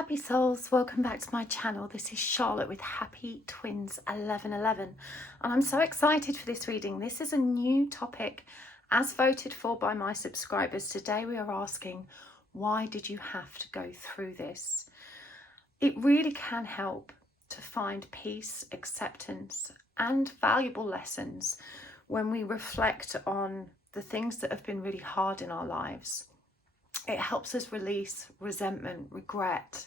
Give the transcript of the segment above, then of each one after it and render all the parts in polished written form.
happy souls, welcome back to my channel. This is Charlotte with Happy Twins 1111 and I'm so excited for this reading. This is a new topic as voted for by my subscribers. Today we are asking, why did you have to go through this? It really can help to find peace, acceptance and valuable lessons when we reflect on the things that have been really hard in our lives. It helps us release resentment, regret,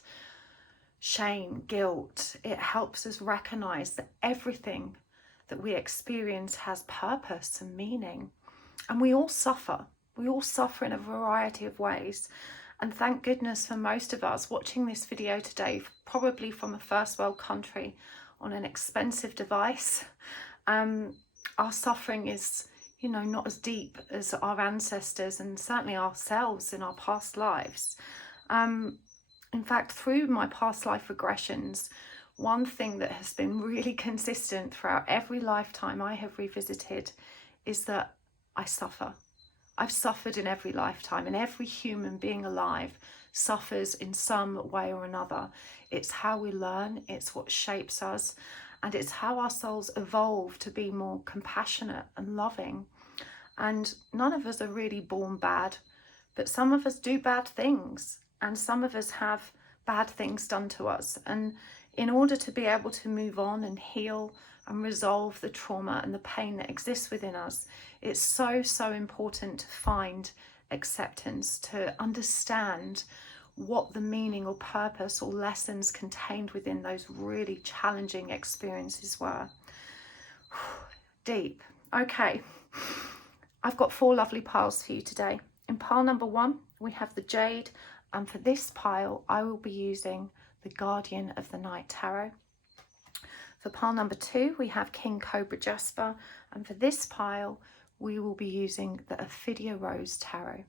shame, guilt. It helps us recognize that everything that we experience has purpose and meaning. And we all suffer. We all suffer in a variety of ways. And thank goodness for most of us watching this video today, probably from a first world country on an expensive device, our suffering is not as deep as our ancestors and certainly ourselves in our past lives. In fact, through my past life regressions, one thing that has been really consistent throughout every lifetime I have revisited is that I suffer. I've suffered in every lifetime, and every human being alive suffers in some way or another. It's how we learn, it's what shapes us, and it's how our souls evolve to be more compassionate and loving. And none of us are really born bad, but some of us do bad things, and some of us have bad things done to us. And in order to be able to move on and heal and resolve the trauma and the pain that exists within us, it's so important to find acceptance, to understand what the meaning or purpose or lessons contained within those really challenging experiences were. Deep. Okay. I've got 4 lovely piles for you today. In pile number 1, we have the Jade, and for this pile, I will be using the Guardian of the Night Tarot. For pile number 2, we have King Cobra Jasper, and for this pile, we will be using the Ophidia Rose Tarot.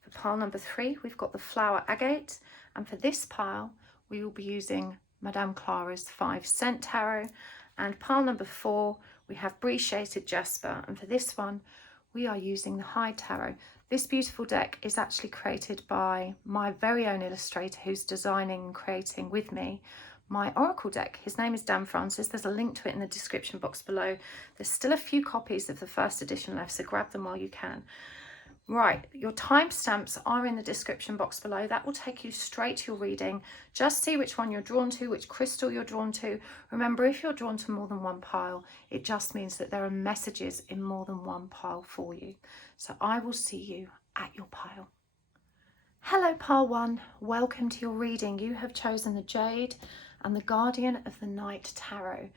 For pile number 3, we've got the Flower Agate, and for this pile, we will be using Madame Clara's 5 Cent Tarot. And pile number 4, we have Bree Shaded Jasper, and for this one, we are using the High Tarot. This beautiful deck is actually created by my very own illustrator who's designing and creating with me my Oracle deck. His name is Dan Francis. There's a link to it in the description box below. There's still a few copies of the first edition left, so grab them while you can. Right, your timestamps are in the description box below. That will take you straight to your reading. Just see which one you're drawn to, which crystal you're drawn to. Remember, if you're drawn to more than one pile, it just means that there are messages in more than one pile for you. So I will see you at your pile. Hello, pile 1. Welcome to your reading. You have chosen the Jade and the Guardian of the Night Tarot.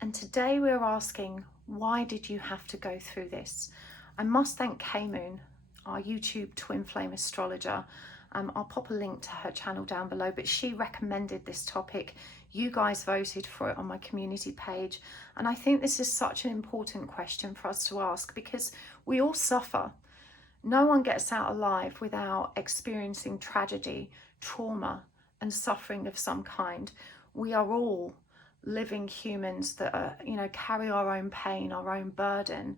And today we're asking, why did you have to go through this? I must thank K-Moon, our YouTube twin flame astrologer. I'll pop a link to her channel down below, but she recommended this topic. You guys voted for it on my community page, and I think this is such an important question for us to ask, because we all suffer. No one gets out alive without experiencing tragedy, trauma and suffering of some kind. We are all living humans that are, carry our own pain, our own burden,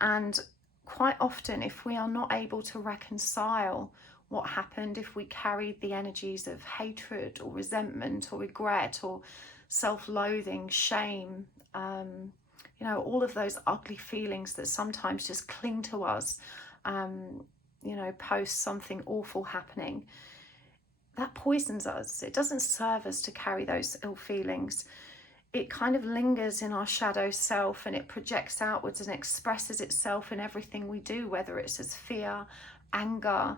and quite often, if we are not able to reconcile what happened, if we carried the energies of hatred or resentment or regret or self-loathing, shame, all of those ugly feelings that sometimes just cling to us, post something awful happening, that poisons us. It doesn't serve us to carry those ill feelings. It kind of lingers in our shadow self, and it projects outwards and expresses itself in everything we do, whether it's as fear, anger,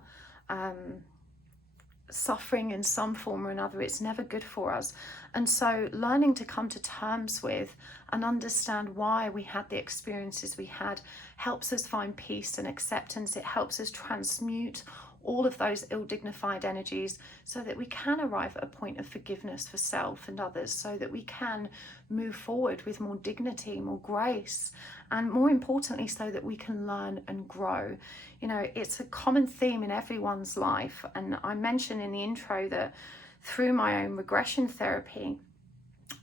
suffering in some form or another. It's never good for us. And so learning to come to terms with and understand why we had the experiences we had helps us find peace and acceptance. It helps us transmute all of those ill-dignified energies so that we can arrive at a point of forgiveness for self and others, so that we can move forward with more dignity, more grace, and more importantly, so that we can learn and grow. It's a common theme in everyone's life, and I mentioned in the intro that through my own regression therapy,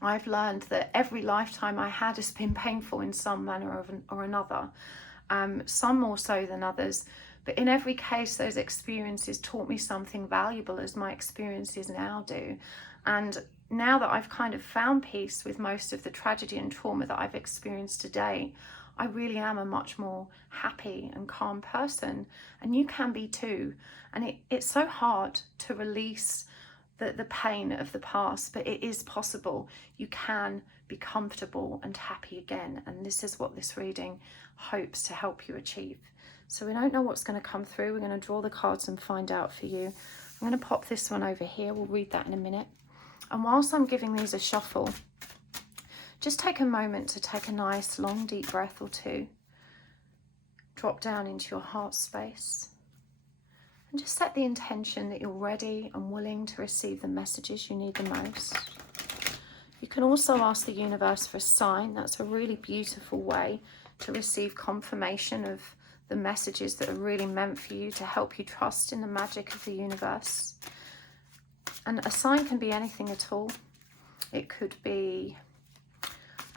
I've learned that every lifetime I had has been painful in some manner or another, some more so than others. But in every case, those experiences taught me something valuable, as my experiences now do. And now that I've kind of found peace with most of the tragedy and trauma that I've experienced today, I really am a much more happy and calm person. And you can be too. And it's so hard to release the pain of the past, but it is possible. You can be comfortable and happy again. And this is what this reading hopes to help you achieve. So we don't know what's going to come through. We're going to draw the cards and find out for you. I'm going to pop this one over here. We'll read that in a minute. And whilst I'm giving these a shuffle, just take a moment to take a nice long deep breath or two. Drop down into your heart space. And just set the intention that you're ready and willing to receive the messages you need the most. You can also ask the universe for a sign. That's a really beautiful way to receive confirmation of the messages that are really meant for you, to help you trust in the magic of the universe. And a sign can be anything at all. It could be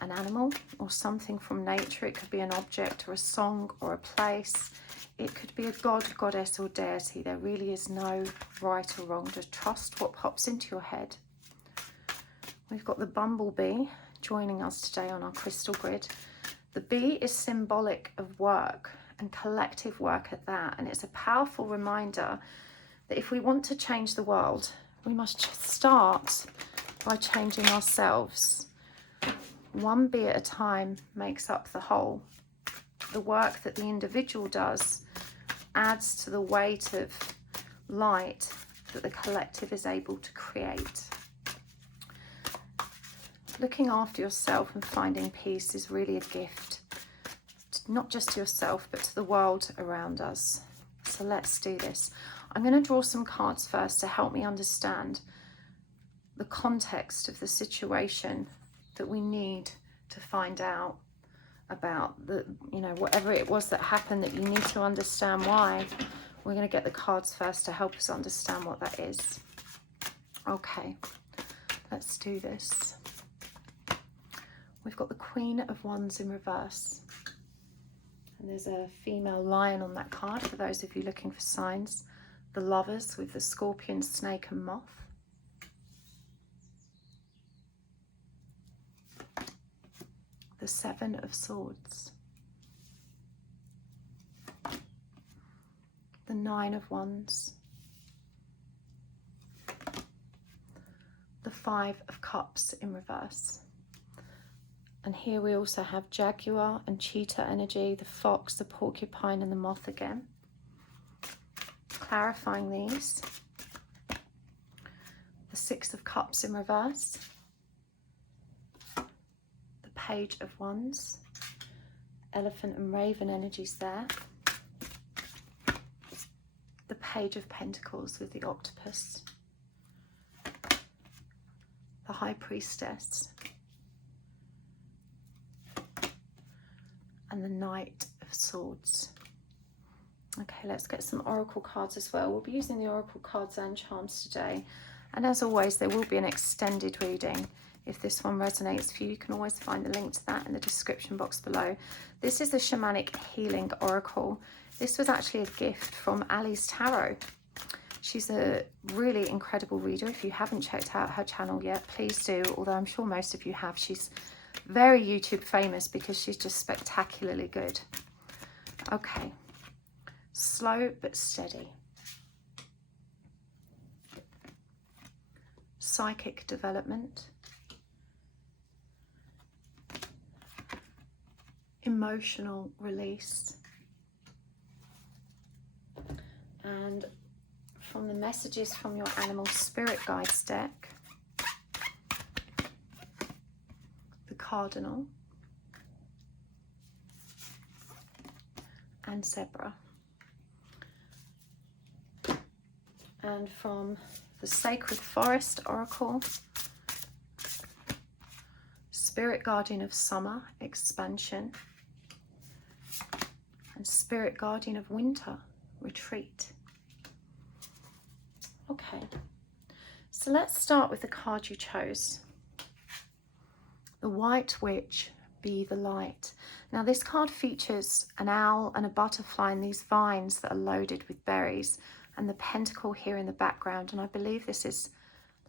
an animal or something from nature. It could be an object or a song or a place. It could be a god, goddess or deity. There really is no right or wrong. Just trust what pops into your head. We've got the bumblebee joining us today on our crystal grid. The bee is symbolic of work, and collective work at that. And it's a powerful reminder that if we want to change the world, we must start by changing ourselves. One bee at a time makes up the whole. The work that the individual does adds to the weight of light that the collective is able to create. Looking after yourself and finding peace is really a gift, not just to yourself, but to the world around us. So let's do this. I'm going to draw some cards first to help me understand the context of the situation that we need to find out about, whatever it was that happened, that you need to understand why. We're going to get the cards first to help us understand what that is. Okay, let's do this. We've got the Queen of Wands in reverse. And there's a female lion on that card for those of you looking for signs. The Lovers with the scorpion, snake and moth. The Seven of Swords. The Nine of Wands. The Five of Cups in reverse. And here we also have Jaguar and Cheetah energy, the Fox, the Porcupine and the Moth again. Clarifying these. The Six of Cups in reverse. The Page of Wands. Elephant and Raven energies there. The Page of Pentacles with the Octopus. The High Priestess. And the Knight of Swords. Okay, let's get some oracle cards as well. We'll be using the oracle cards and charms today. And as always, there will be an extended reading. If this one resonates for you, you can always find the link to that in the description box below. This is the Shamanic Healing Oracle. This was actually a gift from Ali's Tarot. She's a really incredible reader. If you haven't checked out her channel yet, please do. Although I'm sure most of you have. She's very YouTube famous because she's just spectacularly good. Okay, slow but steady. Psychic development. Emotional release. And from the messages from your animal spirit guides deck, Cardinal and Zebra. And from the Sacred Forest Oracle, Spirit Guardian of Summer, Expansion, and Spirit Guardian of Winter, Retreat. Okay, so let's start with the card you chose. The White Witch, Be the light. Now this card features an owl and a butterfly and these vines that are loaded with berries, and the pentacle here in the background, and I believe this is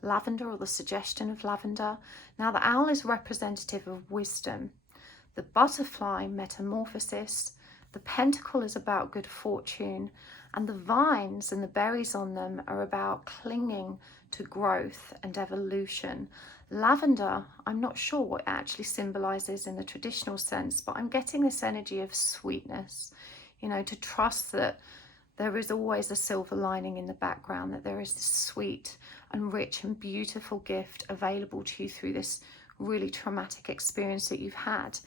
lavender or the suggestion of lavender. Now the owl is representative of wisdom, the butterfly metamorphosis, the pentacle is about good fortune, and the vines and the berries on them are about clinging to growth and evolution. Lavender, I'm not sure what it actually symbolizes in the traditional sense, but I'm getting this energy of sweetness, you know, to trust that there is always a silver lining in the background, that there is this sweet and rich and beautiful gift available to you through this really traumatic experience that you've had.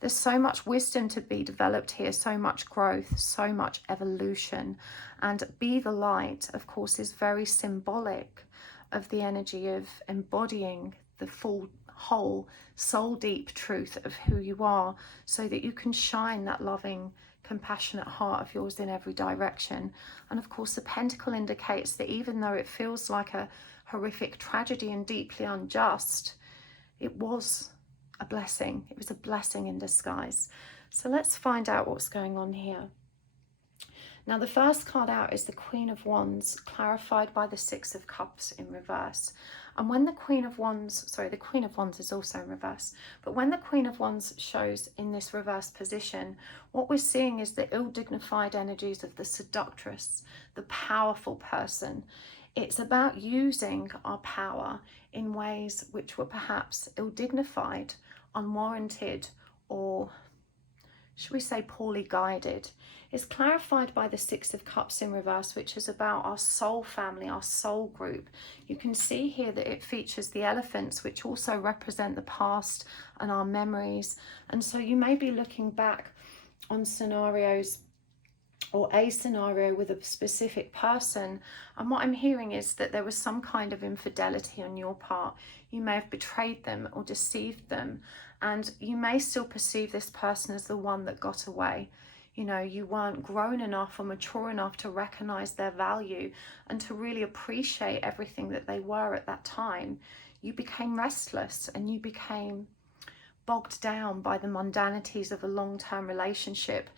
There's so much wisdom to be developed here, so much growth, so much evolution. And be the light, of course, is very symbolic of the energy of embodying the full, whole, soul deep truth of who you are, so that you can shine that loving, compassionate heart of yours in every direction. And of course, the pentacle indicates that even though it feels like a horrific tragedy and deeply unjust, it was a blessing. It was a blessing in disguise. So let's find out what's going on here. Now the first card out is the Queen of Wands, clarified by the Six of Cups in reverse. And when the Queen of Wands, sorry, the Queen of Wands is also in reverse, but when the Queen of Wands shows in this reverse position, what we're seeing is the ill-dignified energies of the seductress, the powerful person. It's about using our power in ways which were perhaps ill-dignified, unwarranted, or should we say poorly guided. It's clarified by the Six of Cups in reverse, which is about our soul family, our soul group. You can see here that it features the elephants, which also represent the past and our memories. And so you may be looking back on scenarios or a scenario with a specific person, and what I'm hearing is that there was some kind of infidelity on your part. You may have betrayed them or deceived them, and you may still perceive this person as the one that got away. You know, you weren't grown enough or mature enough to recognize their value and to really appreciate everything that they were at that time. You became restless and you became bogged down by the mundanities of a long-term relationship.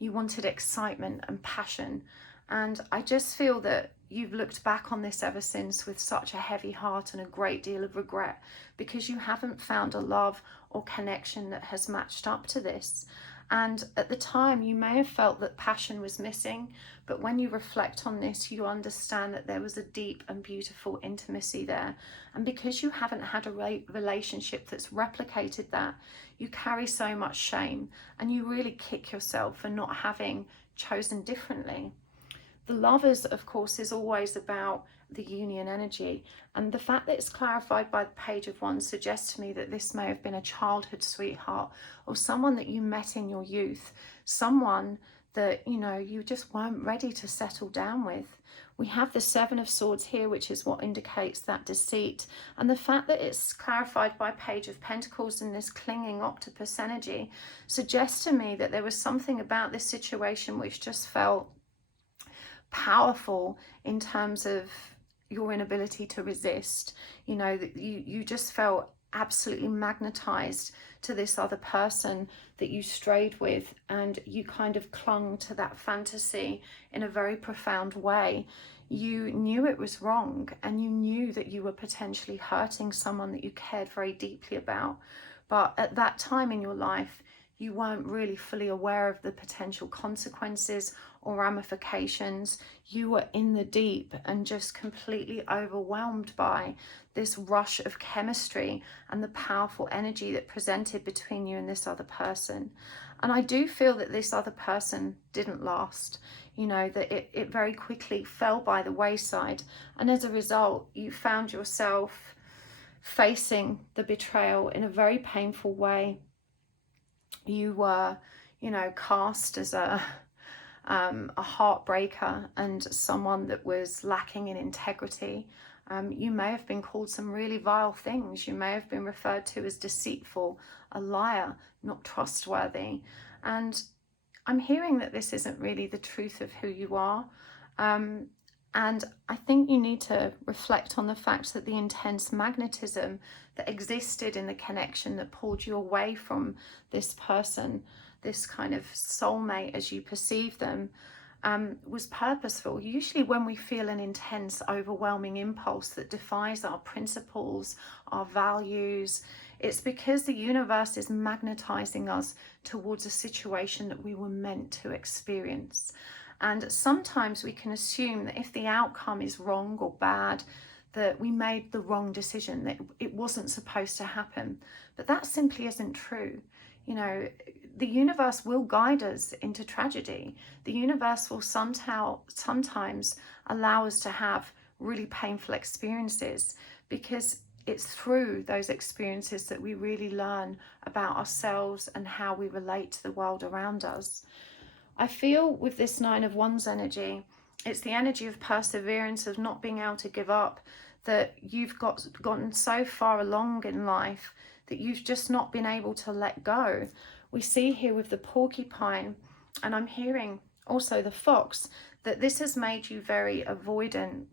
You wanted excitement and passion. And I just feel that you've looked back on this ever since with such a heavy heart and a great deal of regret, because you haven't found a love or connection that has matched up to this. And at the time, you may have felt that passion was missing, but when you reflect on this, you understand that there was a deep and beautiful intimacy there. And because you haven't had a relationship that's replicated that, you carry so much shame and you really kick yourself for not having chosen differently. The Lovers, of course, is always about the union energy, and the fact that it's clarified by the Page of Wands suggests to me that this may have been a childhood sweetheart or someone that you met in your youth, someone that, you know, you just weren't ready to settle down with. We have the Seven of Swords here, which is what indicates that deceit, and the fact that it's clarified by Page of Pentacles in this clinging octopus energy suggests to me that there was something about this situation which just felt powerful in terms of your inability to resist. You know, that you just felt absolutely magnetized to this other person that you strayed with, and you kind of clung to that fantasy in a very profound way. You knew it was wrong, and you knew that you were potentially hurting someone that you cared very deeply about, but at that time in your life you weren't really fully aware of the potential consequences or ramifications. You were in the deep and just completely overwhelmed by this rush of chemistry and the powerful energy that presented between you and this other person. And I do feel that this other person didn't last, you know, that it very quickly fell by the wayside. And as a result, you found yourself facing the betrayal in a very painful way. You were, you know, cast as a heartbreaker and someone that was lacking in integrity. You may have been called some really vile things. You may have been referred to as deceitful, a liar, not trustworthy. And I'm hearing that this isn't really the truth of who you are. And And I think you need to reflect on the fact that the intense magnetism that existed in the connection that pulled you away from this person, this kind of soulmate as you perceive them, was purposeful. Usually when we feel an intense, overwhelming impulse that defies our principles, our values, it's because the universe is magnetizing us towards a situation that we were meant to experience. And sometimes we can assume that if the outcome is wrong or bad, that we made the wrong decision, that it wasn't supposed to happen. But that simply isn't true. You know, the universe will guide us into tragedy. The universe will sometimes allow us to have really painful experiences, because it's through those experiences that we really learn about ourselves and how we relate to the world around us. I feel with this Nine of Wands energy, it's the energy of perseverance, of not being able to give up, that you've gotten so far along in life that you've just not been able to let go. We see here with the porcupine, and I'm hearing also the fox, that this has made you very avoidant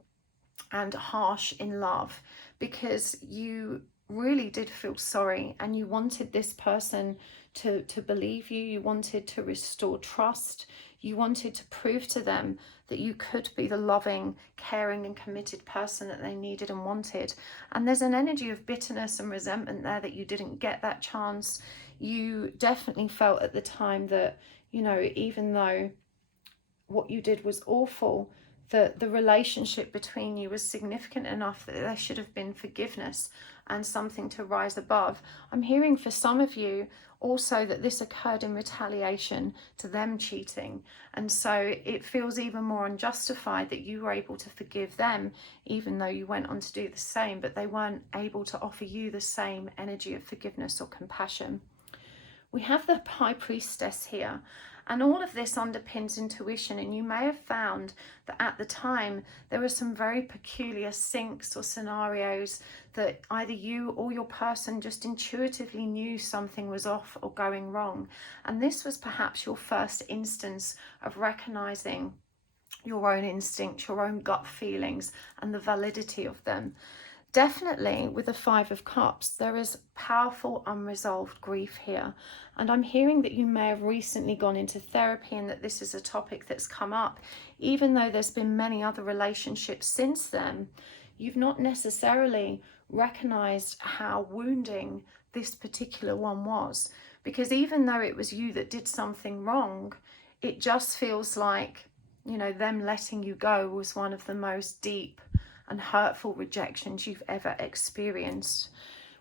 and harsh in love, because you really did feel sorry and you wanted this person to believe you. You wanted to restore trust. You wanted to prove to them that you could be the loving, caring and committed person that they needed and wanted. And there's an energy of bitterness and resentment there that you didn't get that chance. You definitely felt at the time that, you know, even though what you did was awful, that the relationship between you was significant enough that there should have been forgiveness and something to rise above. I'm hearing for some of you also that this occurred in retaliation to them cheating, and so it feels even more unjustified that you were able to forgive them even though you went on to do the same, but they weren't able to offer you the same energy of forgiveness or compassion. We have the High Priestess here, and all of this underpins intuition, and you may have found that at the time there were some very peculiar syncs or scenarios that either you or your person just intuitively knew something was off or going wrong. And this was perhaps your first instance of recognizing your own instincts, your own gut feelings, and the validity of them. Definitely with the Five of Cups, there is powerful unresolved grief here. And I'm hearing that you may have recently gone into therapy and that this is a topic that's come up. Even though there's been many other relationships since then, you've not necessarily recognized how wounding this particular one was. Because even though it was you that did something wrong, it just feels like, you know, them letting you go was one of the most deep and hurtful rejections you've ever experienced.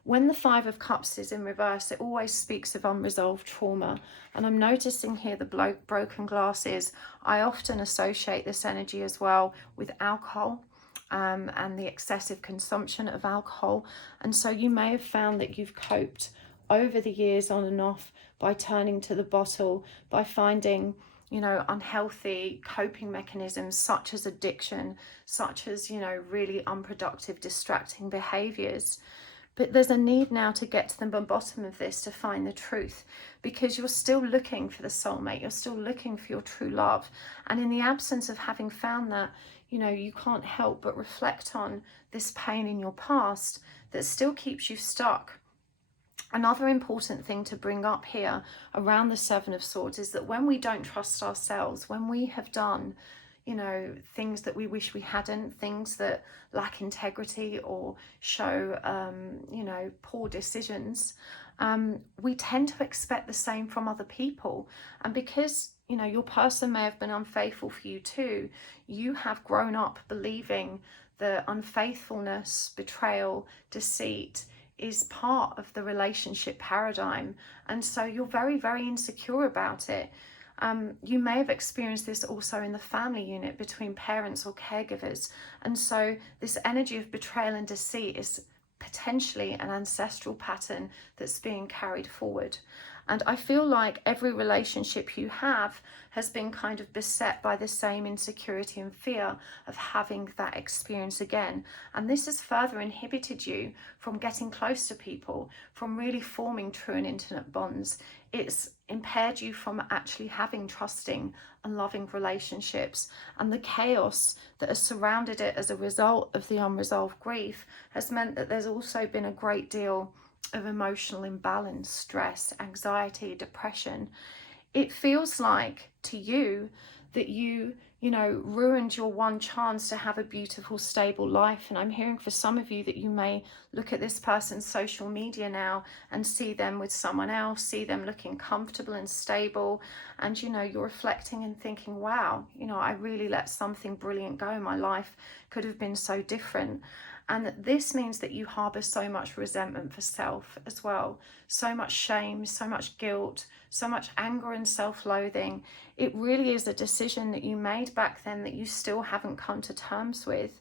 When the Five of Cups is in reverse, it always speaks of unresolved trauma. And I'm noticing here the broken glasses. I often associate this energy as well with alcohol and the excessive consumption of alcohol. And so you may have found that you've coped over the years on and off by turning to the bottle, by finding, you know, unhealthy coping mechanisms such as addiction, such as, you know, really unproductive, distracting behaviors. But there's a need now to get to the bottom of this, to find the truth, because you're still looking for the soulmate, you're still looking for your true love. And in the absence of having found that, you know, you can't help but reflect on this pain in your past that still keeps you stuck. Another important thing to bring up here around the Seven of Swords is that when we don't trust ourselves, when we have done, you know, things that we wish we hadn't, things that lack integrity or show, you know, poor decisions, we tend to expect the same from other people. And because, you know, your person may have been unfaithful for you too, you have grown up believing that unfaithfulness, betrayal, deceit is part of the relationship paradigm, and so you're very, very insecure about it. You may have experienced this also in the family unit between parents or caregivers, and so this energy of betrayal and deceit is potentially an ancestral pattern that's being carried forward. And I feel like every relationship you have has been kind of beset by the same insecurity and fear of having that experience again. And this has further inhibited you from getting close to people, from really forming true and intimate bonds. It's impaired you from actually having trusting and loving relationships. And the chaos that has surrounded it as a result of the unresolved grief has meant that there's also been a great deal of emotional imbalance, stress, anxiety, depression. It feels like to you that you ruined your one chance to have a beautiful, stable life. And I'm hearing for some of you that you may look at this person's social media now and see them with someone else, see them looking comfortable and stable. And, you're reflecting and thinking, wow, I really let something brilliant go. My life could have been so different. And this means that you harbour so much resentment for self as well, so much shame, so much guilt, so much anger and self-loathing. It really is a decision that you made back then that you still haven't come to terms with.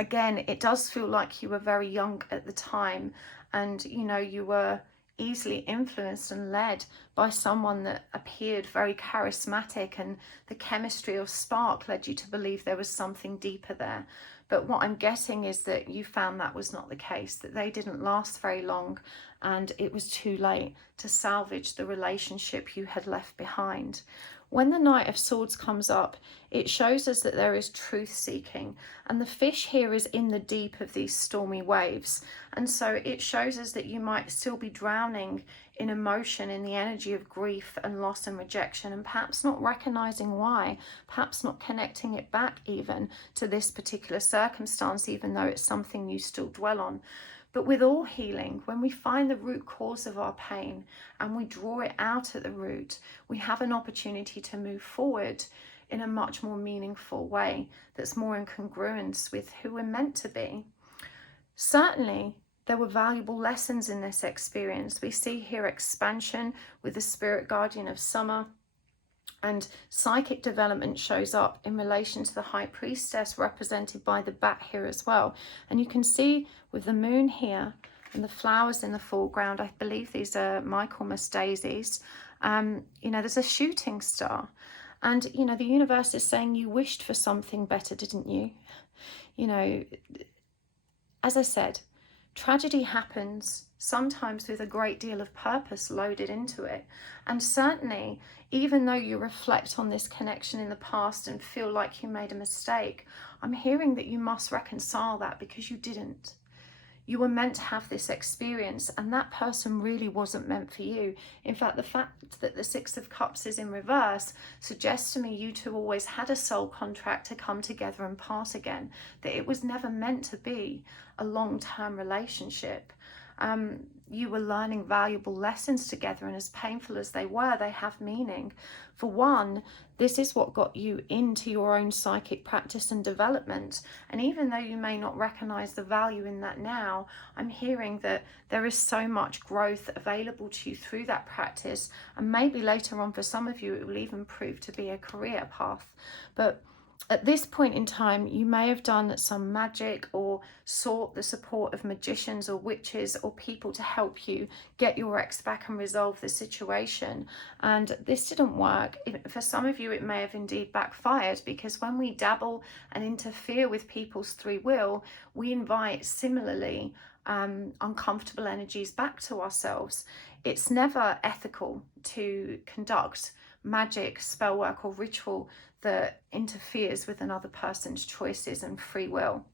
Again, it does feel like you were very young at the time, and you were easily influenced and led by someone that appeared very charismatic, and the chemistry or spark led you to believe there was something deeper there. But what I'm getting is that you found that was not the case, that they didn't last very long, and it was too late to salvage the relationship you had left behind. When the Knight of Swords comes up, it shows us that there is truth seeking, and the fish here is in the deep of these stormy waves. And so it shows us that you might still be drowning in emotion, in the energy of grief and loss and rejection, and perhaps not recognizing why, perhaps not connecting it back even to this particular circumstance, even though it's something you still dwell on. But with all healing, when we find the root cause of our pain and we draw it out at the root, we have an opportunity to move forward in a much more meaningful way that's more in congruence with who we're meant to be. Certainly, there were valuable lessons in this experience. We see here expansion with the spirit guardian of summer, and psychic development shows up in relation to the high priestess, represented by the bat here as well. And you can see with the moon here and the flowers in the foreground, I believe these are Michaelmas daisies, there's a shooting star. And, the universe is saying you wished for something better, didn't you? As I said, tragedy happens sometimes with a great deal of purpose loaded into it. And certainly, even though you reflect on this connection in the past and feel like you made a mistake, I'm hearing that you must reconcile that, because you didn't. You were meant to have this experience, and that person really wasn't meant for you. In fact, the fact that the Six of Cups is in reverse suggests to me you two always had a soul contract to come together and part again, that it was never meant to be a long-term relationship. You were learning valuable lessons together, and as painful as they were, they have meaning. For one, this is what got you into your own psychic practice and development. And even though you may not recognize the value in that now, I'm hearing that there is so much growth available to you through that practice. And maybe later on, for some of you, it will even prove to be a career path. But at this point in time, you may have done some magic or sought the support of magicians or witches or people to help you get your ex back and resolve the situation. And this didn't work. For some of you, it may have indeed backfired, because when we dabble and interfere with people's free will, we invite similarly uncomfortable energies back to ourselves. It's never ethical to conduct magic, spell work, or ritual that interferes with another person's choices and free will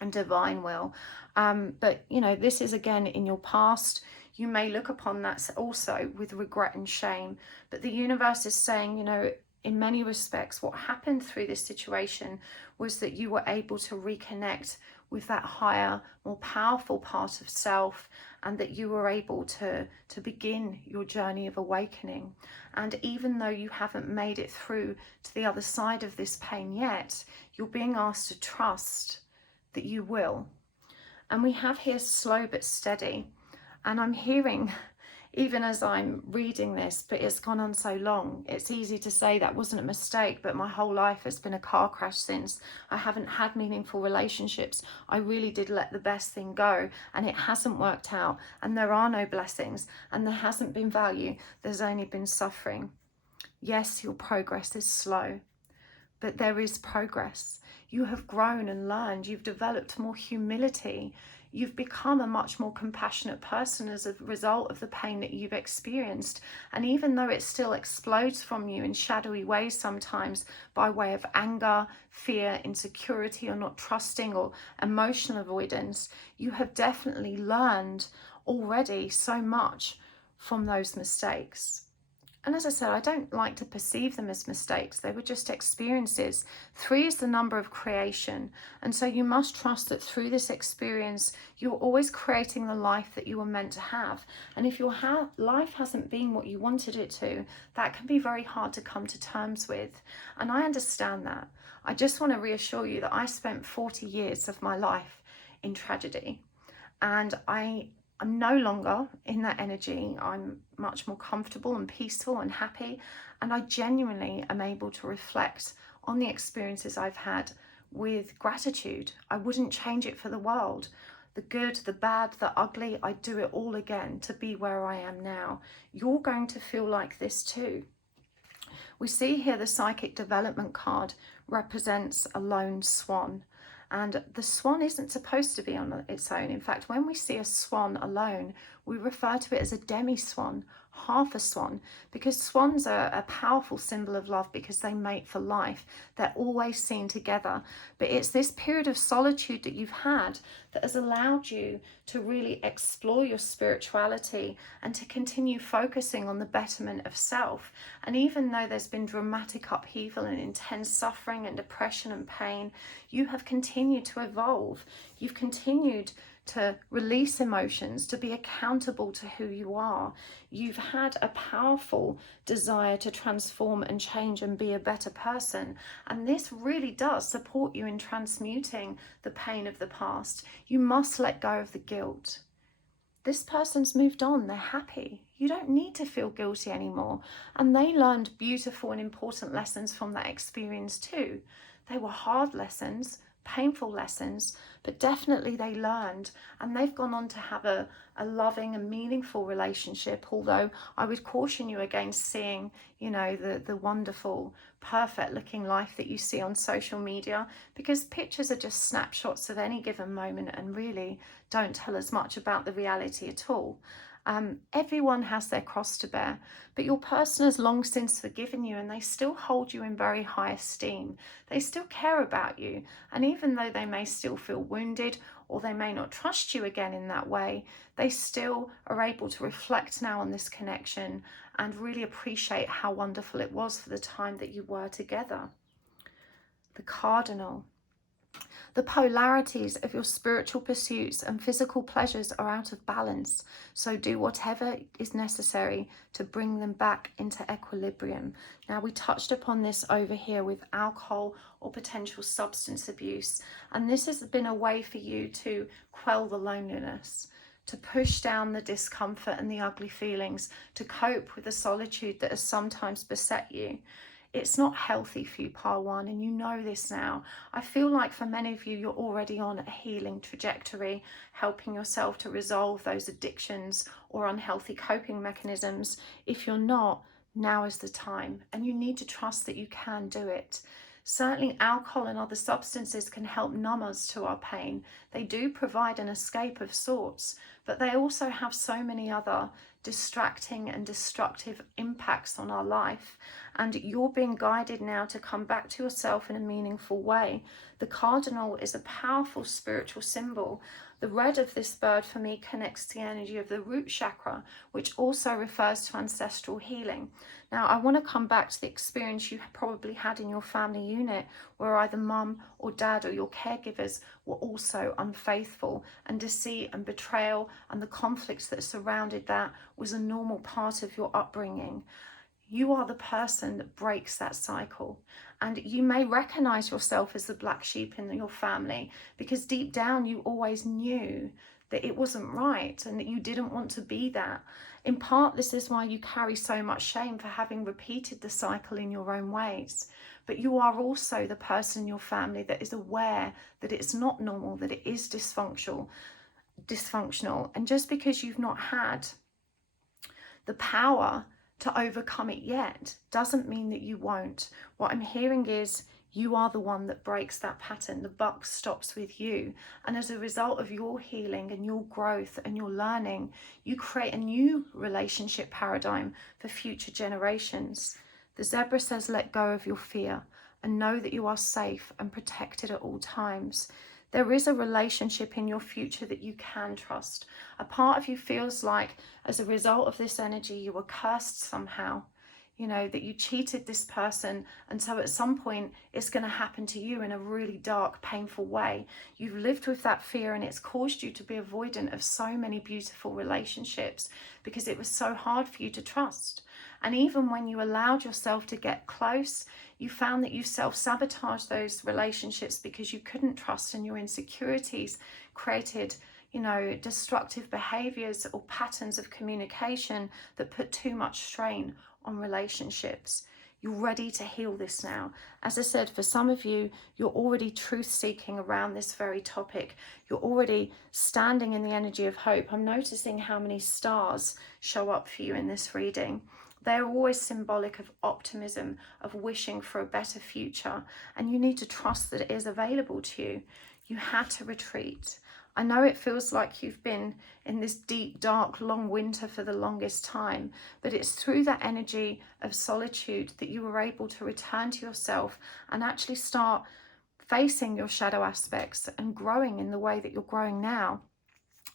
and divine will. But this is again in your past. You may look upon that also with regret and shame, but the universe is saying, in many respects, what happened through this situation was that you were able to reconnect with that higher, more powerful part of self, and that you were able to begin your journey of awakening. And even though you haven't made it through to the other side of this pain yet, you're being asked to trust that you will. And we have here slow but steady. And I'm hearing even as I'm reading this, but it's gone on so long, it's easy to say that wasn't a mistake, but my whole life has been a car crash since. I haven't had meaningful relationships. I really did let the best thing go, and it hasn't worked out, and there are no blessings, and there hasn't been value. There's only been suffering. Yes, your progress is slow, but there is progress. You have grown and learned. You've developed more humility. You've become a much more compassionate person as a result of the pain that you've experienced. And even though it still explodes from you in shadowy ways sometimes by way of anger, fear, insecurity, or not trusting, or emotional avoidance, you have definitely learned already so much from those mistakes. And as I said, I don't like to perceive them as mistakes. They were just experiences. 3 is the number of creation. And so you must trust that through this experience, you're always creating the life that you were meant to have. And if your life hasn't been what you wanted it to, that can be very hard to come to terms with. And I understand that. I just want to reassure you that I spent 40 years of my life in tragedy. And I'm no longer in that energy. I'm much more comfortable and peaceful and happy. And I genuinely am able to reflect on the experiences I've had with gratitude. I wouldn't change it for the world. The good, the bad, the ugly, I do it all again to be where I am now. You're going to feel like this too. We see here the psychic development card represents a lone swan. And the swan isn't supposed to be on its own. In fact, when we see a swan alone, we refer to it as a demi-swan, half a swan, because swans are a powerful symbol of love because they mate for life. They're always seen together. But it's this period of solitude that you've had that has allowed you to really explore your spirituality and to continue focusing on the betterment of self. And even though there's been dramatic upheaval and intense suffering and depression and pain, you have continued to evolve. You've continued to release emotions, to be accountable to who you are. You've had a powerful desire to transform and change and be a better person. And this really does support you in transmuting the pain of the past. You must let go of the guilt. This person's moved on, they're happy. You don't need to feel guilty anymore. And they learned beautiful and important lessons from that experience too. They were hard lessons, painful lessons, but definitely they learned, and they've gone on to have a loving and meaningful relationship. Although I would caution you against seeing, the wonderful, perfect looking life that you see on social media, because pictures are just snapshots of any given moment and really don't tell us much about the reality at all. Everyone has their cross to bear, but your person has long since forgiven you, and they still hold you in very high esteem. They still care about you, and even though they may still feel wounded or they may not trust you again in that way, they still are able to reflect now on this connection and really appreciate how wonderful it was for the time that you were together. The cardinal. The polarities of your spiritual pursuits and physical pleasures are out of balance, so do whatever is necessary to bring them back into equilibrium. Now, we touched upon this over here with alcohol or potential substance abuse, and this has been a way for you to quell the loneliness, to push down the discomfort and the ugly feelings, to cope with the solitude that has sometimes beset you. It's not healthy for you, Pile 1, and you know this now. I feel like for many of you, you're already on a healing trajectory, helping yourself to resolve those addictions or unhealthy coping mechanisms. If you're not, now is the time, and you need to trust that you can do it. Certainly alcohol and other substances can help numb us to our pain. They do provide an escape of sorts, but they also have so many other distracting and destructive impacts on our life. And you're being guided now to come back to yourself in a meaningful way. The cardinal is a powerful spiritual symbol. The red of this bird for me connects to the energy of the root chakra, which also refers to ancestral healing. Now, I want to come back to the experience you probably had in your family unit where either mum or dad or your caregivers were also unfaithful, and deceit and betrayal and the conflicts that surrounded that was a normal part of your upbringing. You are the person that breaks that cycle. And you may recognize yourself as the black sheep in your family because deep down you always knew that it wasn't right and that you didn't want to be that. In part, this is why you carry so much shame for having repeated the cycle in your own ways. But you are also the person in your family that is aware that it's not normal, that it is dysfunctional. And just because you've not had the power to overcome it yet doesn't mean that you won't. What I'm hearing is you are the one that breaks that pattern. The buck stops with you. And as a result of your healing and your growth and your learning, you create a new relationship paradigm for future generations. The zebra says, let go of your fear and know that you are safe and protected at all times. There is a relationship in your future that you can trust. A part of you feels like as a result of this energy, you were cursed somehow, you know, that you cheated this person. And so at some point it's going to happen to you in a really dark, painful way. You've lived with that fear and it's caused you to be avoidant of so many beautiful relationships because it was so hard for you to trust. And even when you allowed yourself to get close, you found that you self-sabotaged those relationships because you couldn't trust, and your insecurities created, you know, destructive behaviors or patterns of communication that put too much strain on relationships. You're ready to heal this now. As I said, for some of you, you're already truth seeking around this very topic. You're already standing in the energy of hope. I'm noticing how many stars show up for you in this reading. They're always symbolic of optimism, of wishing for a better future. And you need to trust that it is available to you. You had to retreat. I know it feels like you've been in this deep, dark, long winter for the longest time, but it's through that energy of solitude that you were able to return to yourself and actually start facing your shadow aspects and growing in the way that you're growing now.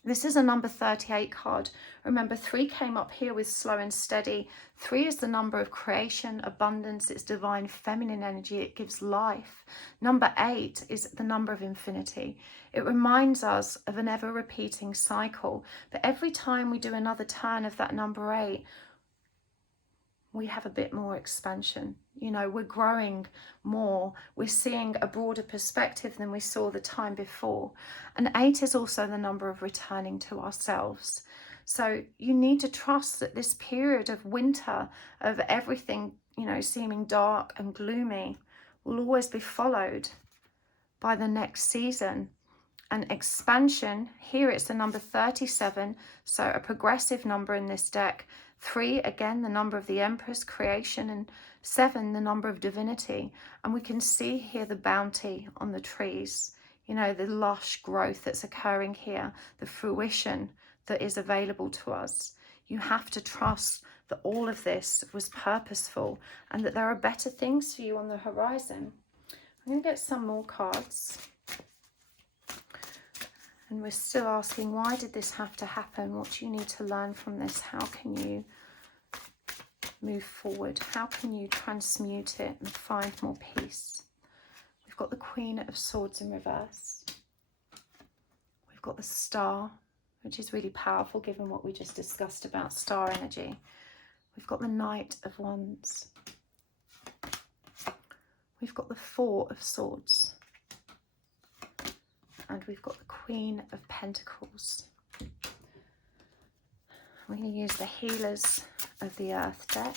This is a number 38 card. Remember, 3 came up here with slow and steady. 3 is the number of creation, abundance, it's divine feminine energy, it gives life. Number 8 is the number of infinity. It reminds us of an ever repeating cycle. But every time we do another turn of that number 8, we have a bit more expansion. You know, we're growing more. We're seeing a broader perspective than we saw the time before. And 8 is also the number of returning to ourselves. So you need to trust that this period of winter, of everything, you know, seeming dark and gloomy, will always be followed by the next season. And expansion, here it's the number 37, so a progressive number in this deck. 3, again, the number of the Empress, creation, and 7, the number of divinity. And we can see here the bounty on the trees, you know, the lush growth that's occurring here, the fruition that is available to us. You have to trust that all of this was purposeful and that there are better things for you on the horizon. I'm going to get some more cards. And we're still asking, why did this have to happen? What do you need to learn from this? How can you move forward? How can you transmute it and find more peace? We've got the Queen of Swords in reverse. We've got the Star, which is really powerful given what we just discussed about star energy. We've got the Knight of Wands. We've got the Four of Swords. And we've got the Queen of Pentacles. We're going to use the Healers of the Earth deck.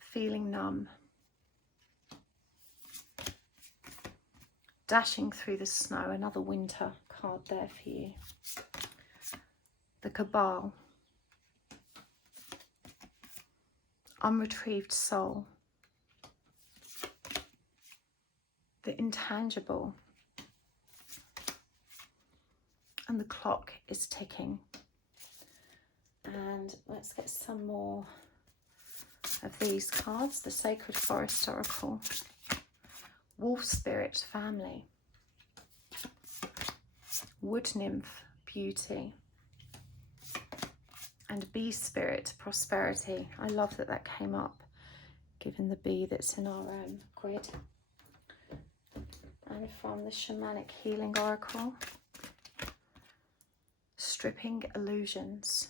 Feeling numb. Dashing through the snow, another winter card there for you. The Cabal. Unretrieved soul. The intangible, and the clock is ticking. And let's get some more of these cards. The Sacred Forest Oracle, Wolf Spirit, family, Wood Nymph, beauty, and Bee Spirit, prosperity. I love that that came up, given the bee that's in our grid. And from the Shamanic Healing Oracle, stripping illusions,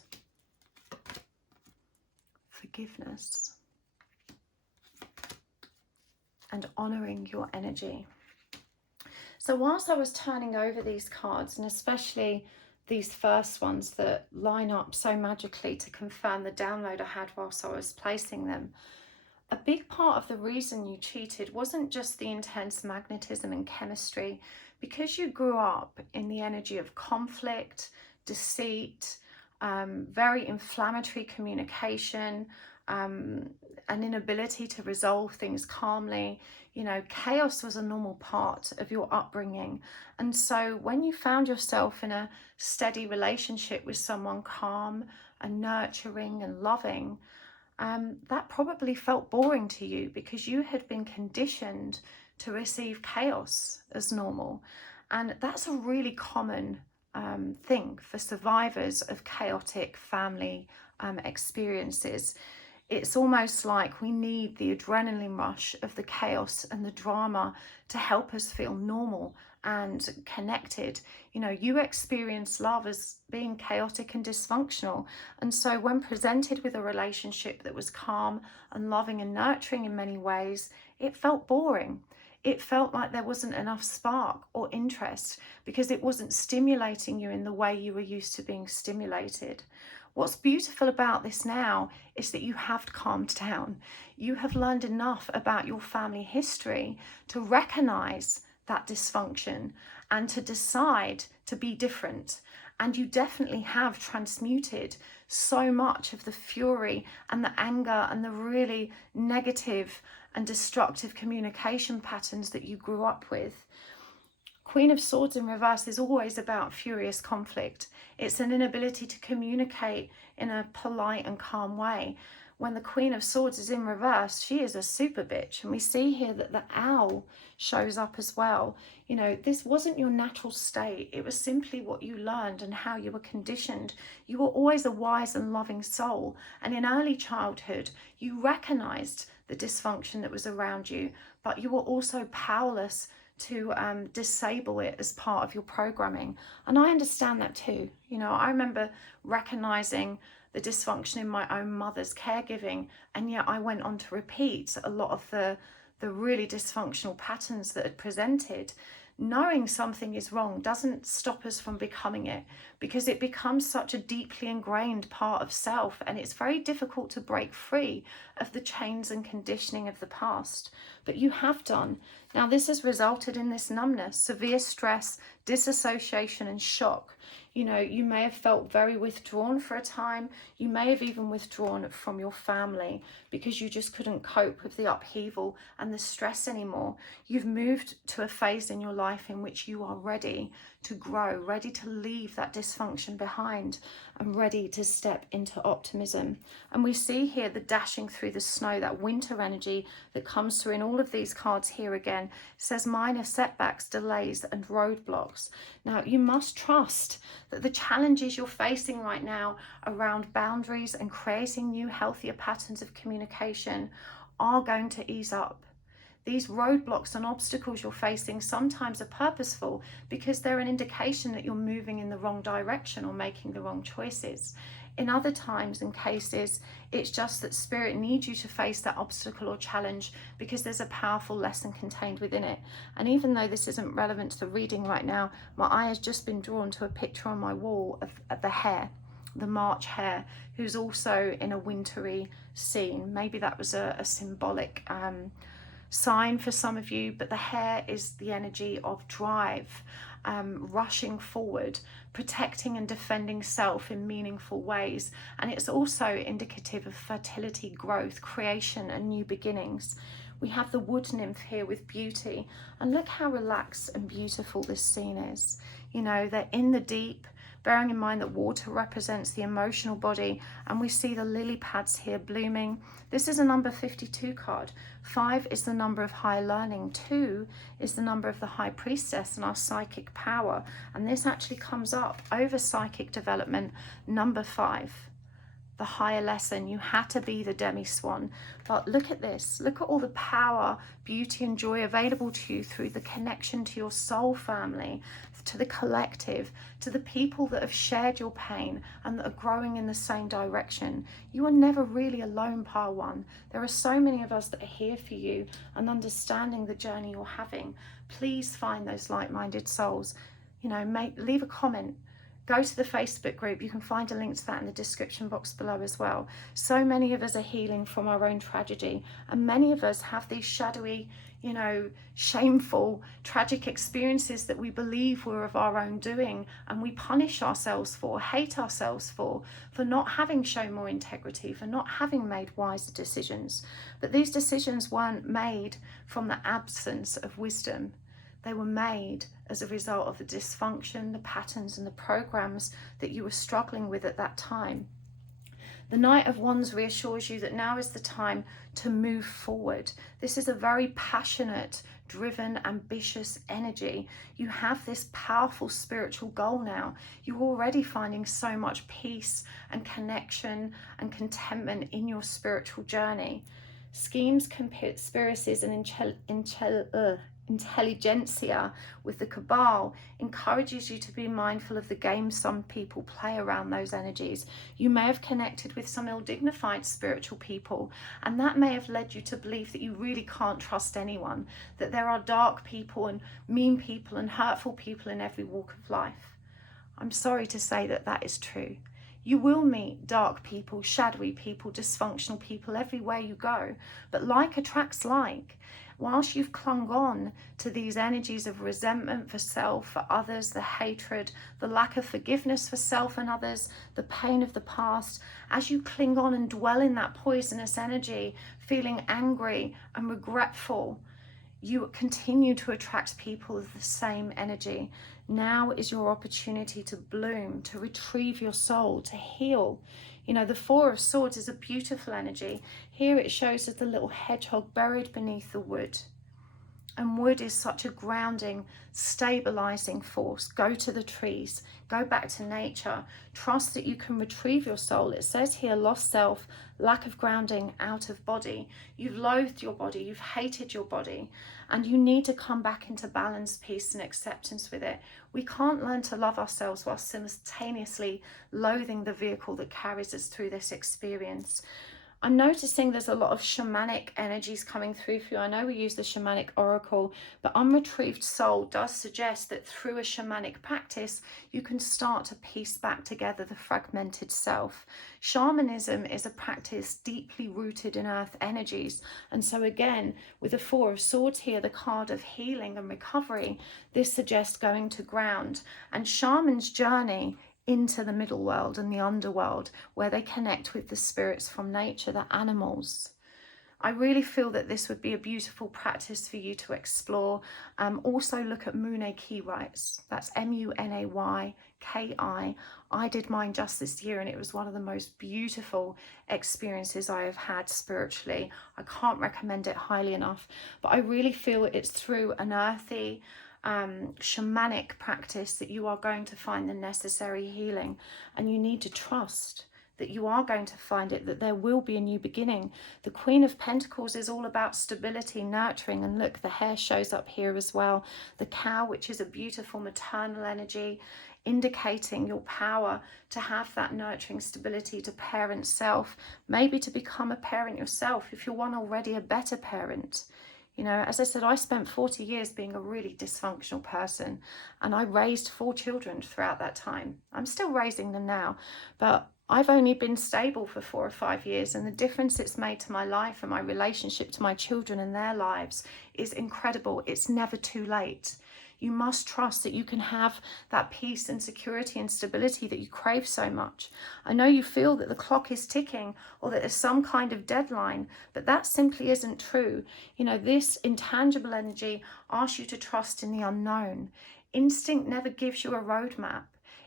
forgiveness, and honouring your energy. So whilst I was turning over these cards, and especially these first ones that line up so magically to confirm the download I had whilst I was placing them, a big part of the reason you cheated wasn't just the intense magnetism and chemistry. Because you grew up in the energy of conflict, deceit, very inflammatory communication, an inability to resolve things calmly. You know, chaos was a normal part of your upbringing. And so when you found yourself in a steady relationship with someone calm and nurturing and loving, that probably felt boring to you because you had been conditioned to receive chaos as normal. And that's a really common thing for survivors of chaotic family experiences. It's almost like we need the adrenaline rush of the chaos and the drama to help us feel normal and connected. You know, you experience love as being chaotic and dysfunctional. And so when presented with a relationship that was calm and loving and nurturing in many ways, it felt boring. It felt like there wasn't enough spark or interest because it wasn't stimulating you in the way you were used to being stimulated. What's beautiful about this now is that you have calmed down. You have learned enough about your family history to recognize that dysfunction and to decide to be different. And you definitely have transmuted so much of the fury and the anger and the really negative and destructive communication patterns that you grew up with. Queen of Swords in reverse is always about furious conflict. It's an inability to communicate in a polite and calm way. When the Queen of Swords is in reverse, she is a super bitch. And we see here that the owl shows up as well. You know, this wasn't your natural state. It was simply what you learned and how you were conditioned. You were always a wise and loving soul. And in early childhood, you recognized the dysfunction that was around you, but you were also powerless to disable it as part of your programming. And I understand that too. You know, I remember recognizing the dysfunction in my own mother's caregiving, and yet I went on to repeat a lot of the really dysfunctional patterns that had presented. Knowing something is wrong doesn't stop us from becoming it, because it becomes such a deeply ingrained part of self, and it's very difficult to break free of the chains and conditioning of the past. But you have done. Now this has resulted in this numbness, severe stress, disassociation and shock. You know, you may have felt very withdrawn for a time. You may have even withdrawn from your family because you just couldn't cope with the upheaval and the stress anymore. You've moved to a phase in your life in which you are ready to grow, ready to leave that dysfunction behind, and ready to step into optimism. And we see here the dashing through the snow, that winter energy that comes through in all of these cards here again. It says minor setbacks, delays and roadblocks. Now you must trust that the challenges you're facing right now around boundaries and creating new healthier patterns of communication are going to ease up. These roadblocks and obstacles you're facing sometimes are purposeful because they're an indication that you're moving in the wrong direction or making the wrong choices. In other times and cases, it's just that spirit needs you to face that obstacle or challenge because there's a powerful lesson contained within it. And even though this isn't relevant to the reading right now, my eye has just been drawn to a picture on my wall of the hare, the March hare, who's also in a wintry scene. Maybe that was a symbolic sign for some of you, but the hare is the energy of drive, rushing forward, protecting and defending self in meaningful ways. And it's also indicative of fertility, growth, creation and new beginnings. We have the wood nymph here with beauty, and look how relaxed and beautiful this scene is. You know, they're in the deep, bearing in mind that water represents the emotional body, and we see the lily pads here blooming. This is a number 52 card. 5 is the number of high learning. 2 is the number of the high priestess and our psychic power. And this actually comes up over psychic development, number 5. the higher lesson. You had to be the demi-swan. But look at this. Look at all the power, beauty and joy available to you through the connection to your soul family, to the collective, to the people that have shared your pain and that are growing in the same direction. You are never really alone, Pile 1. There are so many of us that are here for you and understanding the journey you're having. Please find those like-minded souls. You know, leave a comment. Go to the Facebook group. You can find a link to that in the description box below as well. So many of us are healing from our own tragedy, and many of us have these shadowy, you know, shameful, tragic experiences that we believe were of our own doing, and we punish ourselves for, hate ourselves for not having shown more integrity, for not having made wiser decisions. But these decisions weren't made from the absence of wisdom. They were made as a result of the dysfunction, the patterns and the programs that you were struggling with at that time. The Knight of Wands reassures you that now is the time to move forward. This is a very passionate, driven, ambitious energy. You have this powerful spiritual goal now. You're already finding so much peace and connection and contentment in your spiritual journey. Schemes, conspiracies and intelligentsia with the cabal encourages you to be mindful of the games some people play around those energies. You may have connected with some ill-dignified spiritual people, and that may have led you to believe that you really can't trust anyone, that there are dark people and mean people and hurtful people in every walk of life. I'm sorry to say that that is true. You will meet dark people, shadowy people, dysfunctional people everywhere you go, but like attracts like. Whilst you've clung on to these energies of resentment for self, for others, the hatred, the lack of forgiveness for self and others, the pain of the past, as you cling on and dwell in that poisonous energy, feeling angry and regretful, you continue to attract people with the same energy. Now is your opportunity to bloom, to retrieve your soul, to heal. You know, the Four of Swords is a beautiful energy. Here it shows us the little hedgehog buried beneath the wood. And wood is such a grounding, stabilizing force. Go to the trees, go back to nature, trust that you can retrieve your soul. It says here, lost self, lack of grounding, out of body. You've loathed your body, you've hated your body, and you need to come back into balance, peace and acceptance with it. We can't learn to love ourselves while simultaneously loathing the vehicle that carries us through this experience. I'm noticing there's a lot of shamanic energies coming through for you. I know we use the shamanic oracle, but unretrieved soul does suggest that through a shamanic practice, you can start to piece back together the fragmented self. Shamanism is a practice deeply rooted in earth energies. And so again, with the Four of Swords here, the card of healing and recovery, this suggests going to ground. And shaman's journey into the middle world and the underworld, where they connect with the spirits from nature, the animals. I really feel that this would be a beautiful practice for you to explore. Also look at Munay Ki rites. That's M-U-N-A-Y-K-I. I did mine just this year and it was one of the most beautiful experiences I have had spiritually. I can't recommend it highly enough, but I really feel it's through an earthy, shamanic practice that you are going to find the necessary healing, and you need to trust that you are going to find it, that there will be a new beginning. The Queen of Pentacles is all about stability, nurturing, and look, the hair shows up here as well. The cow, which is a beautiful maternal energy, indicating your power to have that nurturing stability, to parent self, maybe to become a parent yourself if you're one already, a better parent. You know, as I said, I spent 40 years being a really dysfunctional person, and I raised 4 children throughout that time. I'm still raising them now, but I've only been stable for 4 or 5 years, and the difference it's made to my life and my relationship to my children and their lives is incredible. It's never too late. You must trust that you can have that peace and security and stability that you crave so much. I know you feel that the clock is ticking or that there's some kind of deadline, but that simply isn't true. You know, this intangible energy asks you to trust in the unknown. Instinct never gives you a roadmap.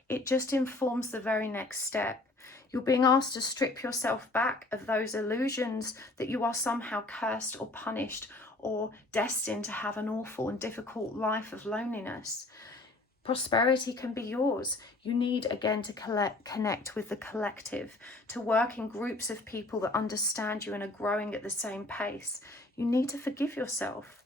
It just informs the very next step. You're being asked to strip yourself back of those illusions that you are somehow cursed or punished or destined to have an awful and difficult life of loneliness. Prosperity can be yours. You need, again, to connect with the collective, to work in groups of people that understand you and are growing at the same pace. You need to forgive yourself.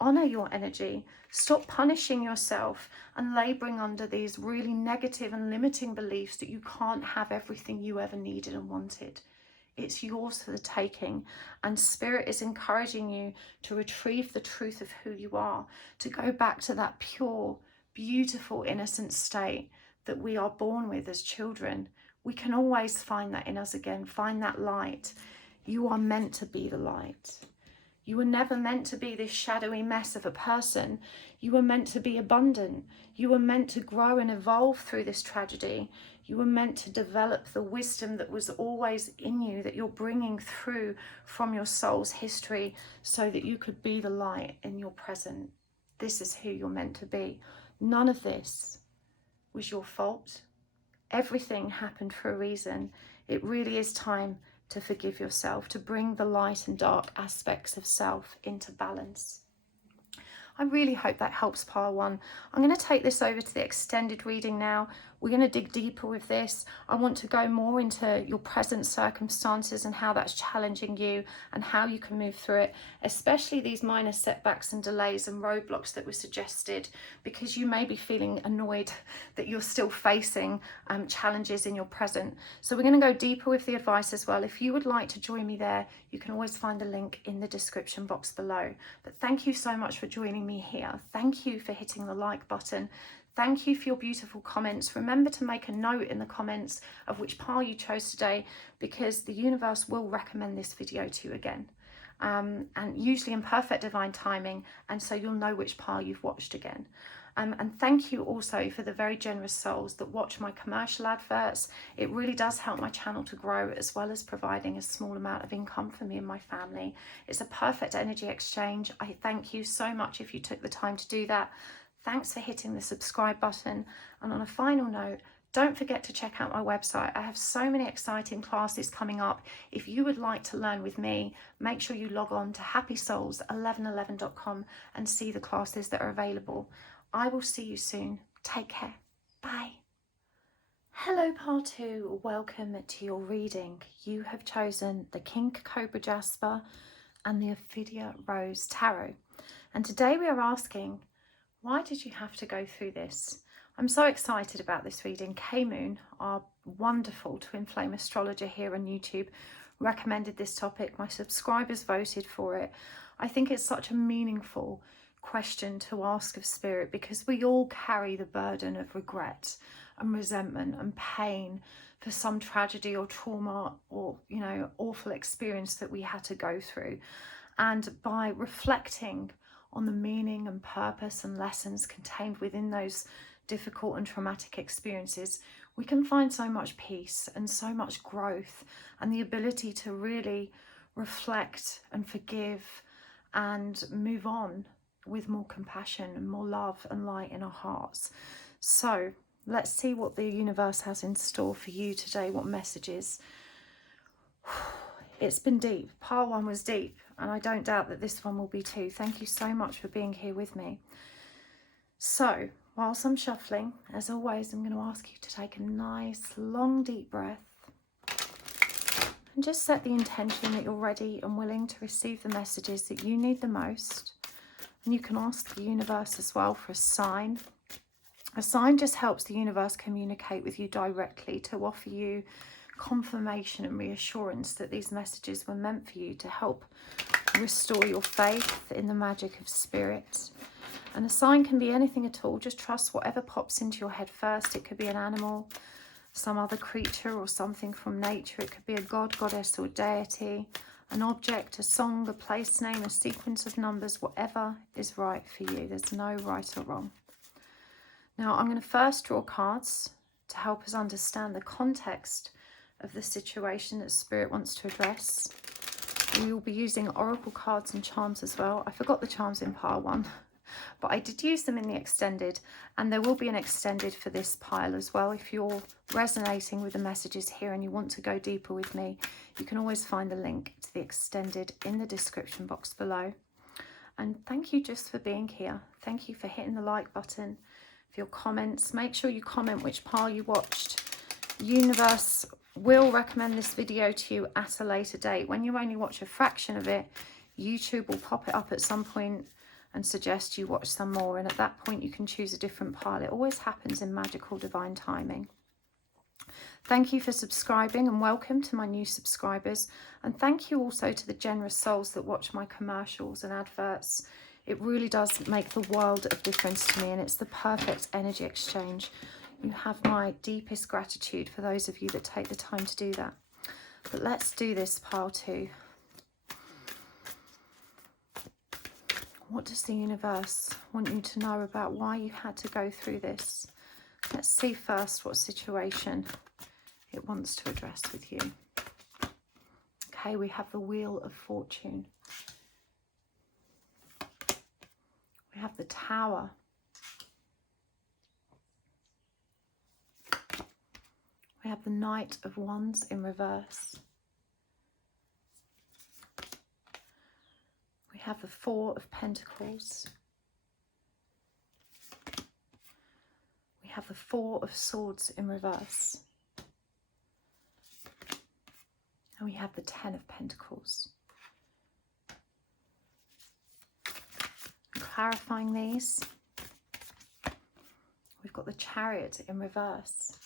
Honor your energy. Stop punishing yourself and laboring under these really negative and limiting beliefs that you can't have everything you ever needed and wanted. It's yours for the taking, and Spirit is encouraging you to retrieve the truth of who you are, to go back to that pure, beautiful, innocent state that we are born with as children. We can always find that in us again, find that light. You are meant to be the light. You were never meant to be this shadowy mess of a person. You were meant to be abundant. You were meant to grow and evolve through this tragedy. You were meant to develop the wisdom that was always in you, that you're bringing through from your soul's history, so that you could be the light in your present. This is who you're meant to be. None of this was your fault. Everything happened for a reason. It really is time to forgive yourself, to bring the light and dark aspects of self into balance. I really hope that helps pile one. I'm going to take this over to the extended reading now. We're going to dig deeper with this. I want to go more into your present circumstances and how that's challenging you and how you can move through it, especially these minor setbacks and delays and roadblocks that were suggested, because you may be feeling annoyed that you're still facing challenges in your present. So we're going to go deeper with the advice as well. If you would like to join me there, you can always find the link in the description box below. But thank you so much for joining me here. Thank you for hitting the like button. Thank you for your beautiful comments. Remember to make a note in the comments of which pile you chose today, because the universe will recommend this video to you again. And usually in perfect divine timing, and so you'll know which pile you've watched again. And thank you also for the very generous souls that watch my commercial adverts. It really does help my channel to grow, as well as providing a small amount of income for me and my family. It's a perfect energy exchange. I thank you so much if you took the time to do that. Thanks for hitting the subscribe button. And on a final note, don't forget to check out my website. I have so many exciting classes coming up. If you would like to learn with me, make sure you log on to happysouls1111.com and see the classes that are available. I will see you soon. Take care. Bye. Hello, part 2. Welcome to your reading. You have chosen the King Cobra Jasper and the Ophidia Rose Tarot. And today we are asking, why did you have to go through this? I'm so excited about this reading. K-Moon, our wonderful twin flame astrologer here on YouTube, recommended this topic. My subscribers voted for it. I think it's such a meaningful question to ask of Spirit, because we all carry the burden of regret and resentment and pain for some tragedy or trauma or, awful experience that we had to go through. And by reflecting on the meaning and purpose and lessons contained within those difficult and traumatic experiences, we can find so much peace and so much growth, and the ability to really reflect and forgive and move on with more compassion and more love and light in our hearts. So let's see what the universe has in store for you today, what messages. It's been deep. Part 1 was deep, and I don't doubt that this one will be too. Thank you so much for being here with me. So whilst I'm shuffling, as always, I'm going to ask you to take a nice long deep breath and just set the intention that you're ready and willing to receive the messages that you need the most. And you can ask the universe as well for a sign. A sign just helps the universe communicate with you directly, to offer you confirmation and reassurance that these messages were meant for you, to help restore your faith in the magic of Spirit. And a sign can be anything at all. Just trust whatever pops into your head first. It could be an animal, some other creature, or something from nature. It could be a god, goddess, or deity, an object, a song, a place name, a sequence of numbers, whatever is right for you. There's no right or wrong. Now, I'm going to first draw cards to help us understand the context of the situation that Spirit wants to address. We will be using oracle cards and charms as well. I forgot the charms in pile 1, but I did use them in the extended, and there will be an extended for this pile as well. If you're resonating with the messages here and you want to go deeper with me, you can always find the link to the extended in the description box below. And thank you just for being here. Thank you for hitting the like button. for your comments. Make sure you comment which pile you watched. Universe will recommend this video to you at a later date. When you only watch a fraction of it, YouTube will pop it up at some point and suggest you watch some more, and at that point you can choose a different pile. It always happens in magical divine timing. Thank you for subscribing and welcome to my new subscribers, and thank you also to the generous souls that watch my commercials and adverts. It really does make the world of difference to me, and it's the perfect energy exchange. You have my deepest gratitude for those of you that take the time to do that. But let's do this pile 2. What does the universe want you to know about why you had to go through this? Let's see first what situation it wants to address with you. Okay, we have the Wheel of Fortune. We have the Tower. We have the Knight of Wands in reverse. We have the Four of Pentacles. We have the Four of Swords in reverse. And we have the Ten of Pentacles. Clarifying these, we've got the Chariot in reverse.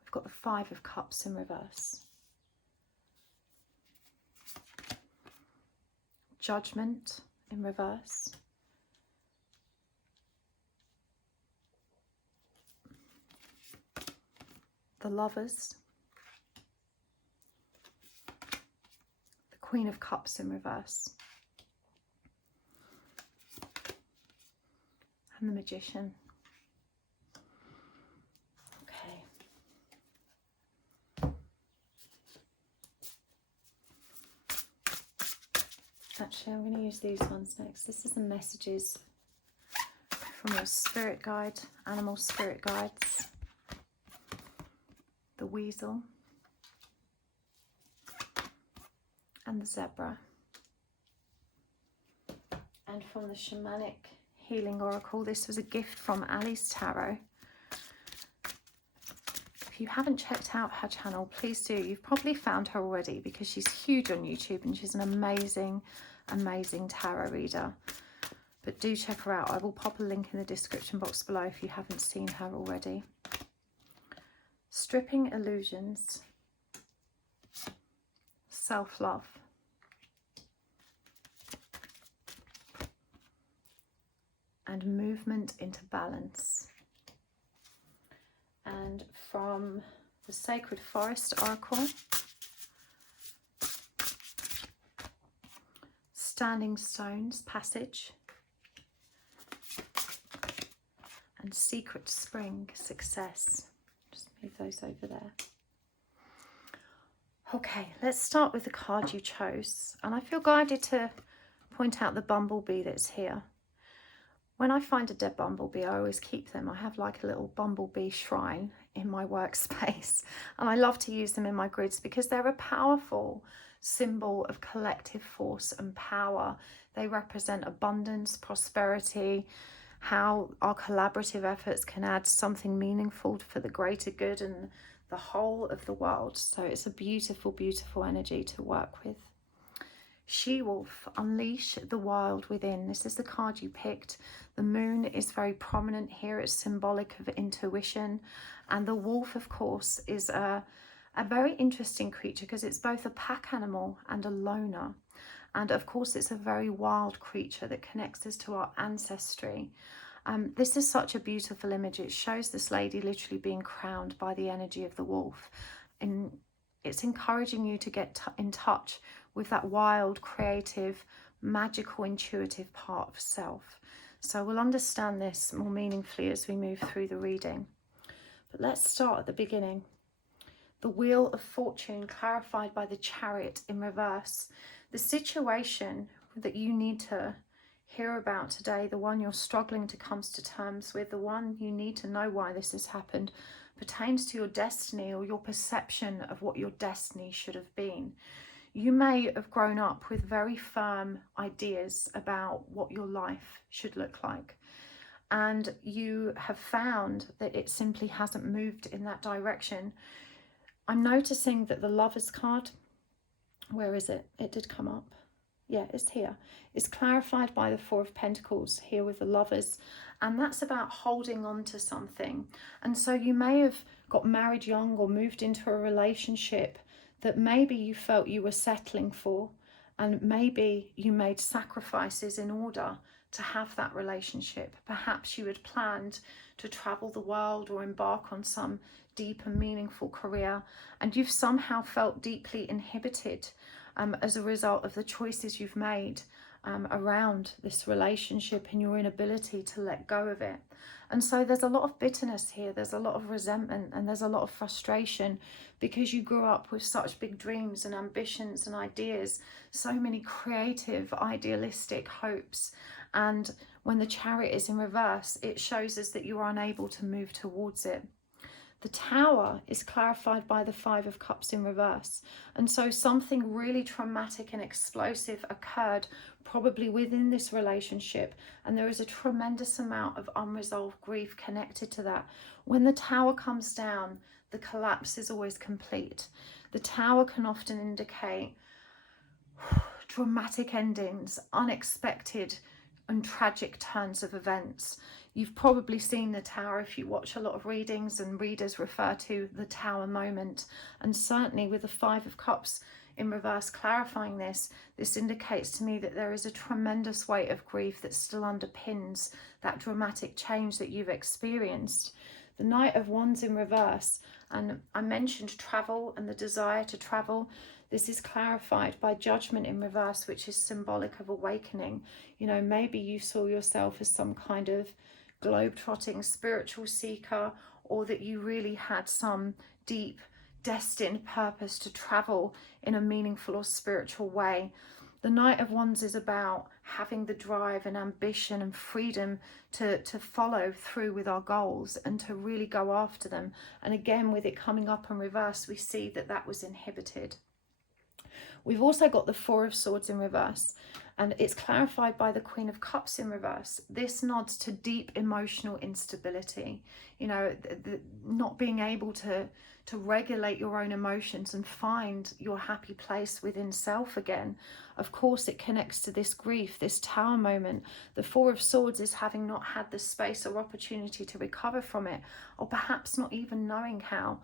We've got the Five of Cups in reverse. Judgment in reverse. The Lovers. The Queen of Cups in reverse. And the Magician. Okay. Actually, I'm going to use these ones next. This is the messages from your spirit guide, animal spirit guides. The Weasel. And the Zebra. And from the Shamanic Healing Oracle, this was a gift from Ali's Tarot. If you haven't checked out her channel, please do. You've probably found her already because she's huge on YouTube and she's an amazing, amazing tarot reader. But do check her out. I will pop a link in the description box below if you haven't seen her already. Stripping illusions. Self-love. And movement into balance. And from the Sacred Forest Oracle, Standing Stones Passage, and Secret Spring Success. Just move those over there. Okay, let's start with the card you chose. And I feel guided to point out the bumblebee that's here. When I find a dead bumblebee, I always keep them. I have like a little bumblebee shrine in my workspace. And I love to use them in my grids because they're a powerful symbol of collective force and power. They represent abundance, prosperity, how our collaborative efforts can add something meaningful for the greater good and the whole of the world. So it's a beautiful, beautiful energy to work with. She-Wolf, unleash the wild within. This is the card you picked. The moon is very prominent here. It's symbolic of intuition. And the wolf, of course, is a very interesting creature because it's both a pack animal and a loner. And of course, it's a very wild creature that connects us to our ancestry. This is such a beautiful image. It shows this lady literally being crowned by the energy of the wolf. And it's encouraging you to get in touch with that wild, creative, magical, intuitive part of self. So we'll understand this more meaningfully as we move through the reading. But let's start at the beginning. The Wheel of Fortune, clarified by the Chariot in reverse. The situation that you need to hear about today, the one you're struggling to come to terms with, the one you need to know why this has happened, pertains to your destiny or your perception of what your destiny should have been. You may have grown up with very firm ideas about what your life should look like, and you have found that it simply hasn't moved in that direction. I'm noticing that the Lovers card, where is it? It did come up. Yeah, it's here. It's clarified by the Four of Pentacles here with the Lovers, and that's about holding on to something. And so you may have got married young or moved into a relationship that maybe you felt you were settling for, and maybe you made sacrifices in order to have that relationship. Perhaps you had planned to travel the world or embark on some deep and meaningful career, and you've somehow felt deeply inhibited as a result of the choices you've made around this relationship and your inability to let go of it. And so there's a lot of bitterness here, there's a lot of resentment, and there's a lot of frustration because you grew up with such big dreams and ambitions and ideas, so many creative, idealistic hopes. And when the Chariot is in reverse, it shows us that you are unable to move towards it. The Tower is clarified by the Five of Cups in reverse. And so something really traumatic and explosive occurred probably within this relationship. And there is a tremendous amount of unresolved grief connected to that. When the Tower comes down, the collapse is always complete. The Tower can often indicate dramatic endings, unexpected and tragic turns of events. You've probably seen the Tower if you watch a lot of readings, and readers refer to the Tower moment. And certainly with the Five of Cups in reverse clarifying this, this indicates to me that there is a tremendous weight of grief that still underpins that dramatic change that you've experienced. The Knight of Wands in reverse, and I mentioned travel and the desire to travel. This is clarified by Judgment in reverse, which is symbolic of awakening. You know, maybe you saw yourself as some kind of globe-trotting spiritual seeker, or that you really had some deep destined purpose to travel in a meaningful or spiritual way. The Knight of Wands is about having the drive and ambition and freedom to follow through with our goals and to really go after them. And again, with it coming up in reverse, we see that that was inhibited. We've also got the Four of Swords in reverse, and it's clarified by the Queen of Cups in reverse. This nods to deep emotional instability, you know, not being able to regulate your own emotions and find your happy place within self again. Of course, it connects to this grief, this Tower moment. The Four of Swords is having not had the space or opportunity to recover from it, or perhaps not even knowing how.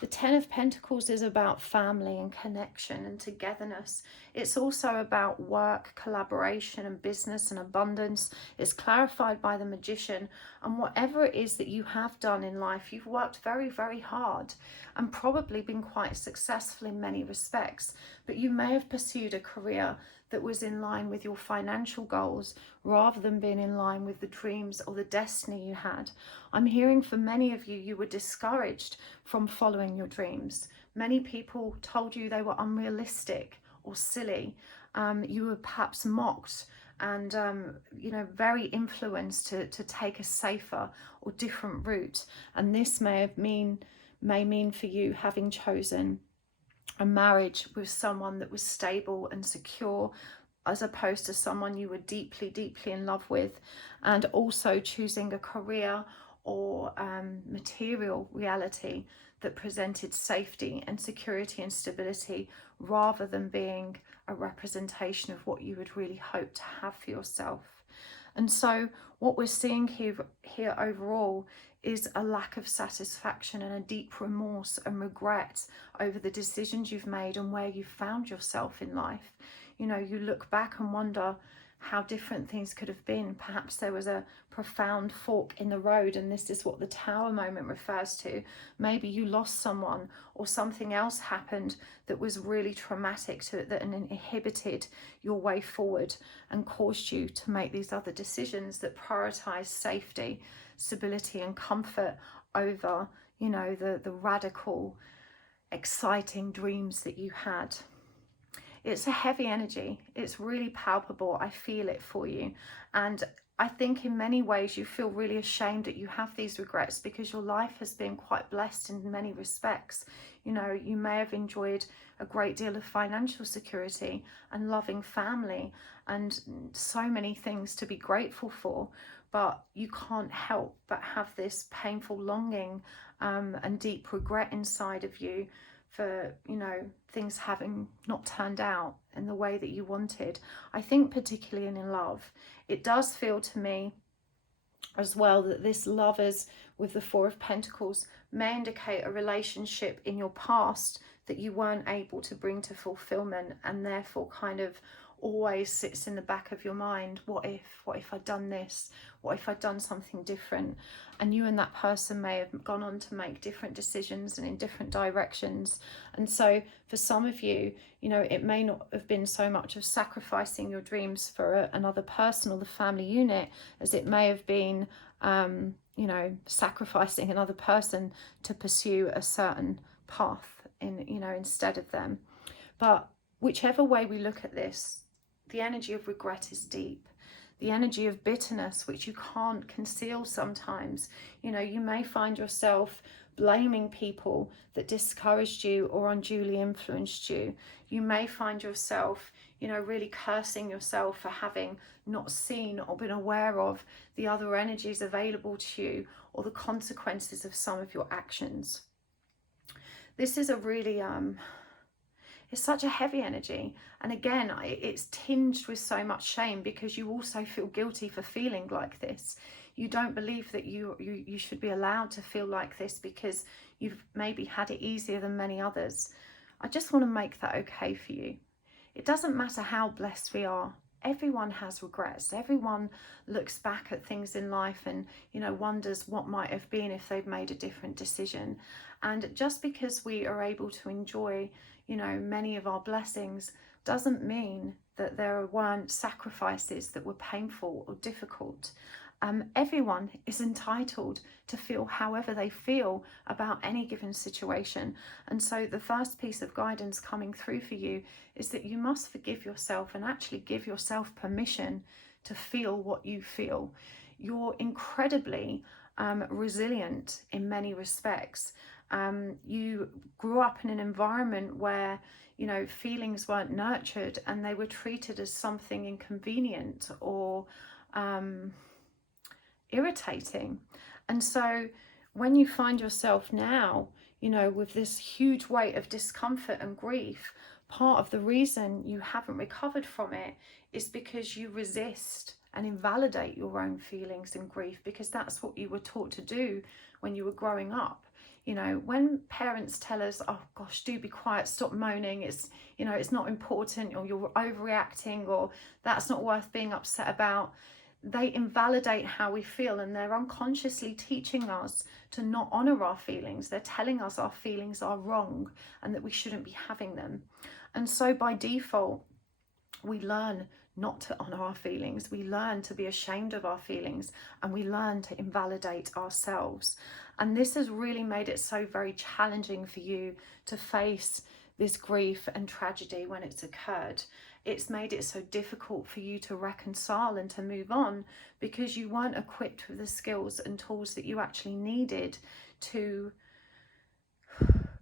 The Ten of Pentacles is about family and connection and togetherness. It's also about work, collaboration and business and abundance. It's clarified by the Magician. And whatever it is that you have done in life, you've worked very, very hard and probably been quite successful in many respects. But you may have pursued a career that was in line with your financial goals rather than being in line with the dreams or the destiny you had. I'm hearing for many of you, you were discouraged from following your dreams. Many people told you they were unrealistic or silly. You were perhaps mocked and you know, very influenced to take a safer or different route. And this may mean for you having chosen a marriage with someone that was stable and secure, as opposed to someone you were deeply, deeply in love with, and also choosing a career or material reality that presented safety and security and stability, rather than being a representation of what you would really hope to have for yourself. And so what we're seeing here overall is a lack of satisfaction and a deep remorse and regret over the decisions you've made and where you found yourself in life. You know, you look back and wonder how different things could have been. Perhaps there was a profound fork in the road, and this is what the Tower moment refers to. Maybe you lost someone, or something else happened that was really traumatic that inhibited your way forward and caused you to make these other decisions that prioritize safety, stability and comfort over, you know, the radical, exciting dreams that you had. It's a heavy energy. It's really palpable. I feel it for you. And I think in many ways you feel really ashamed that you have these regrets, because your life has been quite blessed in many respects. You know, you may have enjoyed a great deal of financial security and loving family and so many things to be grateful for, but you can't help but have this painful longing and deep regret inside of you for, you know, things having not turned out in the way that you wanted. I think particularly in love, it does feel to me as well that this Lovers with the Four of Pentacles may indicate a relationship in your past that you weren't able to bring to fulfillment, and therefore kind of always sits in the back of your mind. What if I'd done this? What if I'd done something different? And you and that person may have gone on to make different decisions and in different directions. And so for some of you, you know, it may not have been so much of sacrificing your dreams for another person or the family unit, as it may have been, you know, sacrificing another person to pursue a certain path in, you know, instead of them. But whichever way we look at this, the energy of regret is deep. The energy of bitterness, which you can't conceal sometimes. You know, you may find yourself blaming people that discouraged you or unduly influenced you. You may find yourself, you know, really cursing yourself for having not seen or been aware of the other energies available to you, or the consequences of some of your actions. This is a really it's such a heavy energy, and again, it's tinged with so much shame, because you also feel guilty for feeling like this. You don't believe that you should be allowed to feel like this, because you've maybe had it easier than many others. I just want to make that okay for you. It doesn't matter how blessed we are. Everyone has regrets. Everyone looks back at things in life and, you know, wonders what might have been if they'd made a different decision. And just because we are able to enjoy, you know, many of our blessings, doesn't mean that there weren't sacrifices that were painful or difficult. Everyone is entitled to feel however they feel about any given situation. And so the first piece of guidance coming through for you is that you must forgive yourself and actually give yourself permission to feel what you feel. You're incredibly resilient in many respects. You grew up in an environment where, you know, feelings weren't nurtured and they were treated as something inconvenient or irritating. And so when you find yourself now, you know, with this huge weight of discomfort and grief, part of the reason you haven't recovered from it is because you resist and invalidate your own feelings and grief, because that's what you were taught to do when you were growing up. You know, when parents tell us, oh gosh, do be quiet, stop moaning, it's, you know, it's not important, or you're overreacting, or that's not worth being upset about, they invalidate how we feel, and they're unconsciously teaching us to not honor our feelings. They're telling us our feelings are wrong and that we shouldn't be having them. And so by default, we learn not to honor our feelings. We learn to be ashamed of our feelings, and we learn to invalidate ourselves. And this has really made it so very challenging for you to face this grief and tragedy when it's occurred. It's made it so difficult for you to reconcile and to move on, because you weren't equipped with the skills and tools that you actually needed to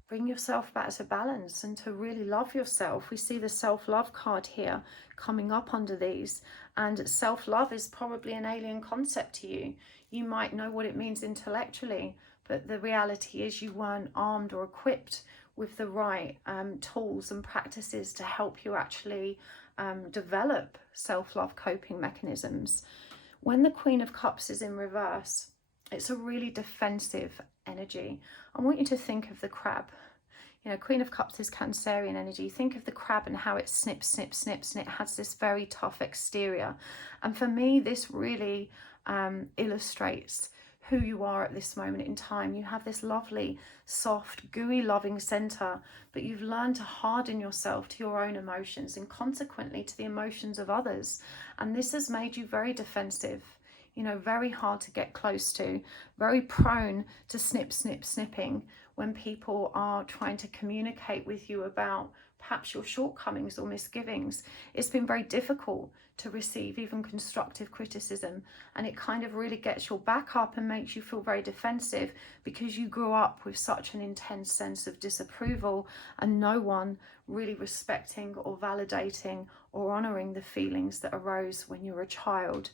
bring yourself back to balance and to really love yourself. We see the self-love card here coming up under these, and self-love is probably an alien concept to you. You might know what it means intellectually, but the reality is you weren't armed or equipped with the right tools and practices to help you actually develop self-love coping mechanisms. When the Queen of Cups is in reverse, it's a really defensive energy. I want you to think of the crab. You know, Queen of Cups is Cancerian energy. Think of the crab and how it snips, snips, snips, and it has this very tough exterior. And for me, this really illustrates who you are at this moment in time. You have this lovely, soft, gooey, loving center, but you've learned to harden yourself to your own emotions and consequently to the emotions of others. And this has made you very defensive, you know, very hard to get close to, very prone to snip, snip, snipping when people are trying to communicate with you about perhaps your shortcomings or misgivings. It's been very difficult to receive even constructive criticism, and it kind of really gets your back up and makes you feel very defensive because you grew up with such an intense sense of disapproval and no one really respecting or validating or honouring the feelings that arose when you were a child.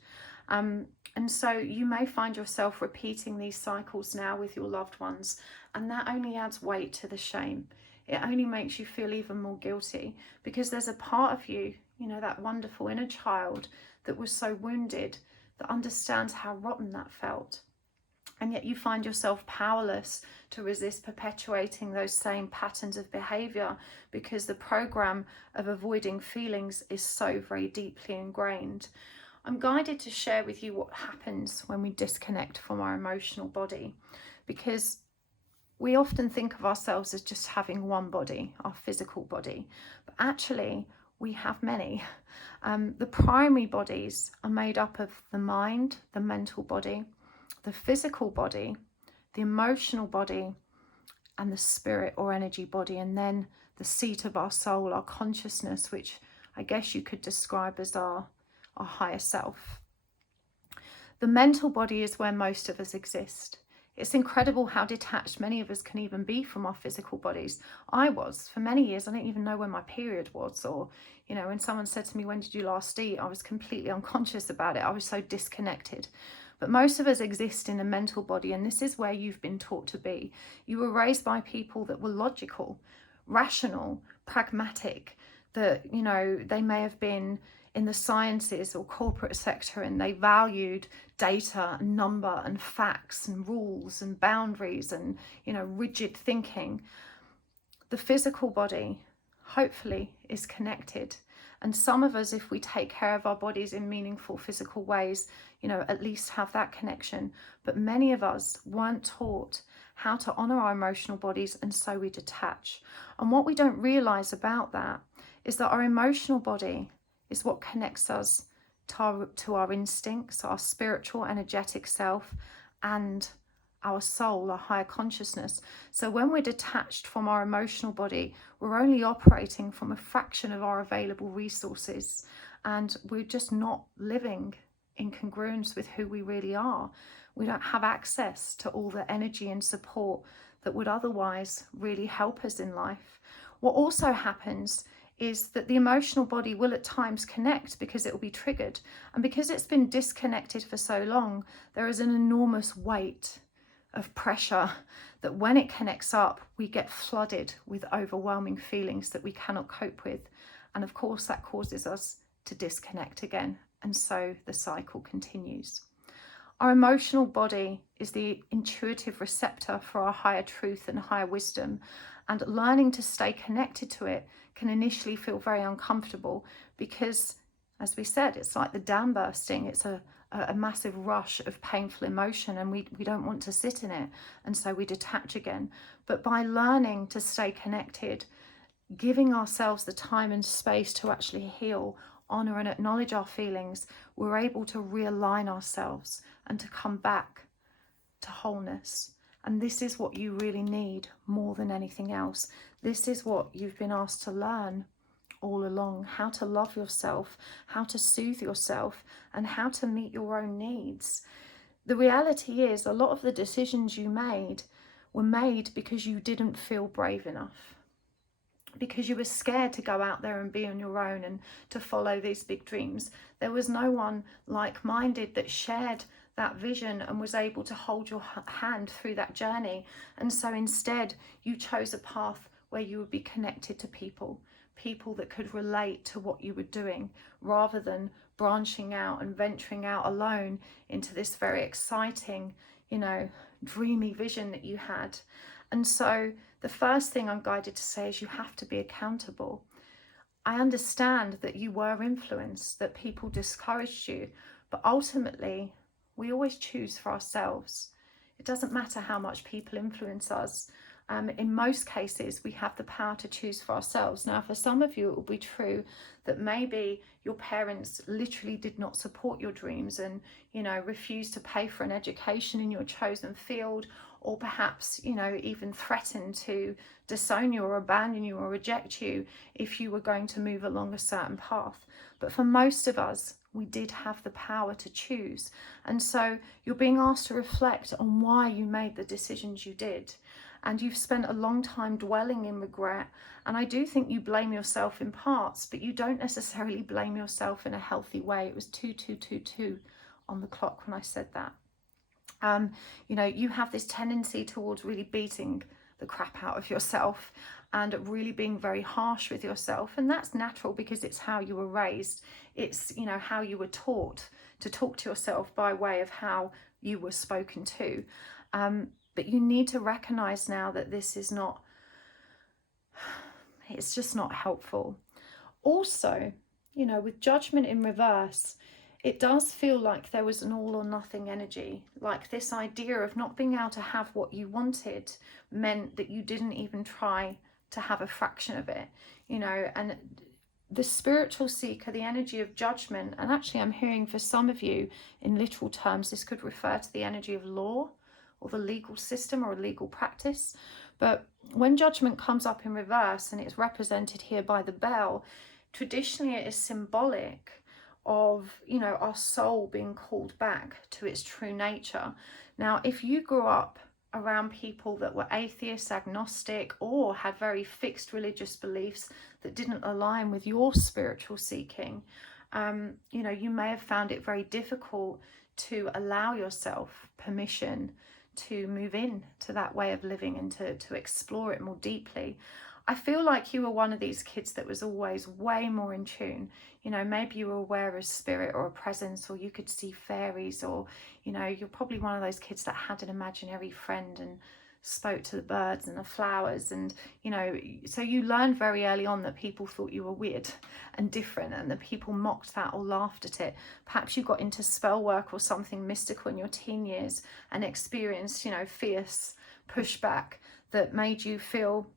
And so you may find yourself repeating these cycles now with your loved ones, and that only adds weight to the shame. It only makes you feel even more guilty because there's a part of you, you know, that wonderful inner child that was so wounded, that understands how rotten that felt. And yet you find yourself powerless to resist perpetuating those same patterns of behaviour because the program of avoiding feelings is so very deeply ingrained. I'm guided to share with you what happens when we disconnect from our emotional body, because we often think of ourselves as just having one body, our physical body, but actually we have many. The primary bodies are made up of the mind, the mental body, the physical body, the emotional body, and the spirit or energy body, and then the seat of our soul, our consciousness, which I guess you could describe as our higher self. The mental body is where most of us exist. It's incredible how detached many of us can even be from our physical bodies. I was for many years. I didn't even know when my period was, or, you know, when someone said to me, when did you last eat? I was completely unconscious about it. I was so disconnected. But most of us exist in a mental body, and this is where you've been taught to be. You were raised by people that were logical, rational, pragmatic, that, you know, they may have been in the sciences or corporate sector, and they valued data and number and facts and rules and boundaries and, you know, rigid thinking. The physical body, hopefully, is connected. And some of us, if we take care of our bodies in meaningful physical ways, you know, at least have that connection. But many of us weren't taught how to honour our emotional bodies, and so we detach. And what we don't realise about that is that our emotional body is what connects us to our instincts, our spiritual, energetic self, and our soul, our higher consciousness. So when we're detached from our emotional body, we're only operating from a fraction of our available resources, and we're just not living in congruence with who we really are. We don't have access to all the energy and support that would otherwise really help us in life. What also happens is that the emotional body will at times connect because it will be triggered. And because it's been disconnected for so long, there is an enormous weight of pressure that when it connects up, we get flooded with overwhelming feelings that we cannot cope with. And of course, that causes us to disconnect again. And so the cycle continues. Our emotional body is the intuitive receptor for our higher truth and higher wisdom. And learning to stay connected to it can initially feel very uncomfortable because, as we said, it's like the dam bursting. It's a massive rush of painful emotion, and we don't want to sit in it. And so we detach again. But by learning to stay connected, giving ourselves the time and space to actually heal, honour and acknowledge our feelings, we're able to realign ourselves and to come back to wholeness. And this is what you really need more than anything else. This is what you've been asked to learn all along: how to love yourself, how to soothe yourself, and how to meet your own needs. The reality is, a lot of the decisions you made were made because you didn't feel brave enough, because you were scared to go out there and be on your own and to follow these big dreams. There was no one like-minded that shared that vision and was able to hold your hand through that journey. And so instead you chose a path where you would be connected to people that could relate to what you were doing, rather than branching out and venturing out alone into this very exciting, you know, dreamy vision that you had. And so the first thing I'm guided to say is you have to be accountable. I understand that you were influenced, that people discouraged you, but ultimately we always choose for ourselves. It doesn't matter how much people influence us. In most cases, we have the power to choose for ourselves. Now, for some of you, it will be true that maybe your parents literally did not support your dreams and, you know, refused to pay for an education in your chosen field, or perhaps, you know, even threatened to disown you or abandon you or reject you if you were going to move along a certain path. But for most of us, we did have the power to choose. And so you're being asked to reflect on why you made the decisions you did. And you've spent a long time dwelling in regret. And I do think you blame yourself in parts, but you don't necessarily blame yourself in a healthy way. It was 2222 on the clock when I said that. You know, you have this tendency towards really beating the crap out of yourself and really being very harsh with yourself. And that's natural because it's how you were raised. It's, you know, how you were taught to talk to yourself by way of how you were spoken to. But you need to recognize now that this is not, it's just not helpful. Also, you know, with judgment in reverse, it does feel like there was an all or nothing energy. Like this idea of not being able to have what you wanted meant that you didn't even try to have a fraction of it, you know. And the spiritual seeker, the energy of judgment, and actually I'm hearing for some of you in literal terms, this could refer to the energy of law or the legal system or a legal practice. But when judgment comes up in reverse and it's represented here by the bell, traditionally it is symbolic of, you know, our soul being called back to its true nature. Now, if you grew up around people that were atheists, agnostic, or had very fixed religious beliefs that didn't align with your spiritual seeking, you know, you may have found it very difficult to allow yourself permission to move in to that way of living and to explore it more deeply. I feel like you were one of these kids that was always way more in tune. You know, maybe you were aware of spirit or a presence, or you could see fairies, or, you know, you're probably one of those kids that had an imaginary friend and spoke to the birds and the flowers. And, you know, so you learned very early on that people thought you were weird and different, and that people mocked that or laughed at it. Perhaps you got into spell work or something mystical in your teen years and experienced, you know, fierce pushback that made you feel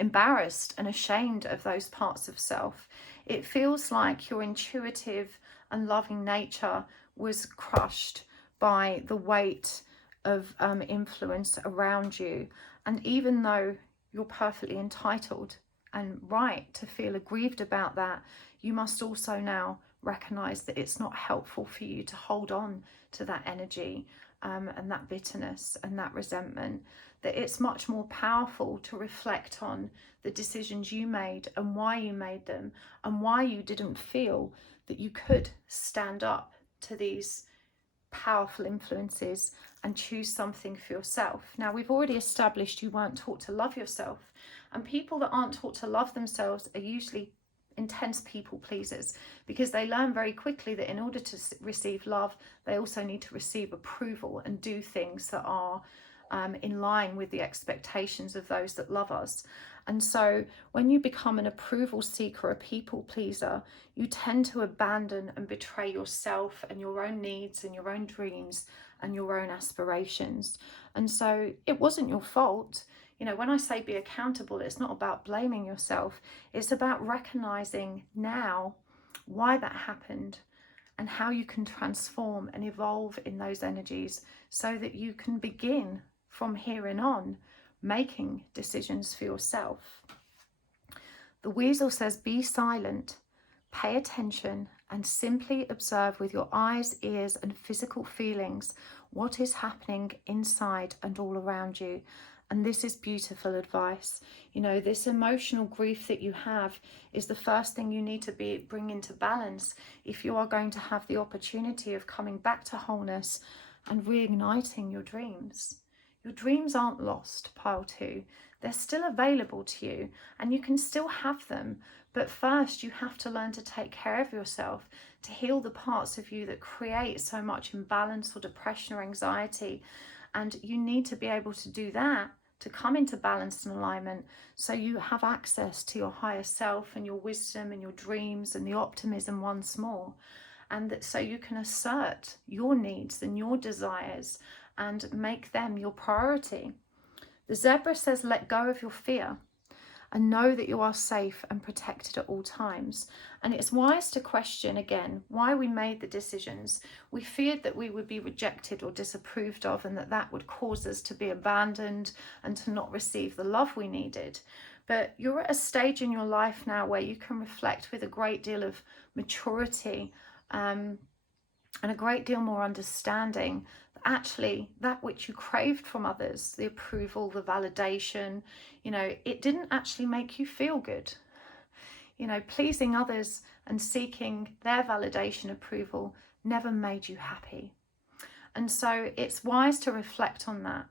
embarrassed and ashamed of those parts of self. It feels like your intuitive and loving nature was crushed by the weight of influence around you. And even though you're perfectly entitled and right to feel aggrieved about that, you must also now recognize that it's not helpful for you to hold on to that energy and that bitterness and that resentment. That it's much more powerful to reflect on the decisions you made and why you made them, and why you didn't feel that you could stand up to these powerful influences and choose something for yourself. Now, we've already established you weren't taught to love yourself, and people that aren't taught to love themselves are usually intense people pleasers, because they learn very quickly that in order to receive love, they also need to receive approval and do things that are in line with the expectations of those that love us. And so when you become an approval seeker, a people pleaser, you tend to abandon and betray yourself and your own needs and your own dreams and your own aspirations. And so it wasn't your fault. You know, when I say be accountable, it's not about blaming yourself. It's about recognizing now why that happened and how you can transform and evolve in those energies so that you can begin from here and on making decisions for yourself. The weasel says, be silent, pay attention, and simply observe with your eyes, ears, and physical feelings what is happening inside and all around you. And this is beautiful advice. You know, this emotional grief that you have is the first thing you need to bring into balance if you are going to have the opportunity of coming back to wholeness and reigniting your dreams. Your dreams aren't lost, pile 2. They're still available to you and you can still have them. But first you have to learn to take care of yourself, to heal the parts of you that create so much imbalance or depression or anxiety. And you need to be able to do that to come into balance and alignment so you have access to your higher self and your wisdom and your dreams and the optimism once more. And that so you can assert your needs and your desires and make them your priority. The zebra says, let go of your fear and know that you are safe and protected at all times. And it's wise to question again why we made the decisions. We feared that we would be rejected or disapproved of, and that would cause us to be abandoned and to not receive the love we needed. But you're at a stage in your life now where you can reflect with a great deal of maturity and a great deal more understanding that actually that which you craved from others, the approval, the validation, it didn't actually make you feel good. Pleasing others and seeking their validation, approval never made you happy. And so it's wise to reflect on that.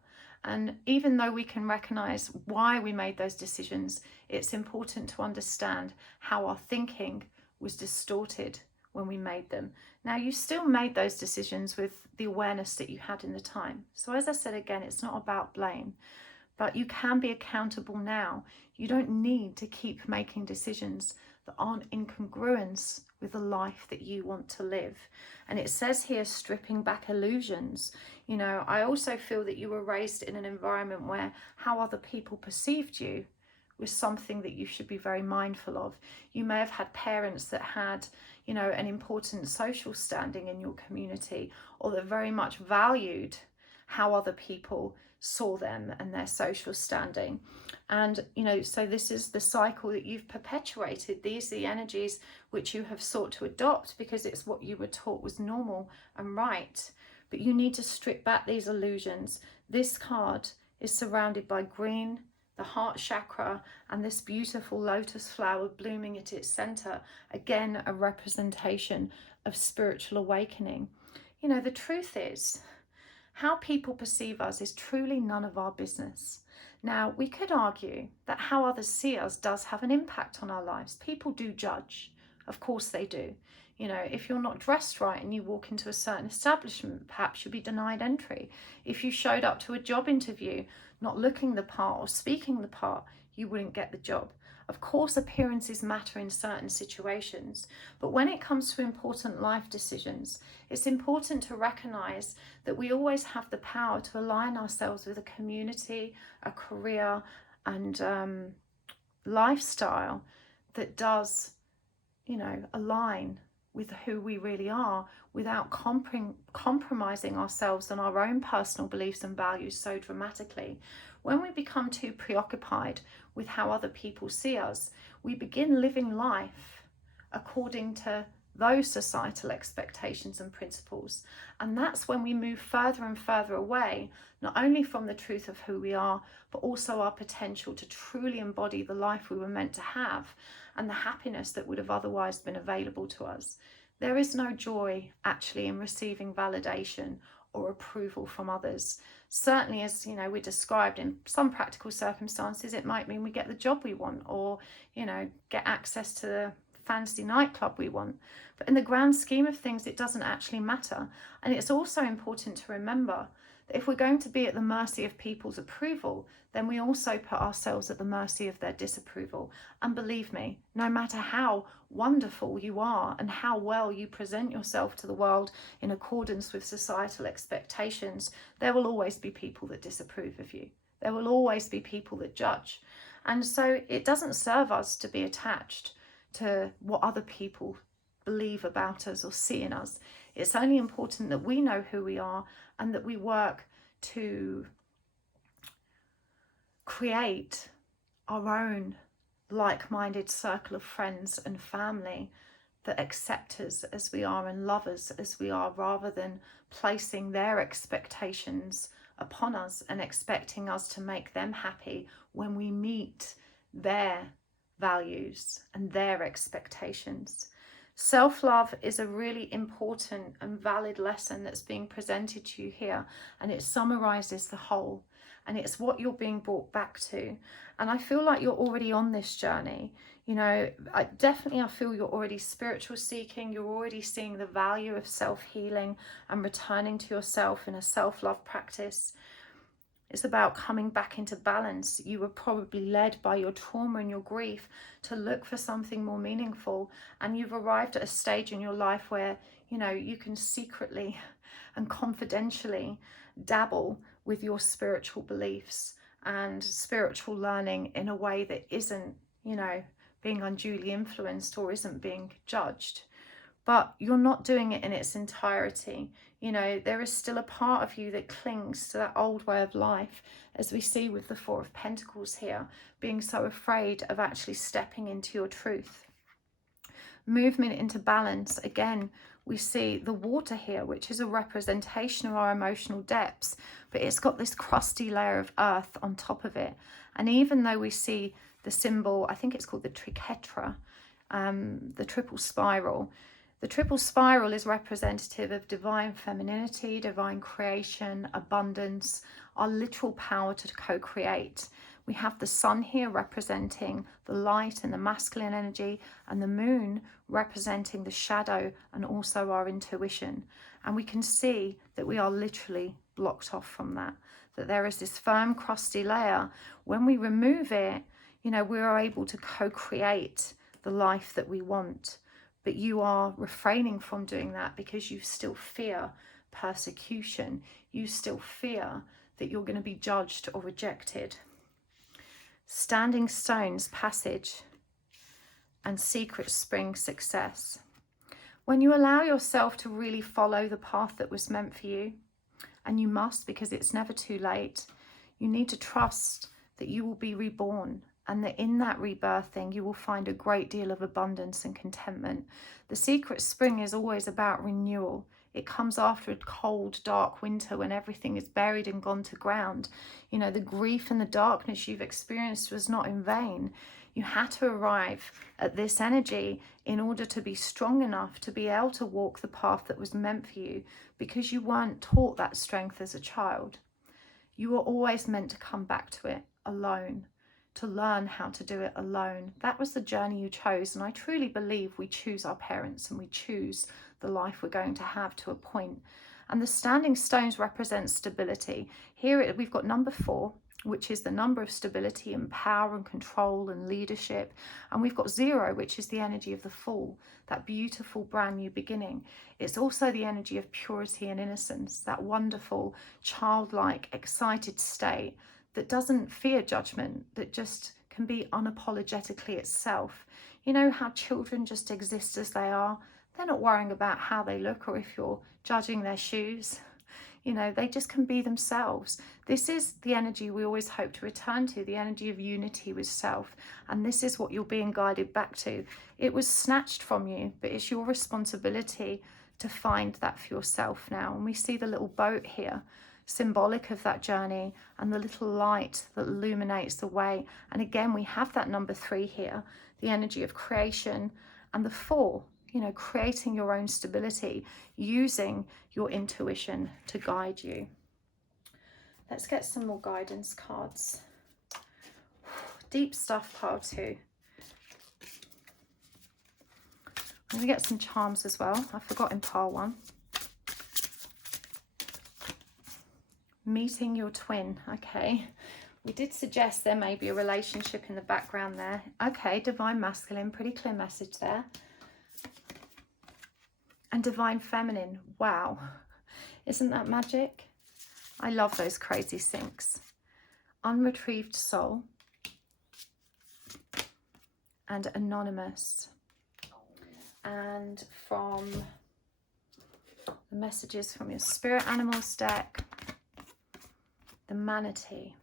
And even though we can recognize why we made those decisions, it's important to understand how our thinking was distorted when we made them. Now, you still made those decisions with the awareness that you had in the time. So as I said again, it's not about blame, but you can be accountable now. You don't need to keep making decisions that aren't in congruence with the life that you want to live. And it says here, stripping back illusions. I also feel that you were raised in an environment where how other people perceived you was something that you should be very mindful of. You may have had parents that had, an important social standing in your community, or that very much valued how other people saw them and their social standing. And, so this is the cycle that you've perpetuated. These are the energies which you have sought to adopt because it's what you were taught was normal and right. But you need to strip back these illusions. This card is surrounded by green, the heart chakra, and this beautiful lotus flower blooming at its center. Again, a representation of spiritual awakening. The truth is, how people perceive us is truly none of our business. Now, we could argue that how others see us does have an impact on our lives. People do judge. Of course they do. If you're not dressed right and you walk into a certain establishment, perhaps you'll be denied entry. If you showed up to a job interview not looking the part or speaking the part, you wouldn't get the job. Of course, appearances matter in certain situations, but when it comes to important life decisions, it's important to recognize that we always have the power to align ourselves with a community, a career, and lifestyle that does, align with who we really are without compromising ourselves and our own personal beliefs and values so dramatically. When we become too preoccupied with how other people see us, we begin living life according to those societal expectations and principles. And that's when we move further and further away, not only from the truth of who we are, but also our potential to truly embody the life we were meant to have and the happiness that would have otherwise been available to us. There is no joy actually in receiving validation or approval from others. Certainly, as we described, in some practical circumstances, it might mean we get the job we want, or get access to the fancy nightclub we want. But in the grand scheme of things, it doesn't actually matter. And it's also important to remember that if we're going to be at the mercy of people's approval, then we also put ourselves at the mercy of their disapproval. And believe me, no matter how wonderful you are and how well you present yourself to the world in accordance with societal expectations, there will always be people that disapprove of you. There will always be people that judge. And so it doesn't serve us to be attached to what other people believe about us or see in us. It's only important that we know who we are and that we work to create our own like-minded circle of friends and family that accept us as we are and love us as we are, rather than placing their expectations upon us and expecting us to make them happy when we meet their values and their expectations. Self-love is a really important and valid lesson that's being presented to you here, and it summarizes the whole, and it's what you're being brought back to. And I feel like you're already on this journey. I feel you're already spiritual seeking. You're already seeing the value of self-healing and returning to yourself in a self-love practice. It's about coming back into balance. You were probably led by your trauma and your grief to look for something more meaningful. And you've arrived at a stage in your life where, you can secretly and confidentially dabble with your spiritual beliefs and spiritual learning in a way that isn't, you know, being unduly influenced or isn't being judged. But you're not doing it in its entirety. You know, there is still a part of you that clings to that old way of life, as we see with the Four of Pentacles here, being so afraid of actually stepping into your truth. Movement into balance, again, we see the water here, which is a representation of our emotional depths, but it's got this crusty layer of earth on top of it. And even though we see the symbol, I think it's called the triquetra, the triple spiral. The triple spiral is representative of divine femininity, divine creation, abundance, our literal power to co-create. We have the sun here representing the light and the masculine energy, and the moon representing the shadow and also our intuition. And we can see that we are literally blocked off from that, that there is this firm, crusty layer. When we remove it, you know, we are able to co-create the life that we want. But you are refraining from doing that because you still fear persecution. You still fear that you're going to be judged or rejected. Standing stones, passage, and secret spring, success. When you allow yourself to really follow the path that was meant for you, and you must, because it's never too late, you need to trust that you will be reborn, and that in that rebirthing you will find a great deal of abundance and contentment. The secret spring is always about renewal. It comes after a cold, dark winter when everything is buried and gone to ground. You know, the grief and the darkness you've experienced was not in vain. You had to arrive at this energy in order to be strong enough to be able to walk the path that was meant for you, because you weren't taught that strength as a child. You were always meant to come back to it alone, to learn how to do it alone. That was the journey you chose, and I truly believe we choose our parents and we choose the life we're going to have to a point. And the standing stones represent stability. Here we've got number 4, which is the number of stability and power and control and leadership. And we've got 0, which is the energy of the fall, that beautiful brand new beginning. It's also the energy of purity and innocence, that wonderful, childlike, excited state that doesn't fear judgment, that just can be unapologetically itself. You know how children just exist as they are? They're not worrying about how they look or if you're judging their shoes. You know, they just can be themselves. This is the energy we always hope to return to, the energy of unity with self. And this is what you're being guided back to. It was snatched from you, but it's your responsibility to find that for yourself now. And we see the little boat here, symbolic of that journey, and the little light that illuminates the way. And again, we have that number 3 here, the energy of creation, and the 4, you know, creating your own stability, using your intuition to guide you. Let's get some more guidance cards. Deep stuff, pile 2. I'm going to get some charms as well. I forgot in pile 1. Meeting your twin. Okay, we did suggest there may be a relationship in the background there. Okay, divine masculine, pretty clear message there. And divine feminine. Wow, isn't that magic? I love those crazy syncs. Unretrieved soul and anonymous. And from the messages from your spirit animals deck, the manatee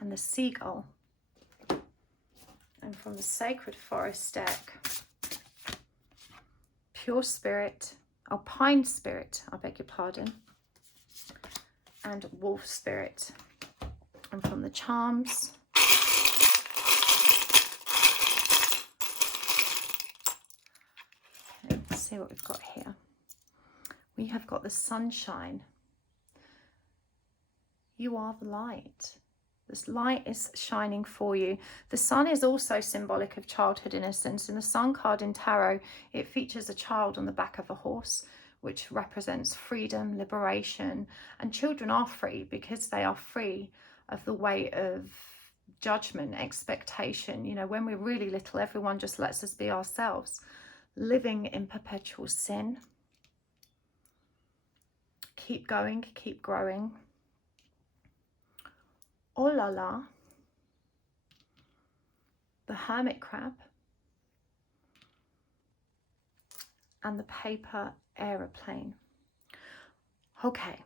and the seagull. And from the sacred forest deck, pure spirit, oh, pine spirit, I beg your pardon, and wolf spirit. And from the charms, let's see what we've got here. We have got the sunshine. You are the light. This light is shining for you. The sun is also symbolic of childhood innocence. In the sun card in tarot, it features a child on the back of a horse, which represents freedom, liberation. And children are free because they are free of the weight of judgment, expectation. You know, when we're really little, everyone just lets us be ourselves, living in perpetual sin. Keep going, keep growing. Olala, the hermit crab, and the paper aeroplane. Okay.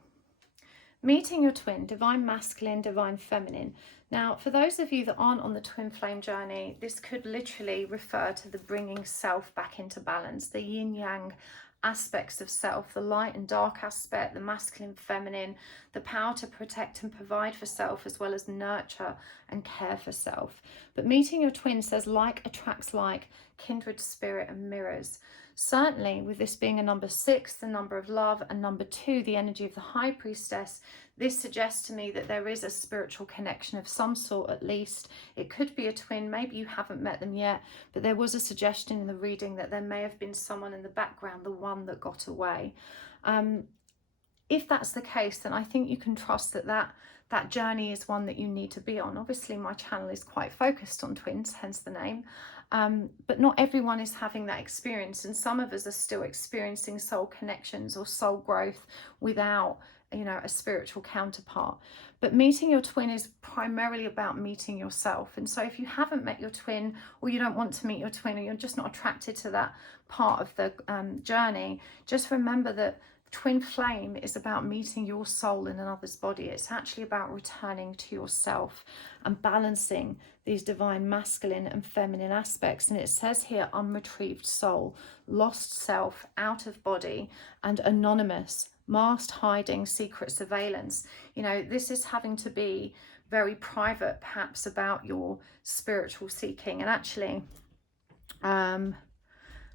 Meeting your twin, divine masculine, divine feminine. Now, for those of you that aren't on the twin flame journey, this could literally refer to the bringing self back into balance, the yin yang aspects of self, the light and dark aspect, the masculine, feminine, the power to protect and provide for self, as well as nurture and care for self. But meeting your twin says like attracts like, kindred spirit and mirrors. Certainly, with this being a number 6, the number of love, and number 2, the energy of the high priestess, this suggests to me that there is a spiritual connection of some sort at least. It could be a twin, maybe you haven't met them yet, but there was a suggestion in the reading that there may have been someone in the background, the one that got away. If that's the case, then I think you can trust that journey is one that you need to be on. Obviously, my channel is quite focused on twins, hence the name. But not everyone is having that experience, and some of us are still experiencing soul connections or soul growth without, you know, a spiritual counterpart. But meeting your twin is primarily about meeting yourself. And so if you haven't met your twin, or you don't want to meet your twin, or you're just not attracted to that part of the journey, just remember that twin flame is about meeting your soul in another's body. It's actually about returning to yourself and balancing these divine masculine and feminine aspects. And it says here, unretrieved soul, lost self, out of body, and anonymous, masked, hiding, secret surveillance. You know, this is having to be very private, perhaps, about your spiritual seeking, and actually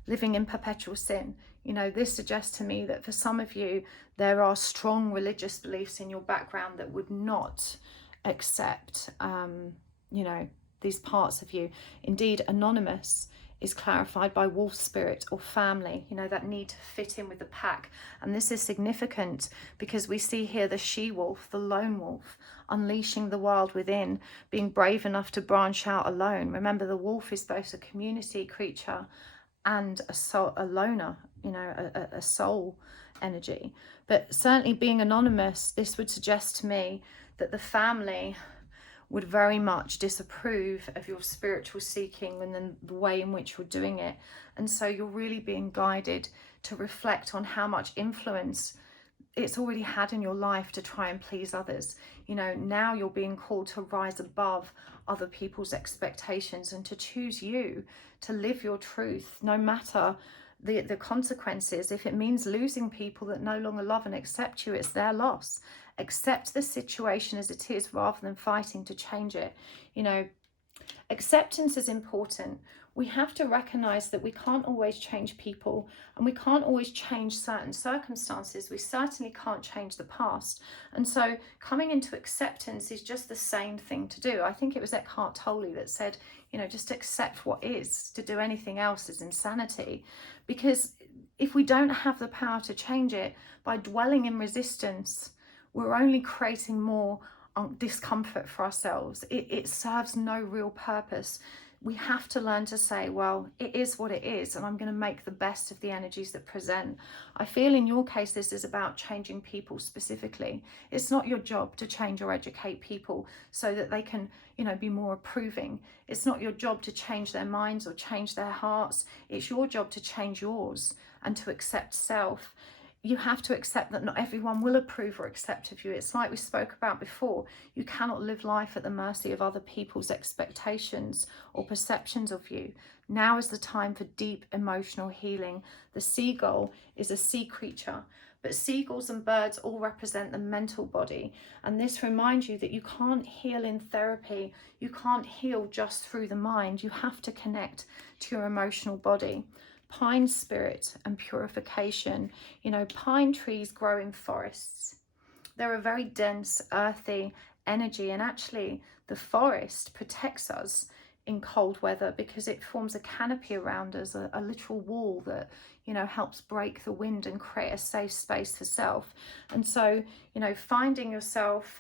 living in perpetual sin. You know, this suggests to me that for some of you, there are strong religious beliefs in your background that would not accept, you know, these parts of you. Indeed, anonymous is clarified by wolf spirit or family, you know, that need to fit in with the pack. And this is significant because we see here the she-wolf, the lone wolf, unleashing the wild within, being brave enough to branch out alone. Remember, the wolf is both a community creature and a loner, you know, a soul energy. But certainly being anonymous, this would suggest to me that the family would very much disapprove of your spiritual seeking and then the way in which you're doing it. And so you're really being guided to reflect on how much influence it's already had in your life to try and please others. You know, now you're being called to rise above other people's expectations and to choose you, to live your truth, no matter the consequences. If it means losing people that no longer love and accept you, it's their loss. Accept the situation as it is rather than fighting to change it. You know, acceptance is important. We have to recognize that we can't always change people, and we can't always change certain circumstances. We certainly can't change the past. And so coming into acceptance is just the same thing to do. I think it was Eckhart Tolle that said, you know, just accept what is. To do anything else is insanity. Because if we don't have the power to change it, by dwelling in resistance, we're only creating more discomfort for ourselves. It serves no real purpose. We have to learn to say, well, it is what it is, and I'm going to make the best of the energies that present. I feel in your case, this is about changing people specifically. It's not your job to change or educate people so that they can, you know, be more approving. It's not your job to change their minds or change their hearts. It's your job to change yours and to accept self. You have to accept that not everyone will approve or accept of you. It's like we spoke about before. You cannot live life at the mercy of other people's expectations or perceptions of you. Now is the time for deep emotional healing. The seagull is a sea creature, but seagulls and birds all represent the mental body. And this reminds you that you can't heal in therapy. You can't heal just through the mind. You have to connect to your emotional body. Pine spirit and purification. You know, pine trees grow in forests. They're a very dense, earthy energy, and actually the forest protects us in cold weather because it forms a canopy around us, a literal wall that, you know, helps break the wind and create a safe space for self. And so, you know, finding yourself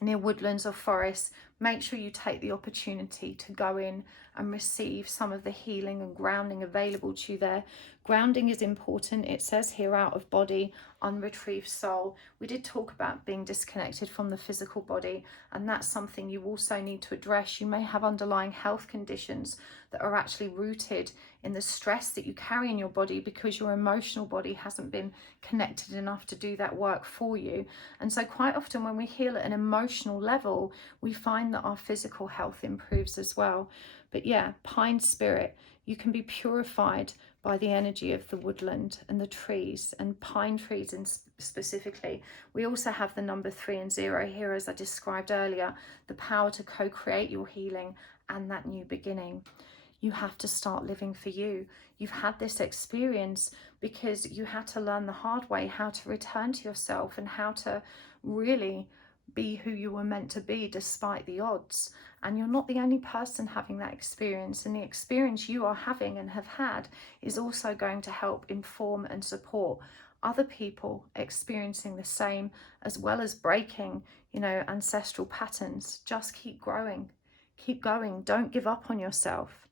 near woodlands or forests, make sure you take the opportunity to go in and receive some of the healing and grounding available to you there. Grounding is important. It says here, out of body, unretrieved soul. We did talk about being disconnected from the physical body, and that's something you also need to address. You may have underlying health conditions that are actually rooted in the stress that you carry in your body because your emotional body hasn't been connected enough to do that work for you. And so quite often when we heal at an emotional level, we find that our physical health improves as well. But yeah, pine spirit, you can be purified by the energy of the woodland and the trees, and pine trees specifically. We also have the number 3 and 0 here, as I described earlier, the power to co-create your healing and that new beginning. You have to start living for you. You've had this experience because you had to learn the hard way how to return to yourself and how to really be who you were meant to be despite the odds. And you're not the only person having that experience, and the experience you are having and have had is also going to help inform and support other people experiencing the same, as well as breaking, ancestral patterns. Just keep growing, keep going, don't give up on yourself.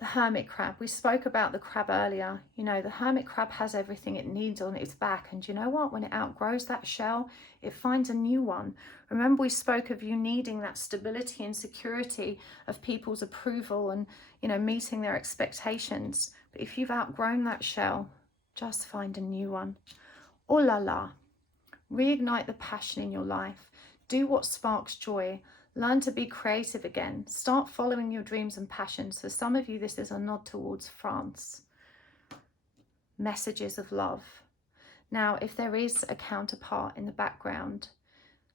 The hermit crab, we spoke about the crab earlier. The hermit crab has everything it needs on its back, and you know what, when it outgrows that shell, it finds a new one. Remember, we spoke of you needing that stability and security of people's approval and meeting their expectations. But if you've outgrown that shell, just find a new one. Oh la la, reignite the passion in your life. Do what sparks joy. Learn to be creative again. Start following your dreams and passions. For some of you, this is a nod towards France. Messages of love. Now, if there is a counterpart in the background,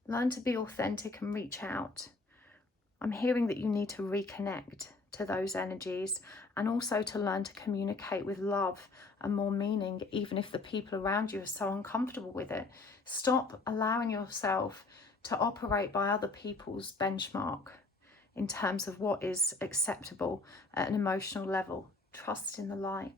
learn to be authentic and reach out. I'm hearing that you need to reconnect to those energies, and also to learn to communicate with love and more meaning, even if the people around you are so uncomfortable with it. Stop allowing yourself to operate by other people's benchmark in terms of what is acceptable at an emotional level. Trust in the light.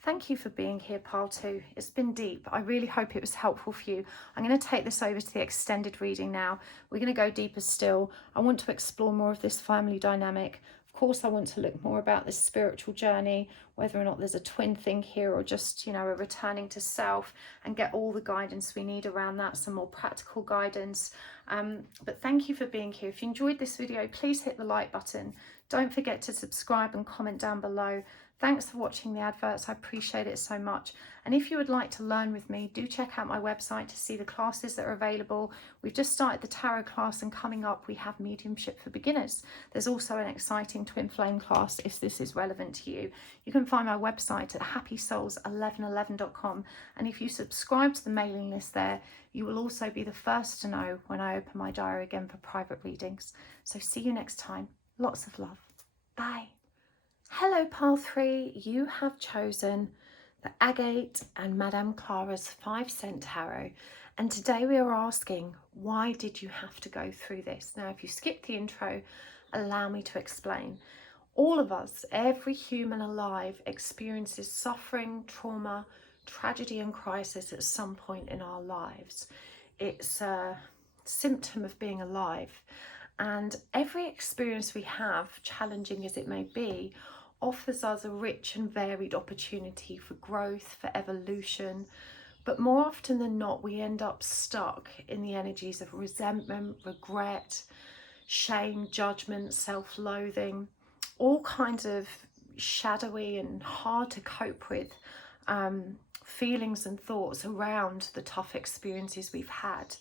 Thank you for being here, Pile 2. It's been deep. I really hope it was helpful for you. I'm going to take this over to the extended reading now. We're going to go deeper still. I want to explore more of this family dynamic. Of course, I want to look more about this spiritual journey, whether or not there's a twin thing here or just, a returning to self, and get all the guidance we need around that, some more practical guidance. But thank you for being here. If you enjoyed this video, please hit the like button. Don't forget to subscribe and comment down below. Thanks for watching the adverts. I appreciate it so much. And if you would like to learn with me, do check out my website to see the classes that are available. We've just started the tarot class, and coming up we have mediumship for beginners. There's also an exciting twin flame class if this is relevant to you. You can find my website at happysouls1111.com, and if you subscribe to the mailing list there, you will also be the first to know when I open my diary again for private readings. So see you next time. Lots of love. Bye. Hello, Pile 3. You have chosen the Agate and Madame Clara's 5-cent tarot, and today we are asking, why did you have to go through this? Now, if you skip the intro, allow me to explain. All of us, every human alive, experiences suffering, trauma, tragedy and crisis at some point in our lives. It's a symptom of being alive, and every experience we have, challenging as it may be, offers us a rich and varied opportunity for growth, for evolution. But more often than not, we end up stuck in the energies of resentment, regret, shame, judgment, self-loathing, all kinds of shadowy and hard to cope with feelings and thoughts around the tough experiences we've had.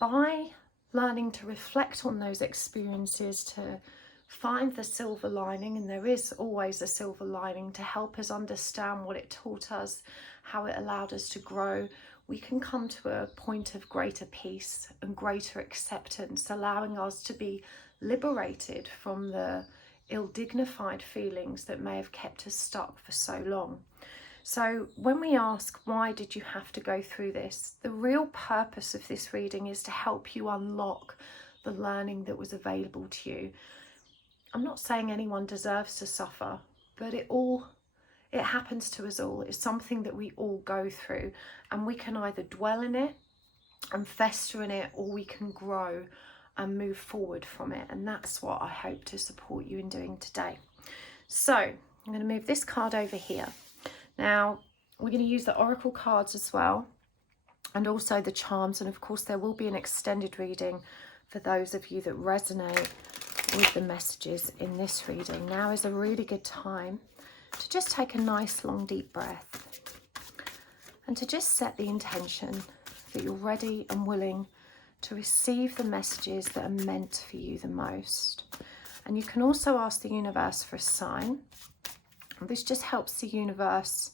By learning to reflect on those experiences, to find the silver lining, and there is always a silver lining, to help us understand what it taught us, how it allowed us to grow, we can come to a point of greater peace and greater acceptance, allowing us to be liberated from the ill-dignified feelings that may have kept us stuck for so long. So when we ask, why did you have to go through this? The real purpose of this reading is to help you unlock the learning that was available to you. I'm not saying anyone deserves to suffer, but it happens to us all. It's something that we all go through, and we can either dwell in it and fester in it, or we can grow and move forward from it. And that's what I hope to support you in doing today. So I'm going to move this card over here. Now we're going to use the oracle cards as well, and also the charms, and of course there will be an extended reading for those of you that resonate with the messages in this reading. Now is a really good time to just take a nice long deep breath and to just set the intention that you're ready and willing to receive the messages that are meant for you the most. And you can also ask the universe for a sign. This just helps the universe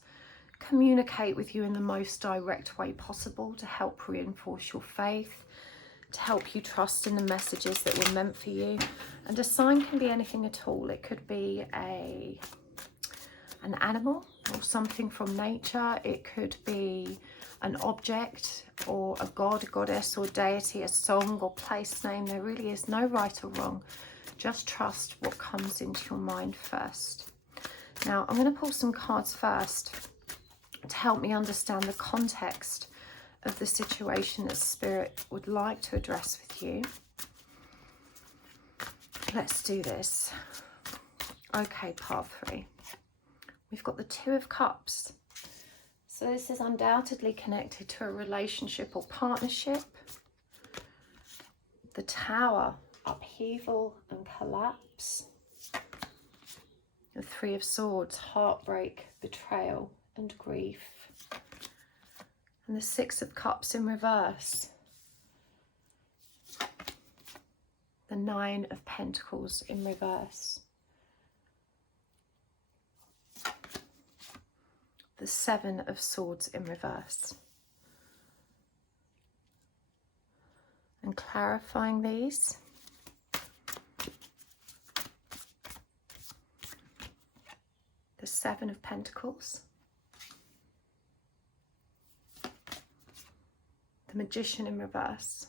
communicate with you in the most direct way possible to help reinforce your faith, to help you trust in the messages that were meant for you. And a sign can be anything at all. It could be an animal or something from nature. It could be an object or a god, goddess or deity, a song or place name. There really is no right or wrong. Just trust what comes into your mind first. Now I'm going to pull some cards first to help me understand the context of the situation that Spirit would like to address with you. Let's do this. Okay, part 3. We've got the 2 of Cups. So this is undoubtedly connected to a relationship or partnership. The Tower, upheaval and collapse. The 3 of Swords, heartbreak, betrayal and grief. And the 6 of Cups in reverse. The 9 of Pentacles in reverse. The 7 of Swords in reverse. And clarifying these, the 7 of Pentacles, the Magician in reverse,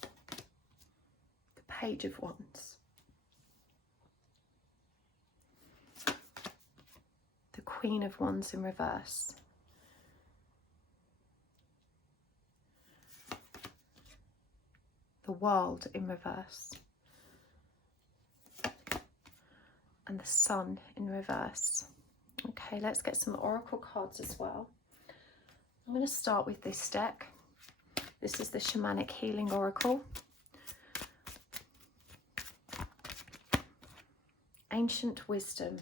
the Page of Wands, the Queen of Wands in reverse, the World in reverse, and the Sun in reverse. Okay, let's get some oracle cards as well. I'm going to start with this deck. This is the Shamanic Healing Oracle. Ancient Wisdom.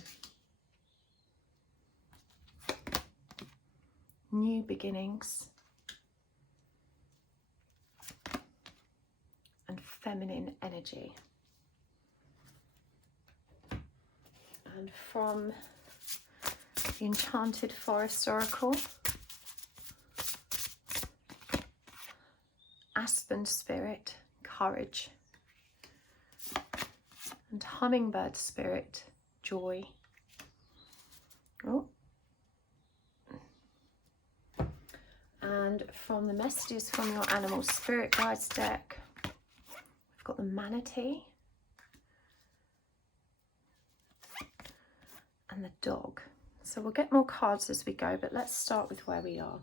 New Beginnings. And Feminine Energy. And from the Enchanted Forest Oracle, Aspen Spirit, Courage. And Hummingbird Spirit, Joy. Oh. And from the Messages from Your Animal Spirit Guides deck, we've got the Manatee and the Dog. So we'll get more cards as we go, but let's start with where we are.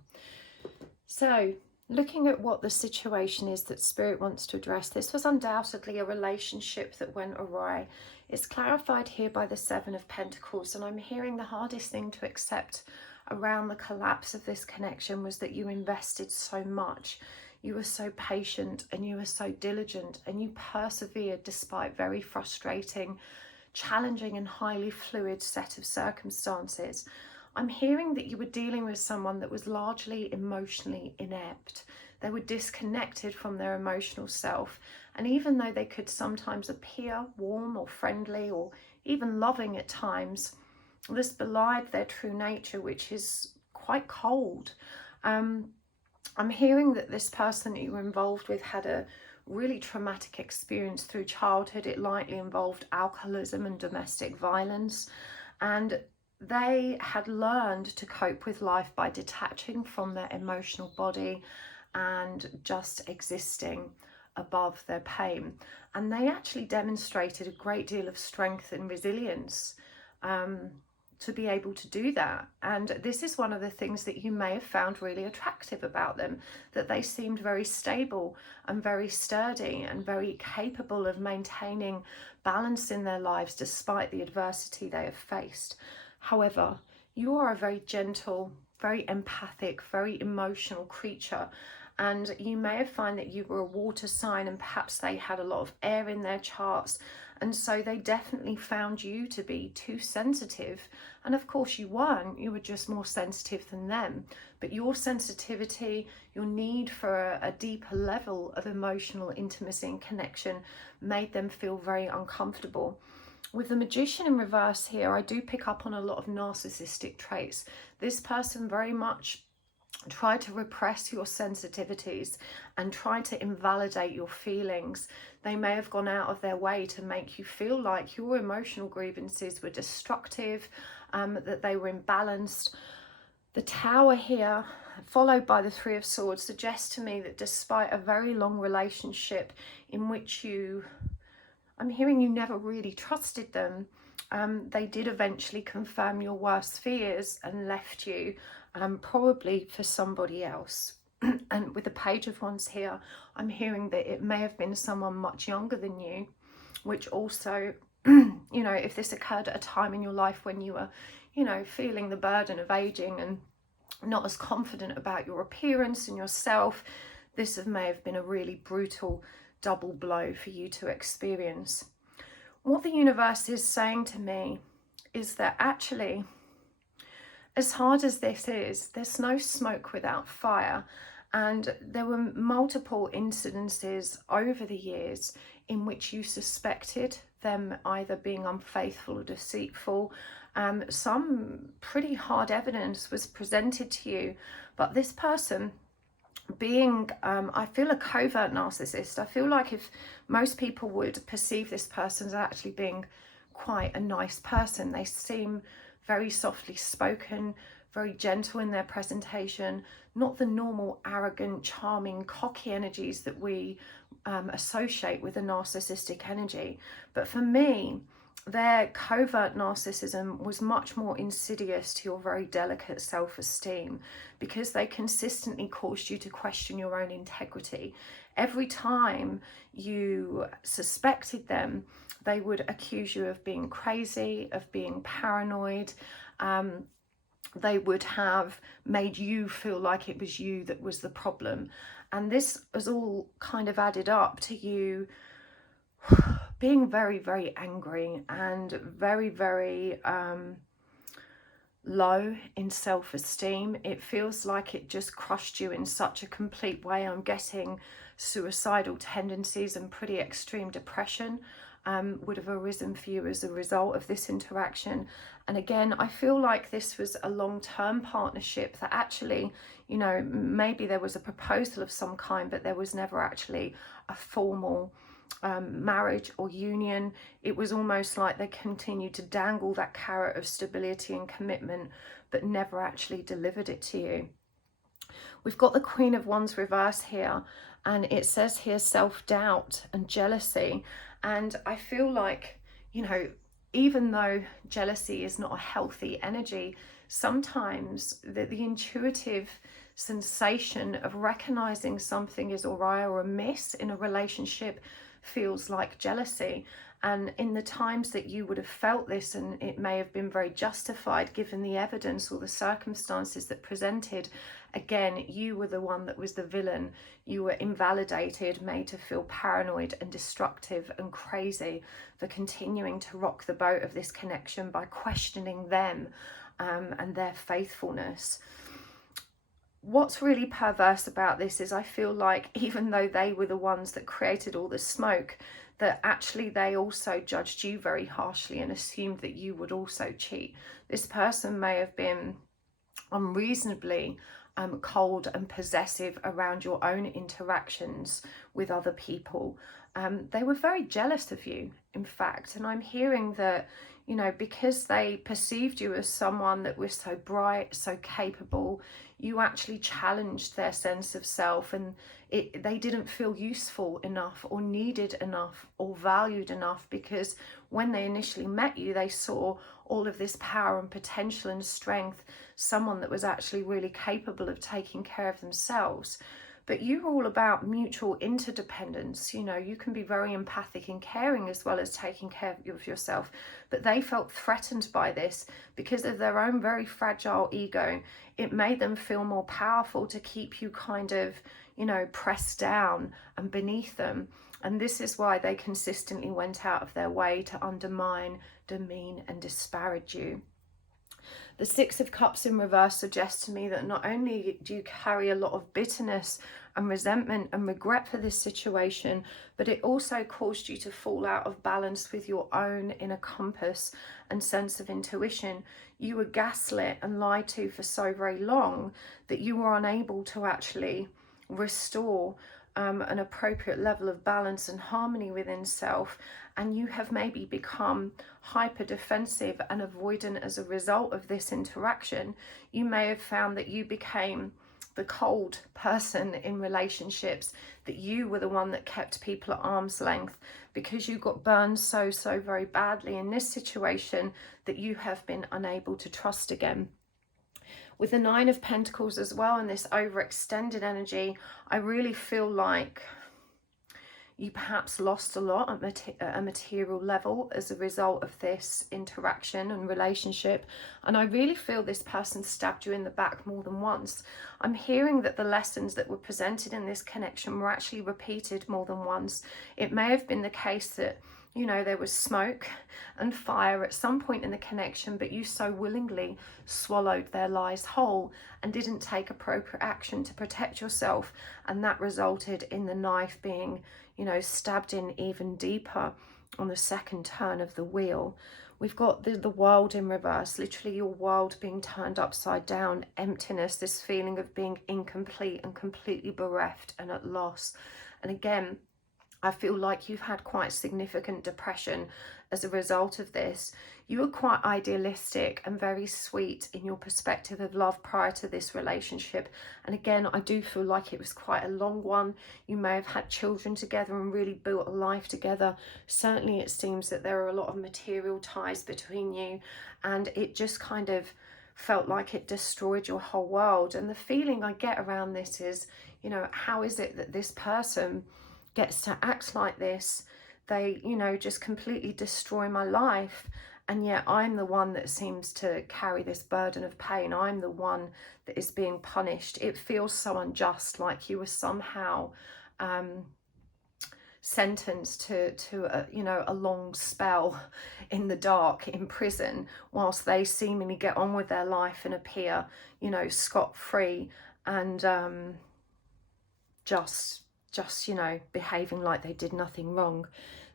So looking at what the situation is that Spirit wants to address, this was undoubtedly a relationship that went awry. It's clarified here by the 7 of Pentacles, and I'm hearing the hardest thing to accept around the collapse of this connection was that you invested so much. You were so patient and you were so diligent and you persevered despite very frustrating, challenging and highly fluid set of circumstances. I'm hearing that you were dealing with someone that was largely emotionally inept. They were disconnected from their emotional self. And even though they could sometimes appear warm or friendly or even loving at times, this belied their true nature, which is quite cold. I'm hearing that this person that you were involved with had a really traumatic experience through childhood. It likely involved alcoholism and domestic violence. And they had learned to cope with life by detaching from their emotional body and just existing above their pain. And they actually demonstrated a great deal of strength and resilience to be able to do that. And this is one of the things that you may have found really attractive about them, that they seemed very stable and very sturdy and very capable of maintaining balance in their lives despite the adversity they have faced. However, you are a very gentle, very empathic, very emotional creature, and you may have found that you were a water sign and perhaps they had a lot of air in their charts, and so they definitely found you to be too sensitive. And of course you weren't, you were just more sensitive than them. But your sensitivity, your need for a deeper level of emotional intimacy and connection made them feel very uncomfortable. With the Magician in reverse here, I do pick up on a lot of narcissistic traits. This person very much try to repress your sensitivities and try to invalidate your feelings. They may have gone out of their way to make you feel like your emotional grievances were destructive, that they were imbalanced. The Tower here, followed by the Three of Swords, suggests to me that despite a very long relationship in which I'm hearing you never really trusted them, they did eventually confirm your worst fears and left you, probably for somebody else. And with the Page of Wands here, I'm hearing that it may have been someone much younger than you, which also, you know, if this occurred at a time in your life when you were, you know, feeling the burden of aging and not as confident about your appearance and yourself, this may have been a really brutal double blow for you to experience. What the universe is saying to me is that actually, as hard as this is, there's no smoke without fire. And there were multiple incidences over the years in which you suspected them either being unfaithful or deceitful. Some pretty hard evidence was presented to you, but this person being, I feel, a covert narcissist. I feel like if most people would perceive this person as actually being quite a nice person, they seem very softly spoken, very gentle in their presentation, not the normal arrogant, charming, cocky energies that we associate with a narcissistic energy. But for me, their covert narcissism was much more insidious to your very delicate self-esteem, because they consistently caused you to question your own integrity. Every time you suspected them, they would accuse you of being crazy, of being paranoid. They would have made you feel like it was you that was the problem. And this was all kind of added up to you being very, very angry and very, very low in self-esteem. It feels like it just crushed you in such a complete way. I'm getting suicidal tendencies and pretty extreme depression would have arisen for you as a result of this interaction. And again, I feel like this was a long-term partnership that actually, you know, maybe there was a proposal of some kind, but there was never actually a formal marriage or union. It was almost like they continued to dangle that carrot of stability and commitment, but never actually delivered it to you. We've got the Queen of Wands reverse here, and it says here self-doubt and jealousy. And I feel like, you know, even though jealousy is not a healthy energy, sometimes the intuitive sensation of recognizing something is awry or amiss in a relationship feels like jealousy. And in the times that you would have felt this, and it may have been very justified given the evidence or the circumstances that presented, again, you were the one that was the villain. You were invalidated, made to feel paranoid and destructive and crazy for continuing to rock the boat of this connection by questioning them and their faithfulness. What's really perverse about this is I feel like even though they were the ones that created all the smoke, that actually they also judged you very harshly and assumed that you would also cheat. This person may have been unreasonably cold and possessive around your own interactions with other people. They were very jealous of you, in fact, and I'm hearing that, you know, because they perceived you as someone that was so bright, so capable, you actually challenged their sense of self, and they didn't feel useful enough or needed enough or valued enough, because when they initially met you, they saw all of this power and potential and strength, someone that was actually really capable of taking care of themselves. But you're all about mutual interdependence. You know, you can be very empathic and caring as well as taking care of yourself. But they felt threatened by this because of their own very fragile ego. It made them feel more powerful to keep you kind of, you know, pressed down and beneath them. And this is why they consistently went out of their way to undermine, demean, and disparage you. The Six of Cups in reverse suggests to me that not only do you carry a lot of bitterness and resentment and regret for this situation, but it also caused you to fall out of balance with your own inner compass and sense of intuition. You were gaslit and lied to for so very long that you were unable to actually restore an appropriate level of balance and harmony within self, and you have maybe become hyper defensive and avoidant as a result of this interaction. You may have found that you became the cold person in relationships, that you were the one that kept people at arm's length because you got burned so very badly in this situation that you have been unable to trust again. With the Nine of Pentacles as well, and this overextended energy, I really feel like you perhaps lost a lot at a material level as a result of this interaction and relationship. And I really feel this person stabbed you in the back more than once. I'm hearing that the lessons that were presented in this connection were actually repeated more than once. It may have been the case that, you know, there was smoke and fire at some point in the connection, but you so willingly swallowed their lies whole and didn't take appropriate action to protect yourself. And that resulted in the knife being, you know, stabbed in even deeper on the second turn of the wheel. We've got the world in reverse, literally your world being turned upside down, emptiness, this feeling of being incomplete and completely bereft and at loss. And again, I feel like you've had quite significant depression as a result of this. You were quite idealistic and very sweet in your perspective of love prior to this relationship. And again, I do feel like it was quite a long one. You may have had children together and really built a life together. Certainly it seems that there are a lot of material ties between you, and it just kind of felt like it destroyed your whole world. And the feeling I get around this is, you know, how is it that this person gets to act like this? They, you know, just completely destroy my life, and yet I'm the one that seems to carry this burden of pain. I'm the one that is being punished. It feels so unjust, like you were somehow sentenced to a, you know, a long spell in the dark in prison, whilst they seemingly get on with their life and appear, you know, scot-free and just, you know, behaving like they did nothing wrong.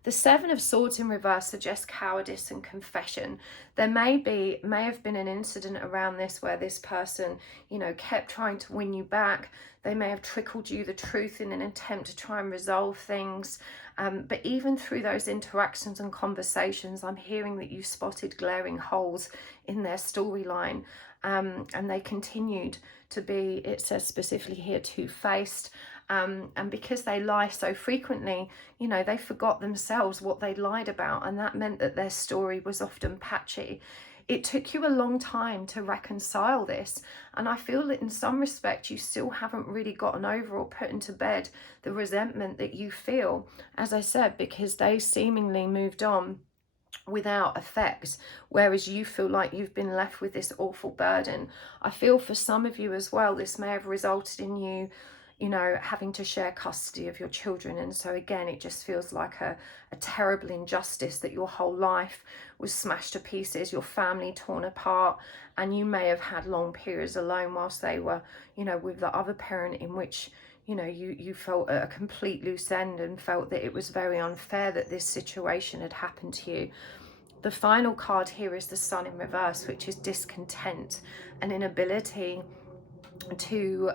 The Seven of Swords in reverse suggests cowardice and confession. There may have been an incident around this where this person, you know, kept trying to win you back. They may have trickled you the truth in an attempt to try and resolve things. But even through those interactions and conversations, I'm hearing that you spotted glaring holes in their storyline. And they continued to be, it says specifically here, two-faced. And because they lie so frequently, you know, they forgot themselves what they lied about, and that meant that their story was often patchy. It took you a long time to reconcile this, and I feel that in some respect you still haven't really gotten over or put into bed the resentment that you feel, as I said, because they seemingly moved on without effect, whereas you feel like you've been left with this awful burden. I feel for some of you as well, this may have resulted in you know, having to share custody of your children. And so again, it just feels like a terrible injustice that your whole life was smashed to pieces, your family torn apart, and you may have had long periods alone whilst they were, you know, with the other parent, in which, you know, you felt at a complete loose end and felt that it was very unfair that this situation had happened to you. The final card here is the Sun in reverse, which is discontent, an inability to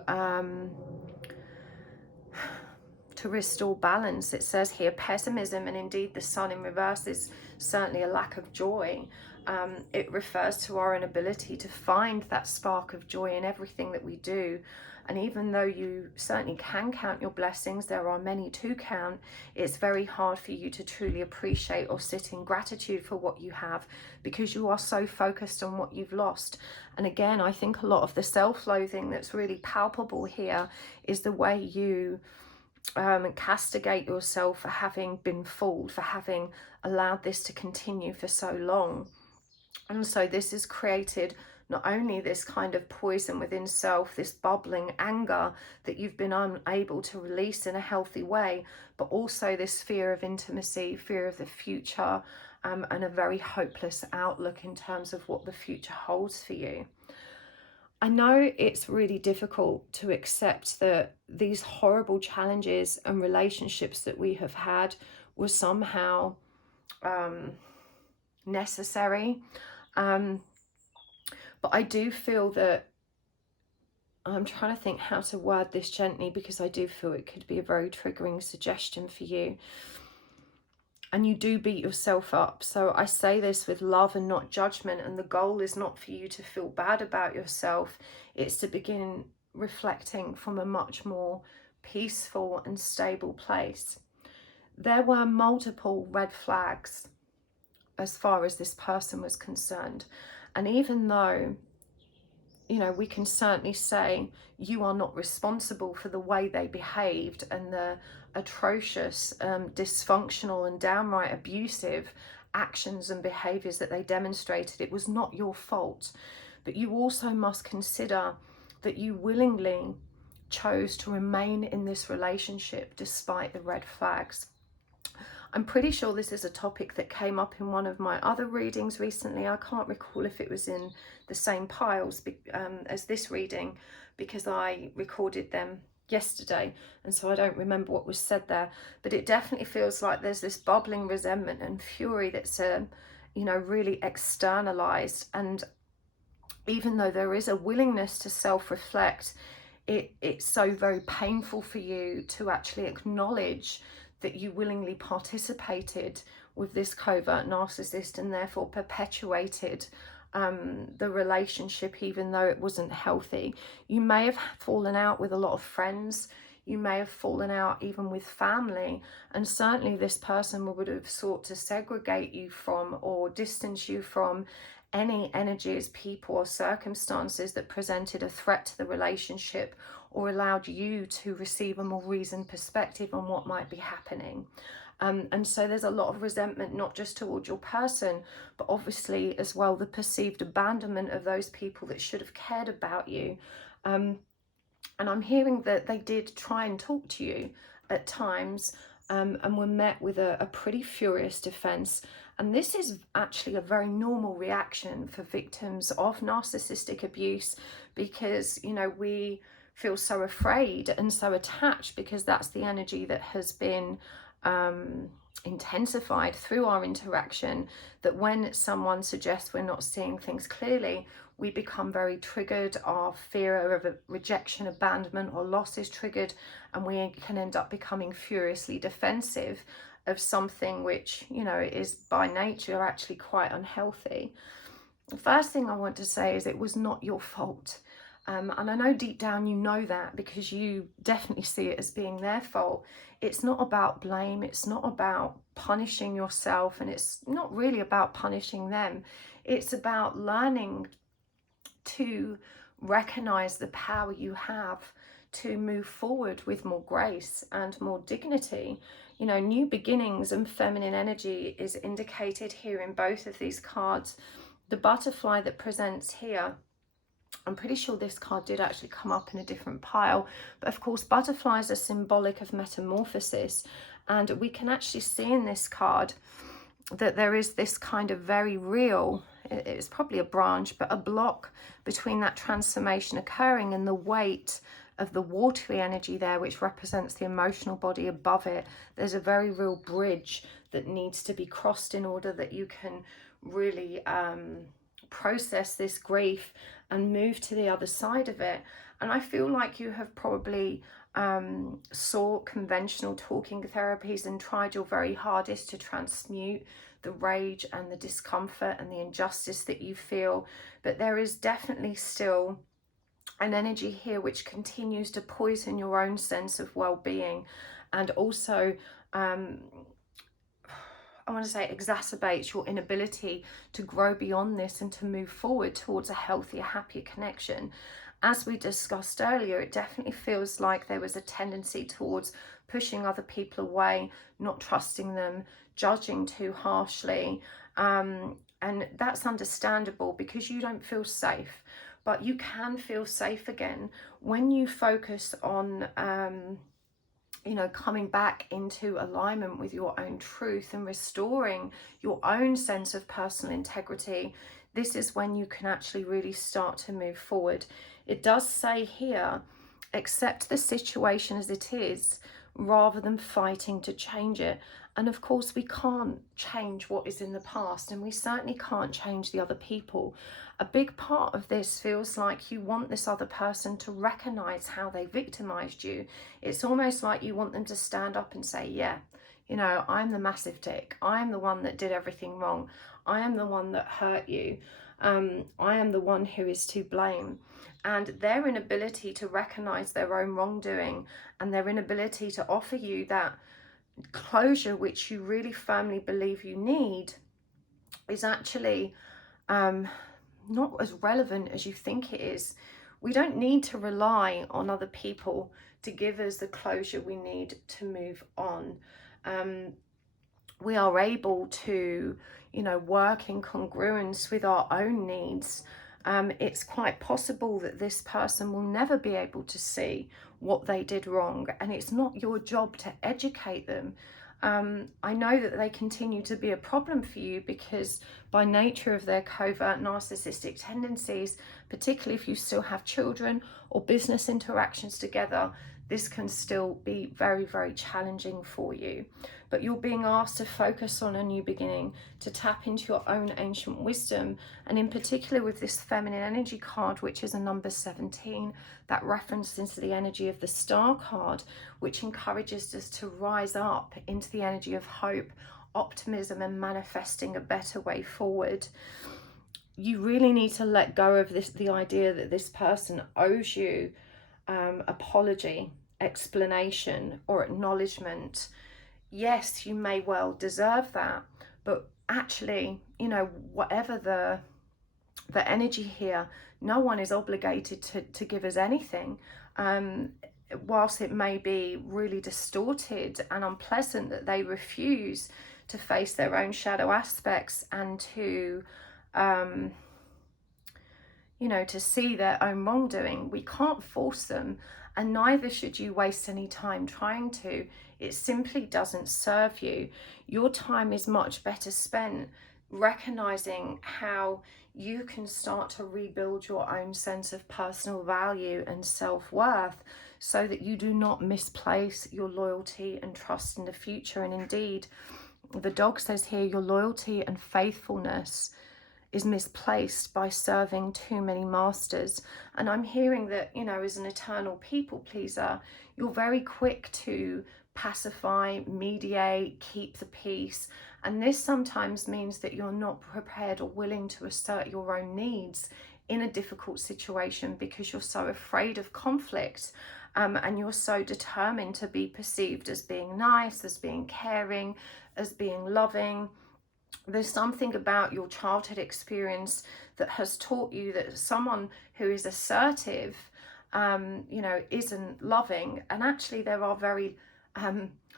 restore balance. It says here pessimism, and indeed the Sun in reverse is certainly a lack of joy. It refers to our inability to find that spark of joy in everything that we do. And even though you certainly can count your blessings, there are many to count, it's very hard for you to truly appreciate or sit in gratitude for what you have, because you are so focused on what you've lost. And again, I think a lot of the self-loathing that's really palpable here is the way you castigate yourself for having been fooled, for having allowed this to continue for so long. And so this has created not only this kind of poison within self, this bubbling anger that you've been unable to release in a healthy way, but also this fear of intimacy, fear of the future, and a very hopeless outlook in terms of what the future holds for you. I know it's really difficult to accept that these horrible challenges and relationships that we have had were somehow necessary. But I do feel that, I'm trying to think how to word this gently, because I do feel it could be a very triggering suggestion for you. And you do beat yourself up. So I say this with love and not judgment. And the goal is not for you to feel bad about yourself. It's to begin reflecting from a much more peaceful and stable place. There were multiple red flags as far as this person was concerned. And even though, you know, we can certainly say you are not responsible for the way they behaved and the atrocious, dysfunctional and downright abusive actions and behaviours that they demonstrated. It was not your fault. But you also must consider that you willingly chose to remain in this relationship despite the red flags. I'm pretty sure this is a topic that came up in one of my other readings recently. I can't recall if it was in the same piles as this reading, because I recorded them yesterday, and so I don't remember what was said there. But it definitely feels like there's this bubbling resentment and fury that's really externalized. And even though there is a willingness to self-reflect, it's so very painful for you to actually acknowledge that you willingly participated with this covert narcissist and therefore perpetuated the relationship, even though it wasn't healthy. You may have fallen out with a lot of friends. You may have fallen out even with family. And certainly this person would have sought to segregate you from or distance you from any energies, people or circumstances that presented a threat to the relationship or allowed you to receive a more reasoned perspective on what might be happening. And so there's a lot of resentment, not just towards your person, but obviously as well the perceived abandonment of those people that should have cared about you. And I'm hearing that they did try and talk to you at times, and were met with a pretty furious defense. And this is actually a very normal reaction for victims of narcissistic abuse, because, you know, we feel so afraid and so attached because that's the energy that has been intensified through our interaction, that when someone suggests we're not seeing things clearly, we become very triggered. Our fear of rejection, abandonment or loss is triggered, and we can end up becoming furiously defensive of something which, you know, is by nature actually quite unhealthy. The first thing I want to say is it was not your fault. And I know deep down you know that, because you definitely see it as being their fault. It's not about blame, it's not about punishing yourself, and it's not really about punishing them. It's about learning to recognize the power you have to move forward with more grace and more dignity. You know, new beginnings and feminine energy is indicated here in both of these cards. The butterfly that presents here, I'm pretty sure this card did actually come up in a different pile, but of course butterflies are symbolic of metamorphosis, and we can actually see in this card that there is this kind of very real, it's probably a branch, but a block between that transformation occurring and the weight of the watery energy there, which represents the emotional body above it. There's a very real bridge that needs to be crossed in order that you can really process this grief and move to the other side of it. And I feel like you have probably sought conventional talking therapies and tried your very hardest to transmute the rage and the discomfort and the injustice that you feel, but there is definitely still an energy here which continues to poison your own sense of well-being, and also I want to say exacerbates your inability to grow beyond this and to move forward towards a healthier, happier connection. As we discussed earlier, it definitely feels like there was a tendency towards pushing other people away, not trusting them, judging too harshly. And that's understandable because you don't feel safe. But you can feel safe again when you focus on coming back into alignment with your own truth and restoring your own sense of personal integrity. This is when you can actually really start to move forward. It does say here, accept the situation as it is rather than fighting to change it. And of course, we can't change what is in the past, and we certainly can't change the other people. A big part of this feels like you want this other person to recognize how they victimized you. It's almost like you want them to stand up and say, yeah, I'm the massive dick. I'm the one that did everything wrong. I am the one that hurt you. I am the one who is to blame. And their inability to recognize their own wrongdoing and their inability to offer you that closure which you really firmly believe you need is actually not as relevant as you think it is. We don't need to rely on other people to give us the closure we need to move on. We are able to, work in congruence with our own needs. It's quite possible that this person will never be able to see what they did wrong, and it's not your job to educate them. I know that they continue to be a problem for you because by nature of their covert narcissistic tendencies, particularly if you still have children or business interactions together, this can still be very, very challenging for you. But you're being asked to focus on a new beginning, to tap into your own ancient wisdom, and in particular with this feminine energy card, which is a number 17, that reference into the energy of the star card, which encourages us to rise up into the energy of hope, optimism, and manifesting a better way forward. You really need to let go of the idea that this person owes you apology, explanation, or acknowledgement. Yes, you may well deserve that, but actually, whatever the energy here, no one is obligated to give us anything. Whilst it may be really distorted and unpleasant that they refuse to face their own shadow aspects and to to see their own wrongdoing, we can't force them, and neither should you waste any time trying to. It simply doesn't serve you. Your time is much better spent recognizing how you can start to rebuild your own sense of personal value and self-worth so that you do not misplace your loyalty and trust in the future. And indeed, the dog says here, your loyalty and faithfulness is misplaced by serving too many masters. And I'm hearing that, as an eternal people pleaser, you're very quick to pacify, mediate, keep the peace. And this sometimes means that you're not prepared or willing to assert your own needs in a difficult situation because you're so afraid of conflict. And you're so determined to be perceived as being nice, as being caring, as being loving. There's something about your childhood experience that has taught you that someone who is assertive, isn't loving. And actually there are very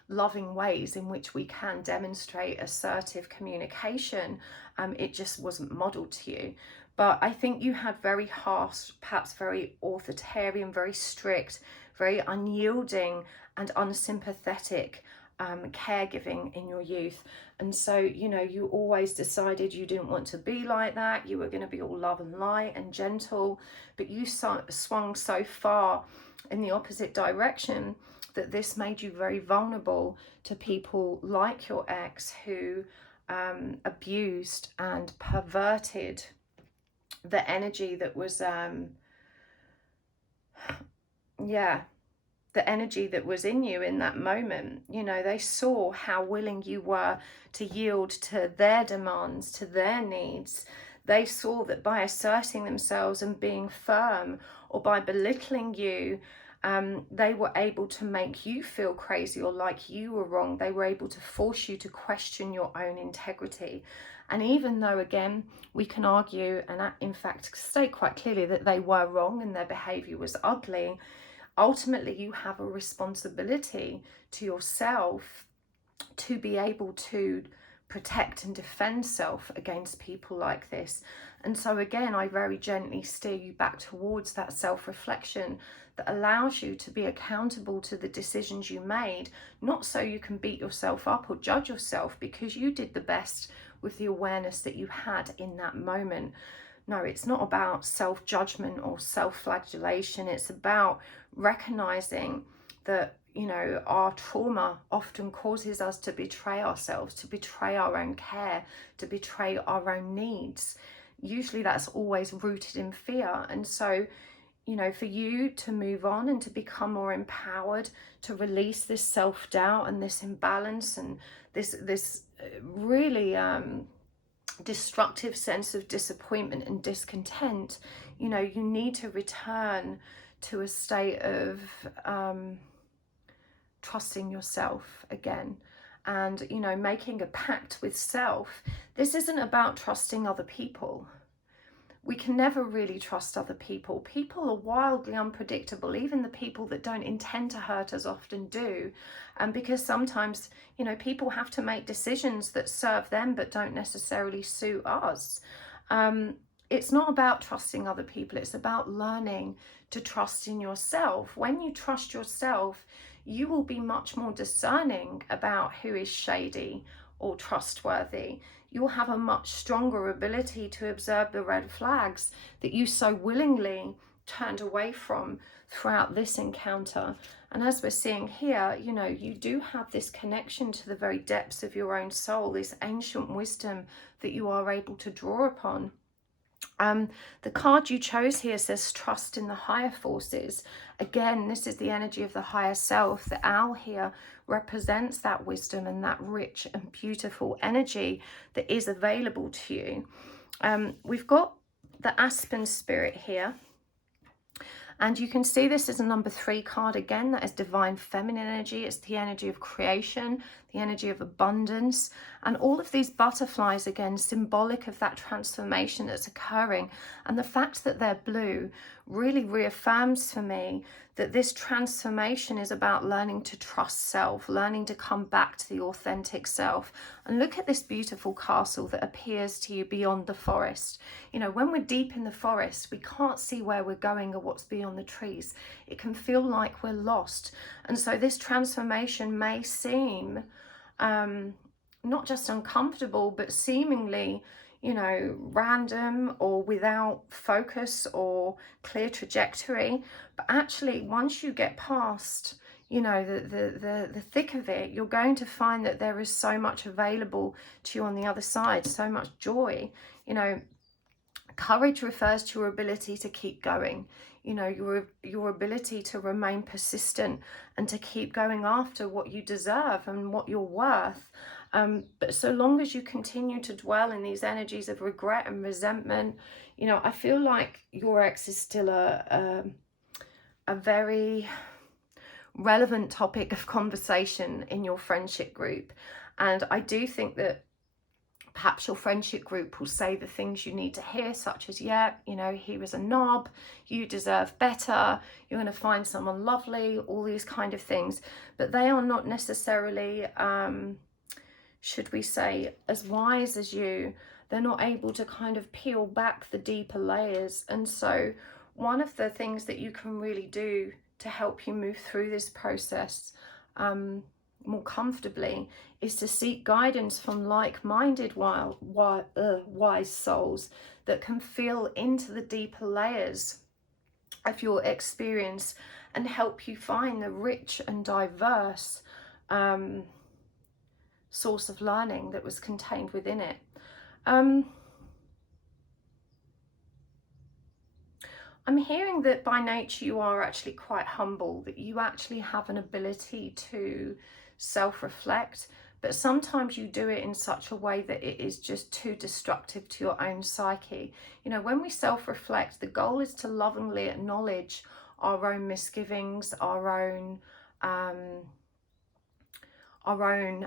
loving ways in which we can demonstrate assertive communication. It just wasn't modeled to you. But I think you had very harsh, perhaps very authoritarian, very strict, very unyielding and unsympathetic caregiving in your youth. And so, you always decided you didn't want to be like that. You were going to be all love and light and gentle, but you swung so far in the opposite direction that this made you very vulnerable to people like your ex who abused and perverted the energy that was the energy that was in you in that moment. You know, they saw how willing you were to yield to their demands, to their needs. They saw that by asserting themselves and being firm, or by belittling you, they were able to make you feel crazy or like you were wrong. They were able to force you to question your own integrity. And even though, again, we can argue and in fact state quite clearly that they were wrong and their behavior was ugly, ultimately you have a responsibility to yourself to be able to protect and defend self against people like this. And so again, I very gently steer you back towards that self-reflection that allows you to be accountable to the decisions you made, not so you can beat yourself up or judge yourself, because you did the best with the awareness that you had in that moment. No, it's not about self-judgment or self-flagellation. It's about recognizing that, you know, our trauma often causes us to betray ourselves, to betray our own care, to betray our own needs. Usually that's always rooted in fear. And so, you know, for you to move on and to become more empowered, to release this self-doubt and this imbalance and this really destructive sense of disappointment and discontent, you know, you need to return to a state of trusting yourself again, and, you know, making a pact with self. This isn't about trusting other people. We can never really trust other people. People are wildly unpredictable. Even the people that don't intend to hurt us often do. And because sometimes, you know, people have to make decisions that serve them but don't necessarily suit us. It's not about trusting other people. It's about learning to trust in yourself. When you trust yourself, you will be much more discerning about who is shady or trustworthy. You'll have a much stronger ability to observe the red flags that you so willingly turned away from throughout this encounter. And as we're seeing here, you know, you do have this connection to the very depths of your own soul, this ancient wisdom that you are able to draw upon. The card you chose here says trust in the higher forces. Again, this is the energy of the higher self. The owl here represents that wisdom and that rich and beautiful energy that is available to you. We've got the aspen spirit here. And you can see this is a number 3 card again. That is divine feminine energy. It's the energy of creation, the energy of abundance. And all of these butterflies, again, symbolic of that transformation that's occurring. And the fact that they're blue really reaffirms for me that this transformation is about learning to trust self, learning to come back to the authentic self. And look at this beautiful castle that appears to you beyond the forest. You know, when we're deep in the forest, we can't see where we're going or what's beyond the trees. It can feel like we're lost. And so this transformation may seem not just uncomfortable, but seemingly, you know, random or without focus or clear trajectory. But actually, once you get past, you know, the thick of it, you're going to find that there is so much available to you on the other side, so much joy. You know, courage refers to your ability to keep going, you know, your ability to remain persistent and to keep going after what you deserve and what you're worth. But so long as you continue to dwell in these energies of regret and resentment, you know, I feel like your ex is still a very relevant topic of conversation in your friendship group. And I do think that perhaps your friendship group will say the things you need to hear, such as, yeah, you know, he was a knob, you deserve better, you're going to find someone lovely, all these kind of things. But they are not necessarily, should we say, as wise as you. They're not able to kind of peel back the deeper layers. And so one of the things that you can really do to help you move through this process more comfortably is to seek guidance from like-minded wise souls that can feel into the deeper layers of your experience and help you find the rich and diverse source of learning that was contained within it. I'm hearing that by nature you are actually quite humble, that you actually have an ability to self-reflect, but sometimes you do it in such a way that it is just too destructive to your own psyche. You know, when we self-reflect, the goal is to lovingly acknowledge our own misgivings, our own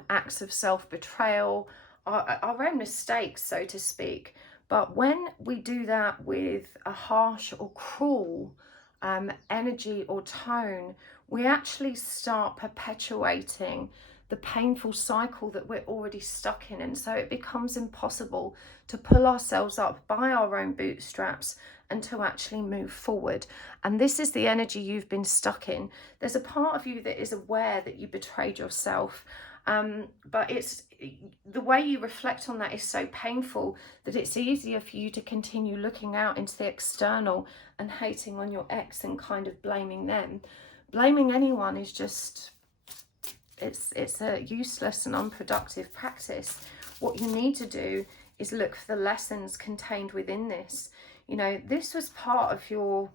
acts of self-betrayal, our own mistakes, so to speak. But when we do that with a harsh or cruel energy or tone, we actually start perpetuating the painful cycle that we're already stuck in. And so it becomes impossible to pull ourselves up by our own bootstraps and to actually move forward. And this is the energy you've been stuck in. There's a part of you that is aware that you betrayed yourself. But it's the way you reflect on that is so painful that it's easier for you to continue looking out into the external and hating on your ex and kind of blaming them. Blaming anyone is just, it's a useless and unproductive practice. What you need to do is look for the lessons contained within this. You know, this was part of your,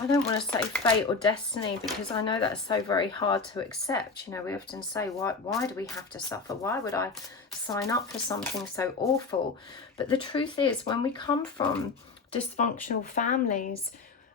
I don't want to say fate or destiny, because I know that's so very hard to accept. You know, we often say, why do we have to suffer? Why would I sign up for something so awful? But the truth is, when we come from dysfunctional families,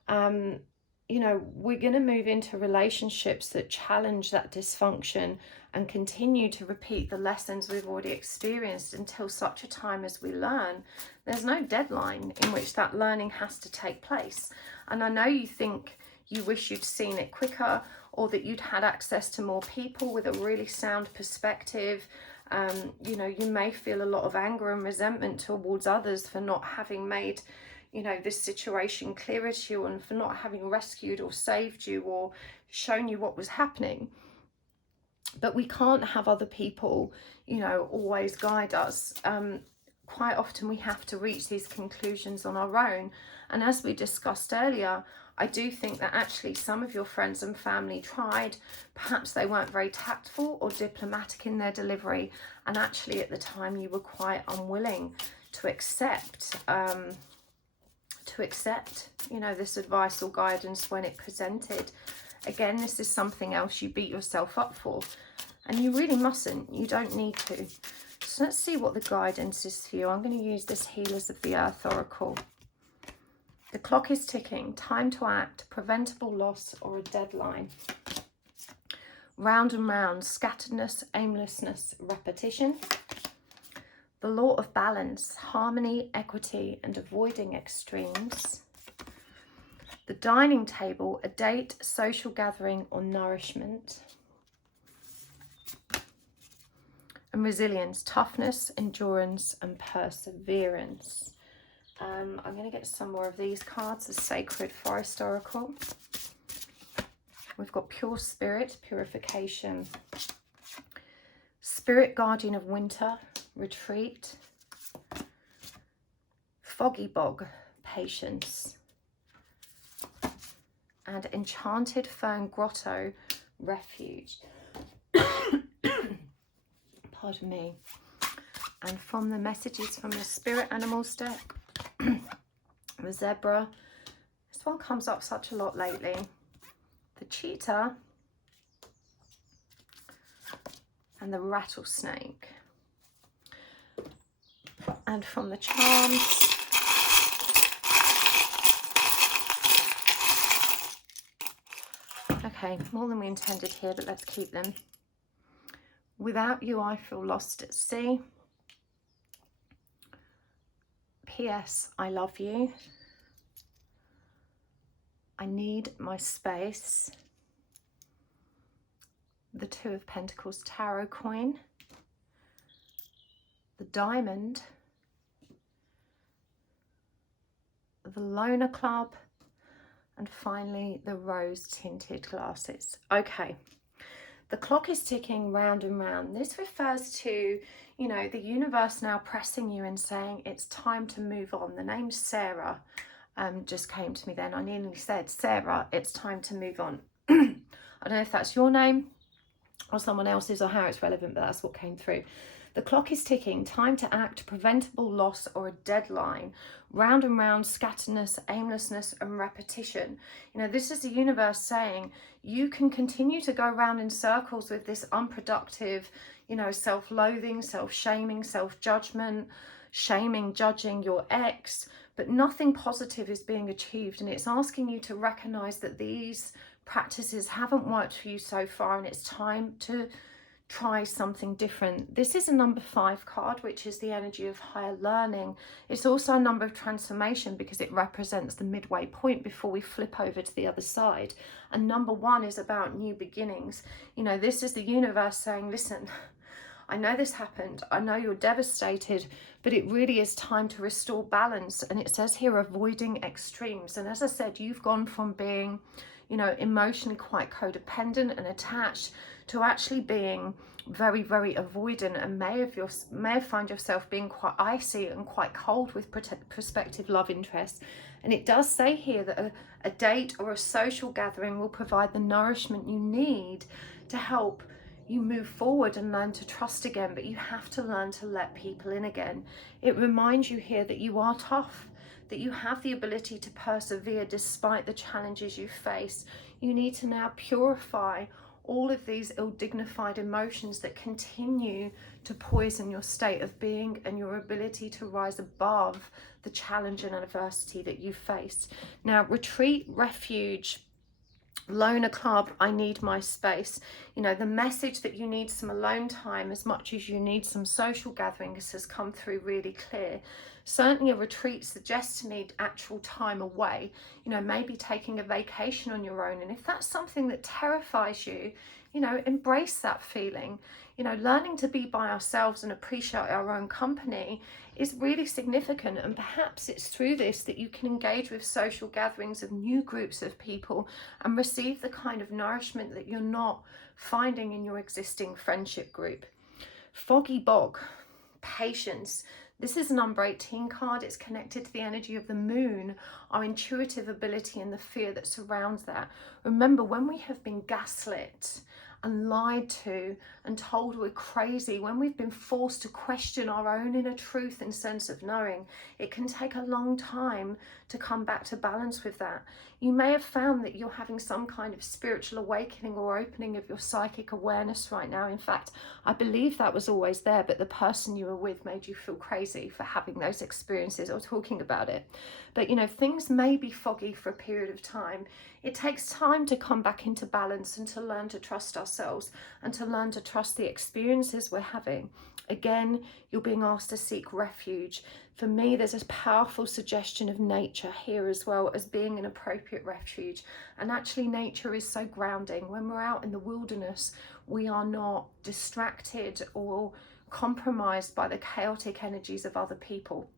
you know, we're going to move into relationships that challenge that dysfunction and continue to repeat the lessons we've already experienced until such a time as we learn. There's no deadline in which that learning has to take place. And I know you think you wish you'd seen it quicker, or that you'd had access to more people with a really sound perspective. You know, you may feel a lot of anger and resentment towards others for not having made, you know, this situation clearer to you, and for not having rescued or saved you or shown you what was happening. But we can't have other people, you know, always guide us. Quite often we have to reach these conclusions on our own. And as we discussed earlier, I do think that actually some of your friends and family tried. Perhaps they weren't very tactful or diplomatic in their delivery, and actually at the time you were quite unwilling to accept you know, this advice or guidance when it presented. Again, this is something else you beat yourself up for, and you really mustn't. You don't need to. So let's see what the guidance is for you. I'm going to use this Healers of the Earth Oracle. The clock is ticking. Time to act. Preventable loss or a deadline. Round and round. Scatteredness, aimlessness, repetition. The law of balance. Harmony, equity, and avoiding extremes. The dining table. A date, social gathering, or nourishment. And resilience. Toughness, endurance, and perseverance. I'm going to get some more of these cards. The Sacred Forest Oracle. We've got Pure Spirit, Purification. Spirit Guardian of Winter, Retreat. Foggy Bog, Patience. And Enchanted Fern Grotto, Refuge. Pardon me. And from the messages from the Spirit Animals deck, the Zebra. This one comes up such a lot lately. The Cheetah. And the Rattlesnake. And from the Charms, okay, more than we intended here, but let's keep them. Without you, I feel lost at sea. P.S. I love you. I need my space. The Two of Pentacles Tarot coin. The Diamond. The Lorna Club. And finally, the Rose Tinted Glasses. Okay. The clock is ticking round and round. This refers to, you know, the universe now pressing you and saying it's time to move on. The name Sarah just came to me then. I nearly said, Sarah, it's time to move on. I don't know if that's your name or someone else's or how it's relevant, but that's what came through. The clock is ticking, time to act, preventable loss or a deadline. Round and round, scatteredness, aimlessness and repetition. You know, this is the universe saying you can continue to go round in circles with this unproductive, you know, self-loathing, self-shaming, self-judgment, shaming, judging your ex, but nothing positive is being achieved. And it's asking you to recognize that these practices haven't worked for you so far, and it's time to try something different. This is a number 5 card, which is the energy of higher learning. It's also a number of transformation because it represents the midway point before we flip over to the other side. And number 1 is about new beginnings. You know, this is the universe saying, listen, I know this happened, I know you're devastated, but it really is time to restore balance. And it says here, avoiding extremes. And as I said, you've gone from being, you know, emotionally quite codependent and attached to actually being very, very avoidant, and may have found yourself being quite icy and quite cold with prospective love interests. And it does say here that a date or a social gathering will provide the nourishment you need to help you move forward and learn to trust again, but you have to learn to let people in again. It reminds you here that you are tough, that you have the ability to persevere despite the challenges you face. You need to now purify all of these ill-dignified emotions that continue to poison your state of being and your ability to rise above the challenge and adversity that you face. Now, retreat, refuge, loner club, I need my space. You know, the message that you need some alone time as much as you need some social gatherings has come through really clear. Certainly a retreat suggests to me actual time away, you know, maybe taking a vacation on your own. And if that's something that terrifies you, you know, embrace that feeling. You know, learning to be by ourselves and appreciate our own company is really significant. And perhaps it's through this that you can engage with social gatherings of new groups of people and receive the kind of nourishment that you're not finding in your existing friendship group. Foggy bog, patience. This is a number 18 card. It's connected to the energy of the moon, our intuitive ability and the fear that surrounds that. Remember, when we have been gaslit and lied to and told we're crazy, when we've been forced to question our own inner truth and sense of knowing, it can take a long time to come back to balance with that. You may have found that you're having some kind of spiritual awakening or opening of your psychic awareness right now. In fact, I believe that was always there, but the person you were with made you feel crazy for having those experiences or talking about it. But you know, things may be foggy for a period of time. It takes time to come back into balance and to learn to trust ourselves and to learn to trust the experiences we're having. Again, you're being asked to seek refuge. For me, there's a powerful suggestion of nature here as well as being an appropriate refuge. And actually, nature is so grounding. When we're out in the wilderness, we are not distracted or compromised by the chaotic energies of other people.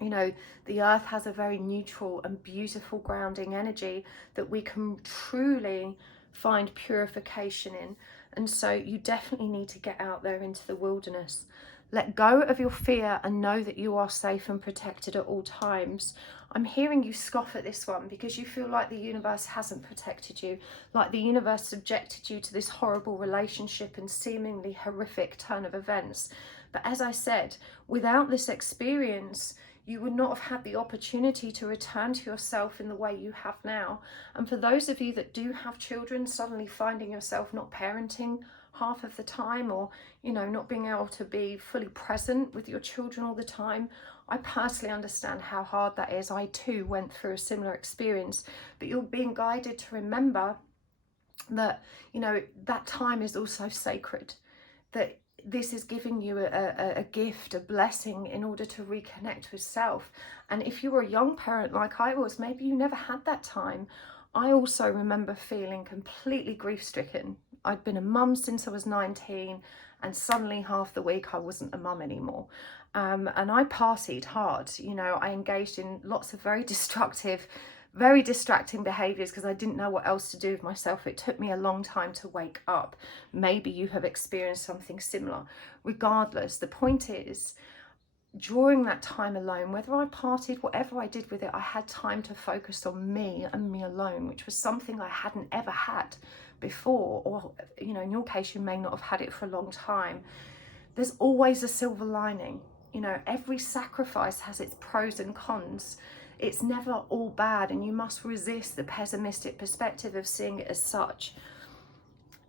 You know, the earth has a very neutral and beautiful grounding energy that we can truly find purification in. And so you definitely need to get out there into the wilderness. Let go of your fear and know that you are safe and protected at all times. I'm hearing you scoff at this one because you feel like the universe hasn't protected you, like the universe subjected you to this horrible relationship and seemingly horrific turn of events. But as I said, without this experience, you would not have had the opportunity to return to yourself in the way you have now. And for those of you that do have children, suddenly finding yourself not parenting half of the time, or, you know, not being able to be fully present with your children all the time, I personally understand how hard that is. I too went through a similar experience, but you're being guided to remember that, you know, that time is also sacred, that this is giving you a gift, a blessing in order to reconnect with self. And if you were a young parent like I was, maybe you never had that time. I also remember feeling completely grief-stricken. I'd been a mum since I was 19, and suddenly half the week I wasn't a mum anymore. And I partied hard. You know, I engaged in lots of very destructive, very distracting behaviors because I didn't know what else to do with myself. It took me a long time to wake up. Maybe you have experienced something similar. Regardless, the point is, during that time alone, whether I partied, whatever I did with it, I had time to focus on me and me alone, which was something I hadn't ever had before. Or, you know, in your case, you may not have had it for a long time. there's always a silver lining. You know, every sacrifice has its pros and cons. It's never all bad, and you must resist the pessimistic perspective of seeing it as such.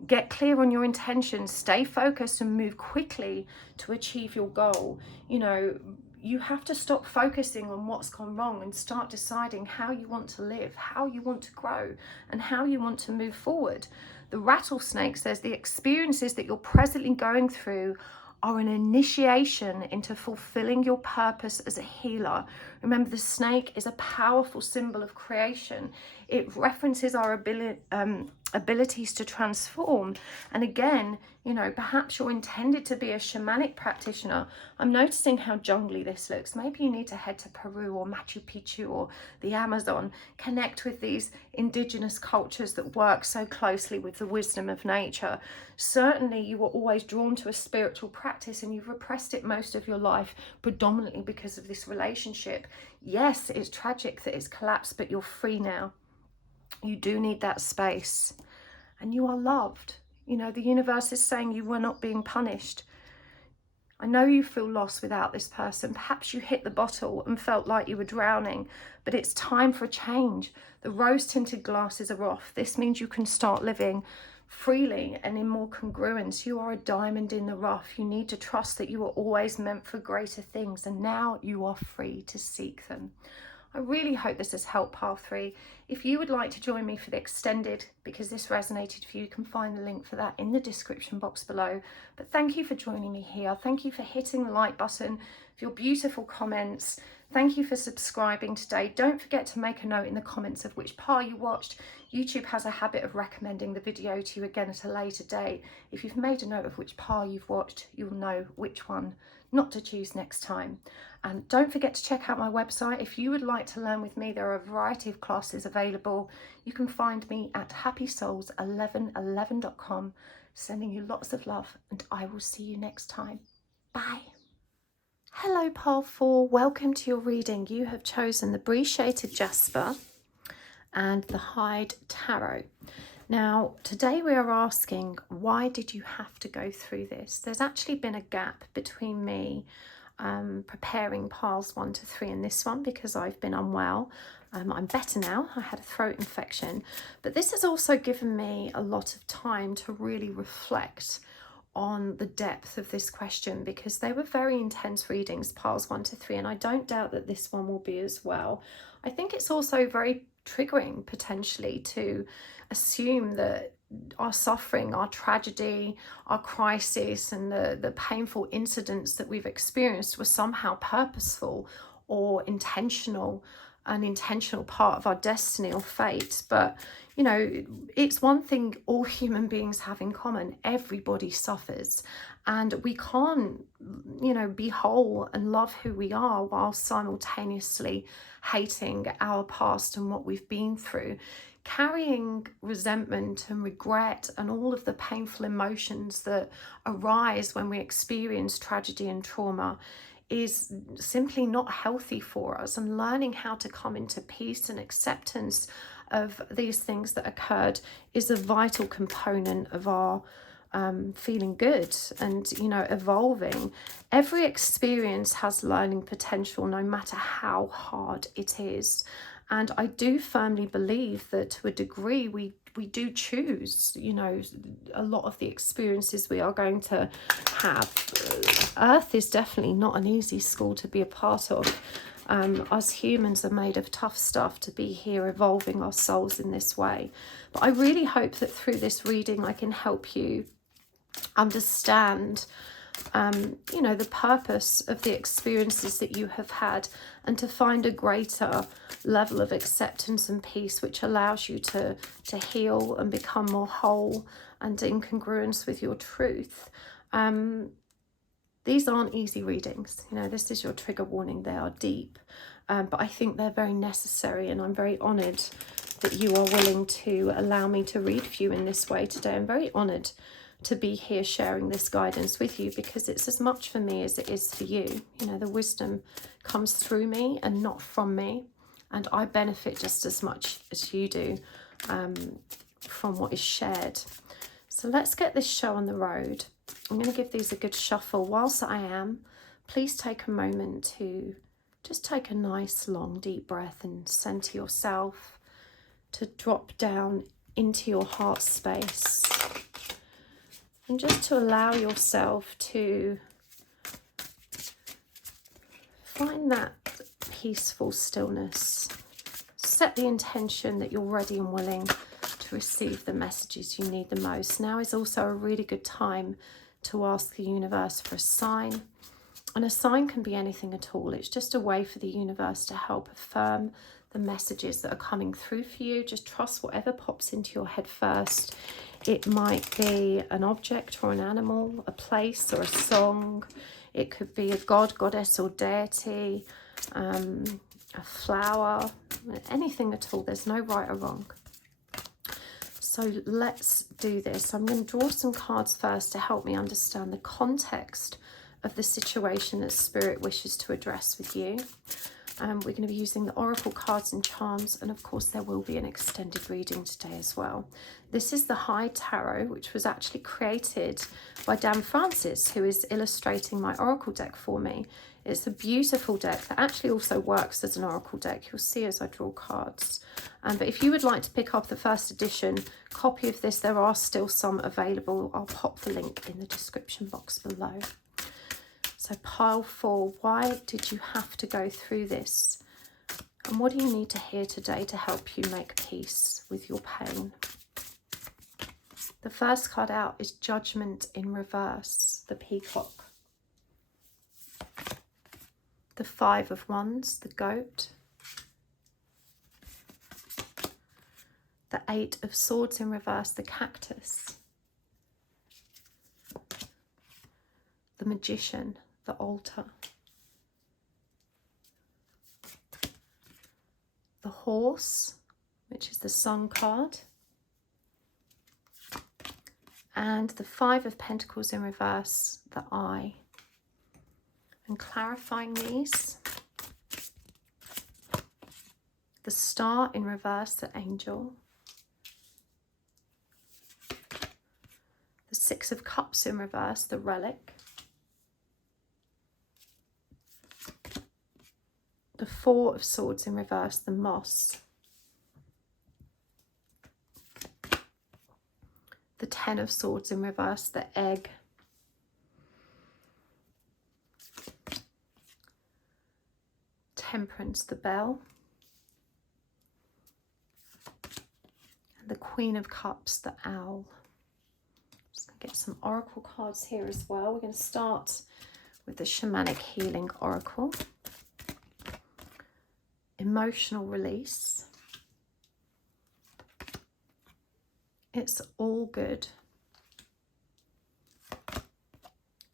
Get clear on your intentions, stay focused, and move quickly to achieve your goal. You know, you have to stop focusing on what's gone wrong and start deciding how you want to live, how you want to grow, and how you want to move forward. The rattlesnake says the experiences that you're presently going through are an initiation into fulfilling your purpose as a healer. Remember, the snake is a powerful symbol of creation. It references our abilities to transform. And again, you know, perhaps you're intended to be a shamanic practitioner. I'm noticing how jungly this looks. Maybe you need to head to Peru or Machu Picchu or the Amazon. Connect with these indigenous cultures that work so closely with the wisdom of nature. Certainly you were always drawn to a spiritual practice and you've repressed it most of your life, predominantly because of this relationship. Yes, it's tragic that it's collapsed, but you're free now. You do need that space, and you are loved. You know, the universe is saying you were not being punished. I know you feel lost without this person. Perhaps you hit the bottle and felt like you were drowning, but it's time for a change. The rose-tinted glasses are off. This means you can start living freely and in more congruence. You are a diamond in the rough. You need to trust that you were always meant for greater things, and now you are free to seek them. I really hope this has helped Pile 3. If you would like to join me for the extended, because this resonated for you, you can find the link for that in the description box below. But thank you for joining me here. Thank you for hitting the like button, for your beautiful comments. Thank you for subscribing today. Don't forget to make a note in the comments of which pile you watched. YouTube has a habit of recommending the video to you again at a later date. If you've made a note of which pile you've watched, you'll know which one not to choose next time. And don't forget to check out my website. If you would like to learn with me, there are a variety of classes available. You can find me at happysouls1111.com. Sending you lots of love, and I will see you next time. Bye. Hello, Pile 4. Welcome to your reading. You have chosen the Bree-Shaded Jasper and the Hyde Tarot. Now, today we are asking, why did you have to go through this? There's actually been a gap between me preparing piles 1 to 3 and this one because I've been unwell. I'm better now. I had a throat infection, but this has also given me a lot of time to really reflect on the depth of this question, because they were very intense readings, piles 1 to 3, and I don't doubt that this one will be as well. I think it's also very triggering potentially to assume that our suffering, our tragedy, our crisis, and the painful incidents that we've experienced were somehow purposeful or intentional, an intentional part of our destiny or fate. But you know, it's one thing all human beings have in common. Everybody suffers, and we can't, you know, be whole and love who we are while simultaneously hating our past and what we've been through. Carrying resentment and regret and all of the painful emotions that arise when we experience tragedy and trauma is simply not healthy for us. And learning how to come into peace and acceptance of these things that occurred is a vital component of our feeling good and, you know, evolving. Every experience has learning potential, no matter how hard it is. And I do firmly believe that to a degree we do choose, you know, a lot of the experiences we are going to have. Earth is definitely not an easy school to be a part of. Us humans are made of tough stuff to be here evolving our souls in this way. But I really hope that through this reading I can help you understand you know, the purpose of the experiences that you have had, and to find a greater level of acceptance and peace, which allows you to heal and become more whole and in congruence with your truth. These aren't easy readings, you know, this is your trigger warning. They are deep, but I think they're very necessary, and I'm very honoured that you are willing to allow me to read for you in this way today. I'm very honoured to be here sharing this guidance with you, because it's as much for me as it is for you. You know, the wisdom comes through me and not from me, and I benefit just as much as you do from what is shared. So let's get this show on the road. I'm going to give these a good shuffle. Whilst I am, please take a moment to just take a nice long deep breath and center yourself, to drop down into your heart space, and just to allow yourself to find that peaceful stillness. Set the intention that you're ready and willing to receive the messages you need the most. Now is also a really good time to ask the universe for a sign. And a sign can be anything at all. It's just a way for the universe to help affirm the messages that are coming through for you. Just trust whatever pops into your head first. It might be an object or an animal, a place or a song. It could be a god, goddess or deity, a flower, anything at all. There's no right or wrong. So let's do this. I'm going to draw some cards first to help me understand the context of the situation that Spirit wishes to address with you. We're going to be using the Oracle cards and charms, and of course there will be an extended reading today as well. This is the High Tarot, which was actually created by Dan Francis, who is illustrating my Oracle deck for me. It's a beautiful deck that actually also works as an Oracle deck. You'll see as I draw cards. But if you would like to pick up the first edition copy of this, there are still some available. I'll pop the link in the description box below. So pile 4, why did you have to go through this? And what do you need to hear today to help you make peace with your pain? The first card out is Judgment in reverse, the Peacock. The 5 of Wands, the Goat. The 8 of Swords in reverse, the Cactus. The Magician, the Altar. The Horse, which is the Sun card. And the 5 of Pentacles in reverse, the Eye. And clarifying these, the Star in reverse, the Angel. The 6 of Cups in reverse, the Relic. The 4 of Swords in reverse, the Moss. The 10 of Swords in reverse, the Egg. Temperance, the Bell. And the Queen of Cups, the Owl. Just going to get some oracle cards here as well. We're going to start with the Shamanic Healing Oracle. Emotional release. It's all good.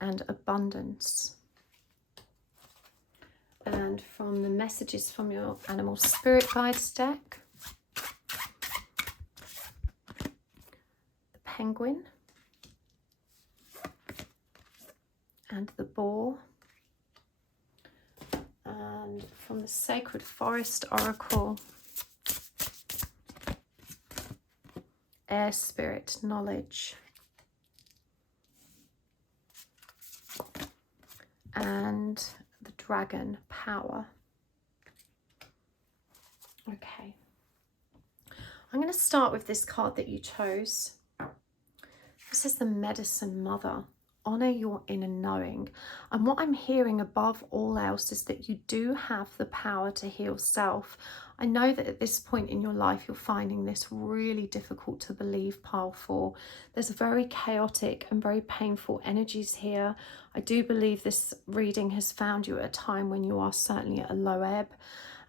And abundance. And from the messages from your Animal Spirit Guides deck, the Penguin and the Boar. And from the Sacred Forest Oracle, Air Spirit, Knowledge. And the Dragon, Power. Okay. I'm going to start with this card that you chose. This is the Medicine Mother. Honor your inner knowing. And what I'm hearing above all else is that you do have the power to heal self. I know that at this point in your life, you're finding this really difficult to believe, pile 4. There's very chaotic and very painful energies here. I do believe this reading has found you at a time when you are certainly at a low ebb.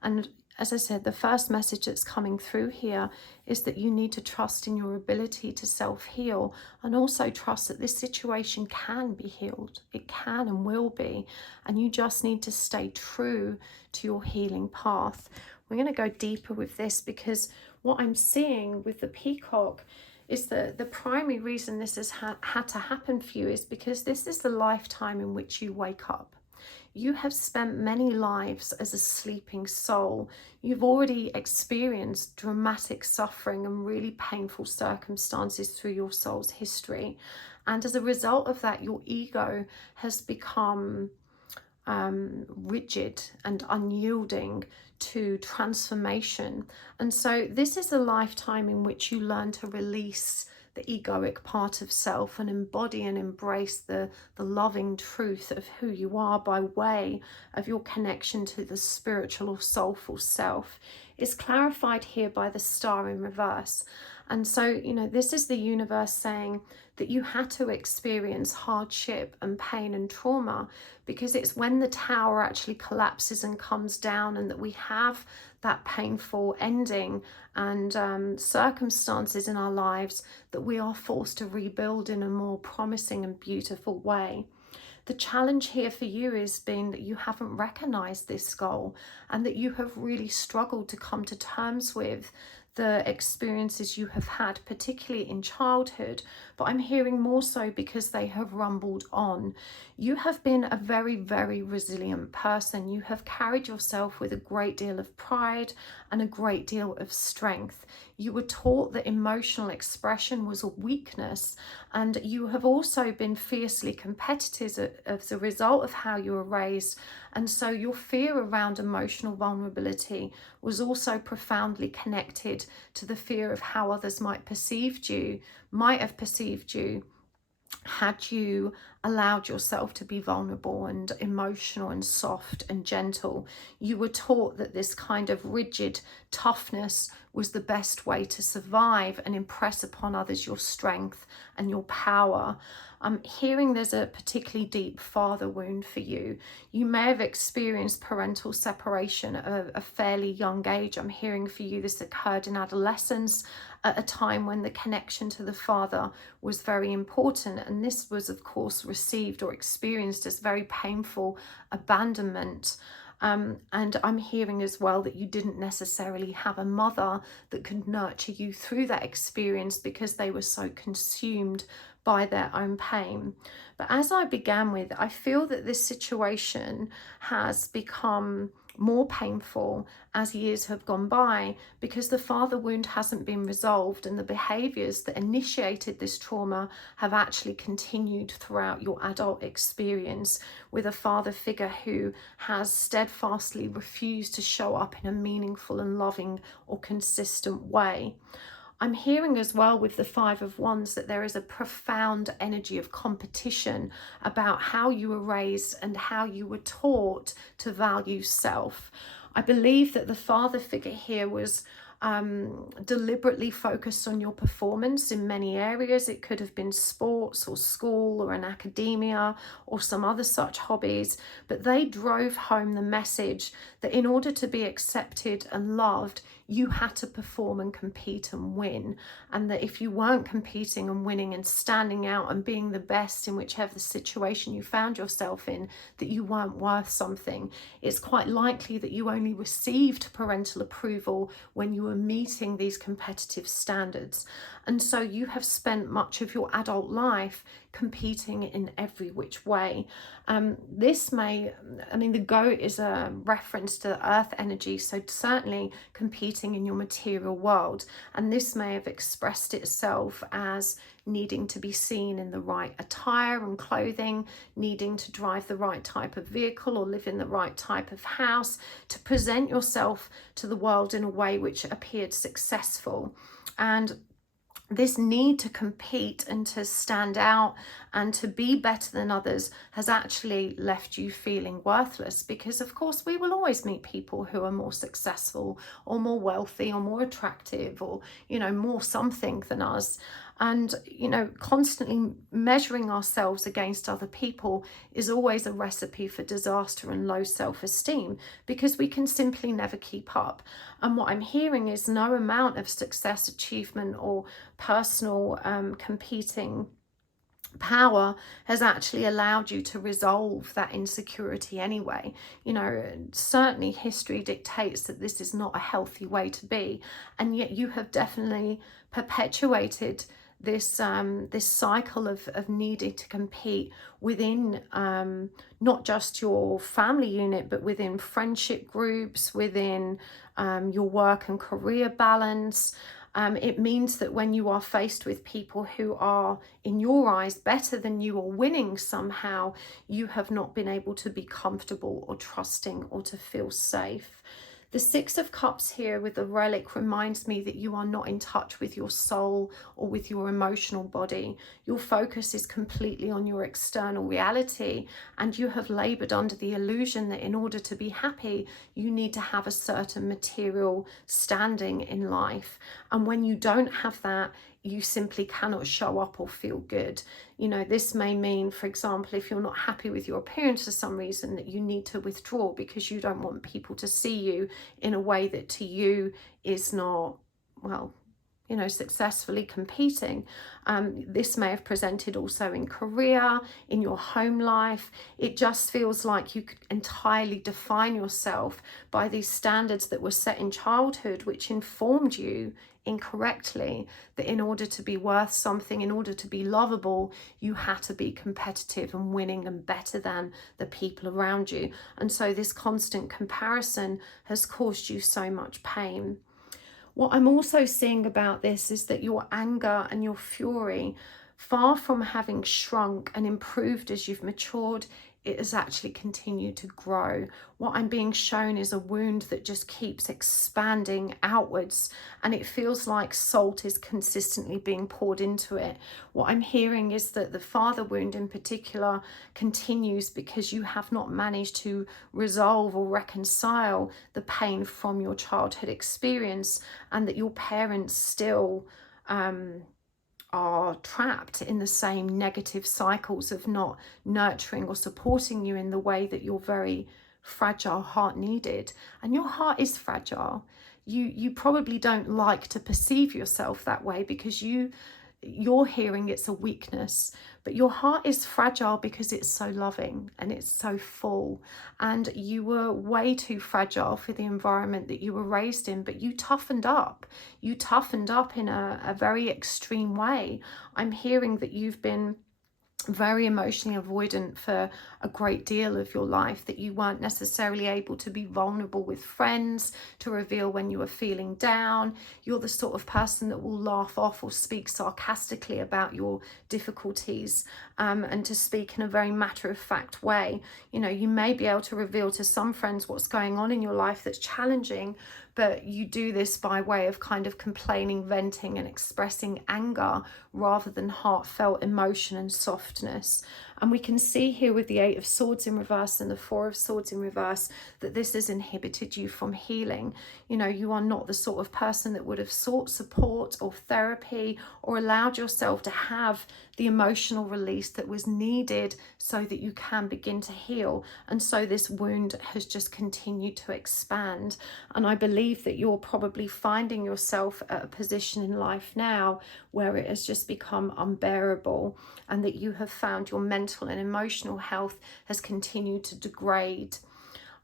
And as I said, the first message that's coming through here is that you need to trust in your ability to self-heal, and also trust that this situation can be healed. It can and will be. And you just need to stay true to your healing path. We're going to go deeper with this, because what I'm seeing with the Peacock is that the primary reason this has had to happen for you is because this is the lifetime in which you wake up. You have spent many lives as a sleeping soul. You've already experienced dramatic suffering and really painful circumstances through your soul's history. And as a result of that, your ego has become rigid and unyielding to transformation. And so this is a lifetime in which you learn to release the egoic part of self and embody and embrace the loving truth of who you are by way of your connection to the spiritual or soulful self. Is clarified here by the star in reverse. And so, you know, this is the universe saying that you had to experience hardship and pain and trauma, because it's when the tower actually collapses and comes down and that we have that painful ending and circumstances in our lives that we are forced to rebuild in a more promising and beautiful way. The challenge here for you has been that you haven't recognized this goal and that you have really struggled to come to terms with the experiences you have had, particularly in childhood, but I'm hearing more so because they have rumbled on. You have been a very, very resilient person. You have carried yourself with a great deal of pride and a great deal of strength. You were taught that emotional expression was a weakness, and you have also been fiercely competitive as a result of how you were raised. And so your fear around emotional vulnerability was also profoundly connected to the fear of how others might have perceived you had you allowed yourself to be vulnerable and emotional and soft and gentle. You were taught that this kind of rigid toughness was the best way to survive and impress upon others your strength and your power. I'm hearing there's a particularly deep father wound for you. You may have experienced parental separation at a fairly young age. I'm hearing for you this occurred in adolescence, at a time when the connection to the father was very important. And this was, of course, received or experienced as very painful abandonment. And I'm hearing as well that you didn't necessarily have a mother that could nurture you through that experience because they were so consumed by their own pain. But as I began with, I feel that this situation has become more painful as years have gone by because the father wound hasn't been resolved, and the behaviors that initiated this trauma have actually continued throughout your adult experience, with a father figure who has steadfastly refused to show up in a meaningful and loving or consistent way. I'm hearing as well with the Five of Wands that there is a profound energy of competition about how you were raised and how you were taught to value self. I believe that the father figure here was deliberately focused on your performance in many areas. It could have been sports or school or an academia or some other such hobbies, but they drove home the message that in order to be accepted and loved, you had to perform and compete and win, and that if you weren't competing and winning and standing out and being the best in whichever situation you found yourself in, that you weren't worth something. It's quite likely that you only received parental approval when you were meeting these competitive standards. And so you have spent much of your adult life competing in every which way. The goat is a reference to the earth energy, so certainly competing in your material world. And this may have expressed itself as needing to be seen in the right attire and clothing, needing to drive the right type of vehicle or live in the right type of house, to present yourself to the world in a way which appeared successful. And this need to compete and to stand out and to be better than others has actually left you feeling worthless, because of course we will always meet people who are more successful or more wealthy or more attractive or, more something than us. And, constantly measuring ourselves against other people is always a recipe for disaster and low self-esteem, because we can simply never keep up. And what I'm hearing is no amount of success, achievement, or personal competing power has actually allowed you to resolve that insecurity anyway. Certainly history dictates that this is not a healthy way to be, and yet you have definitely perpetuated this this cycle of needing to compete within not just your family unit, but within friendship groups, within your work and career balance. It means that when you are faced with people who are, in your eyes, better than you or winning somehow, you have not been able to be comfortable or trusting or to feel safe. The Six of Cups here with the relic reminds me that you are not in touch with your soul or with your emotional body. Your focus is completely on your external reality, and you have labored under the illusion that in order to be happy, you need to have a certain material standing in life. And when you don't have that, you simply cannot show up or feel good. You know, this may mean, for example, if you're not happy with your appearance for some reason, that you need to withdraw because you don't want people to see you in a way that to you is not, well, you know, successfully competing. This may have presented also in career, in your home life. It just feels like you could entirely define yourself by these standards that were set in childhood, which informed you incorrectly that in order to be worth something, in order to be lovable, you had to be competitive and winning and better than the people around you. And so this constant comparison has caused you so much pain. What I'm also seeing about this is that your anger and your fury, far from having shrunk and improved as you've matured, it has actually continued to grow. What I'm being shown is a wound that just keeps expanding outwards, and it feels like salt is consistently being poured into it. What I'm hearing is that the father wound in particular continues because you have not managed to resolve or reconcile the pain from your childhood experience, and that your parents still are trapped in the same negative cycles of not nurturing or supporting you in the way that your very fragile heart needed. And your heart is fragile. You probably don't like to perceive yourself that way because you're hearing it's a weakness, but your heart is fragile because it's so loving and it's so full, and you were way too fragile for the environment that you were raised in, but you toughened up in a very extreme way. I'm hearing that you've been very emotionally avoidant for a great deal of your life, that you weren't necessarily able to be vulnerable with friends, to reveal when you were feeling down. You're the sort of person that will laugh off or speak sarcastically about your difficulties, and to speak in a very matter-of-fact way. You know, you may be able to reveal to some friends what's going on in your life that's challenging, but you do this by way of kind of complaining, venting and expressing anger rather than heartfelt emotion and softness. And we can see here with the Eight of Swords in reverse and the Four of Swords in reverse that this has inhibited you from healing. You know, you are not the sort of person that would have sought support or therapy or allowed yourself to have the emotional release that was needed so that you can begin to heal. And so this wound has just continued to expand. And I believe that you're probably finding yourself at a position in life now where it has just become unbearable, and that you have found your mental and emotional health has continued to degrade.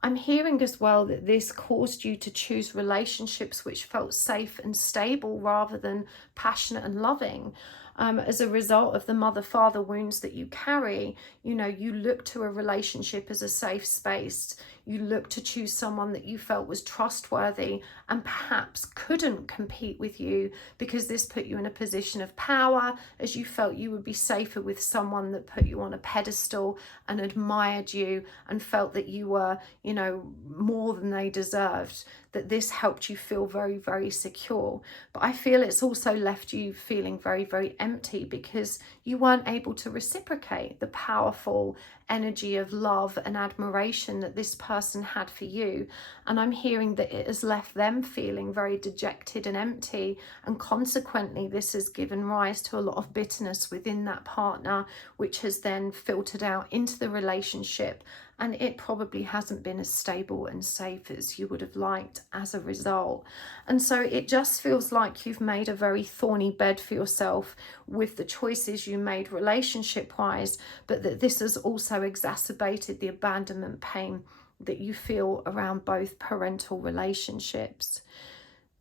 I'm hearing as well that this caused you to choose relationships which felt safe and stable rather than passionate and loving. As a result of the mother-father wounds that you carry, you know, you look to a relationship as a safe space. You look to choose someone that you felt was trustworthy and perhaps couldn't compete with you, because this put you in a position of power, as you felt you would be safer with someone that put you on a pedestal and admired you and felt that you were, you know, more than they deserved. That this helped you feel very, very secure. But I feel it's also left you feeling very, very empty because you weren't able to reciprocate the powerful energy of love and admiration that this person had for you. And I'm hearing that it has left them feeling very dejected and empty, and consequently this has given rise to a lot of bitterness within that partner, which has then filtered out into the relationship, and it probably hasn't been as stable and safe as you would have liked as a result. And so it just feels like you've made a very thorny bed for yourself with the choices you made relationship-wise, but that this has also exacerbated the abandonment pain that you feel around both parental relationships.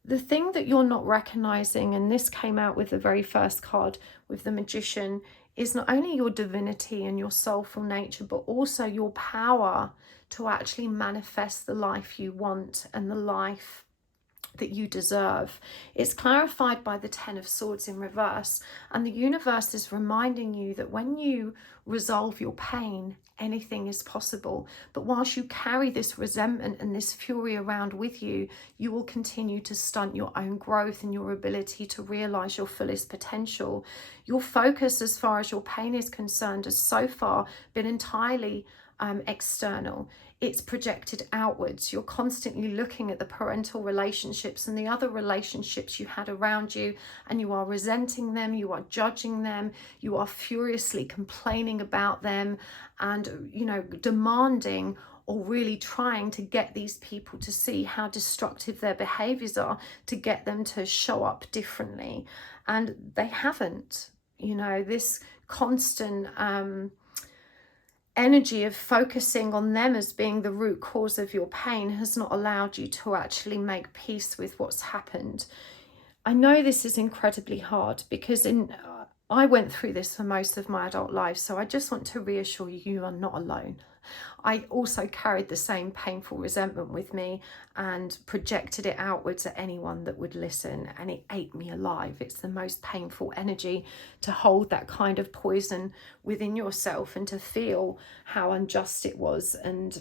The thing that you're not recognizing, and this came out with the very first card with the Magician, is not only your divinity and your soulful nature, but also your power to actually manifest the life you want and the life that you deserve. It's clarified by the Ten of Swords in reverse, and the universe is reminding you that when you resolve your pain, anything is possible. But whilst you carry this resentment and this fury around with you, you will continue to stunt your own growth and your ability to realize your fullest potential. Your focus, as far as your pain is concerned, has so far been entirely external. It's projected outwards. You're constantly looking at the parental relationships and the other relationships you had around you, and you are resenting them, you are judging them, you are furiously complaining about them, and, you know, demanding or really trying to get these people to see how destructive their behaviors are, to get them to show up differently. And they haven't. You know, this constant energy of focusing on them as being the root cause of your pain has not allowed you to actually make peace with what's happened. I know this is incredibly hard because I went through this for most of my adult life, so I just want to reassure you, you are not alone. I also carried the same painful resentment with me and projected it outwards at anyone that would listen, and it ate me alive. It's the most painful energy to hold that kind of poison within yourself and to feel how unjust it was and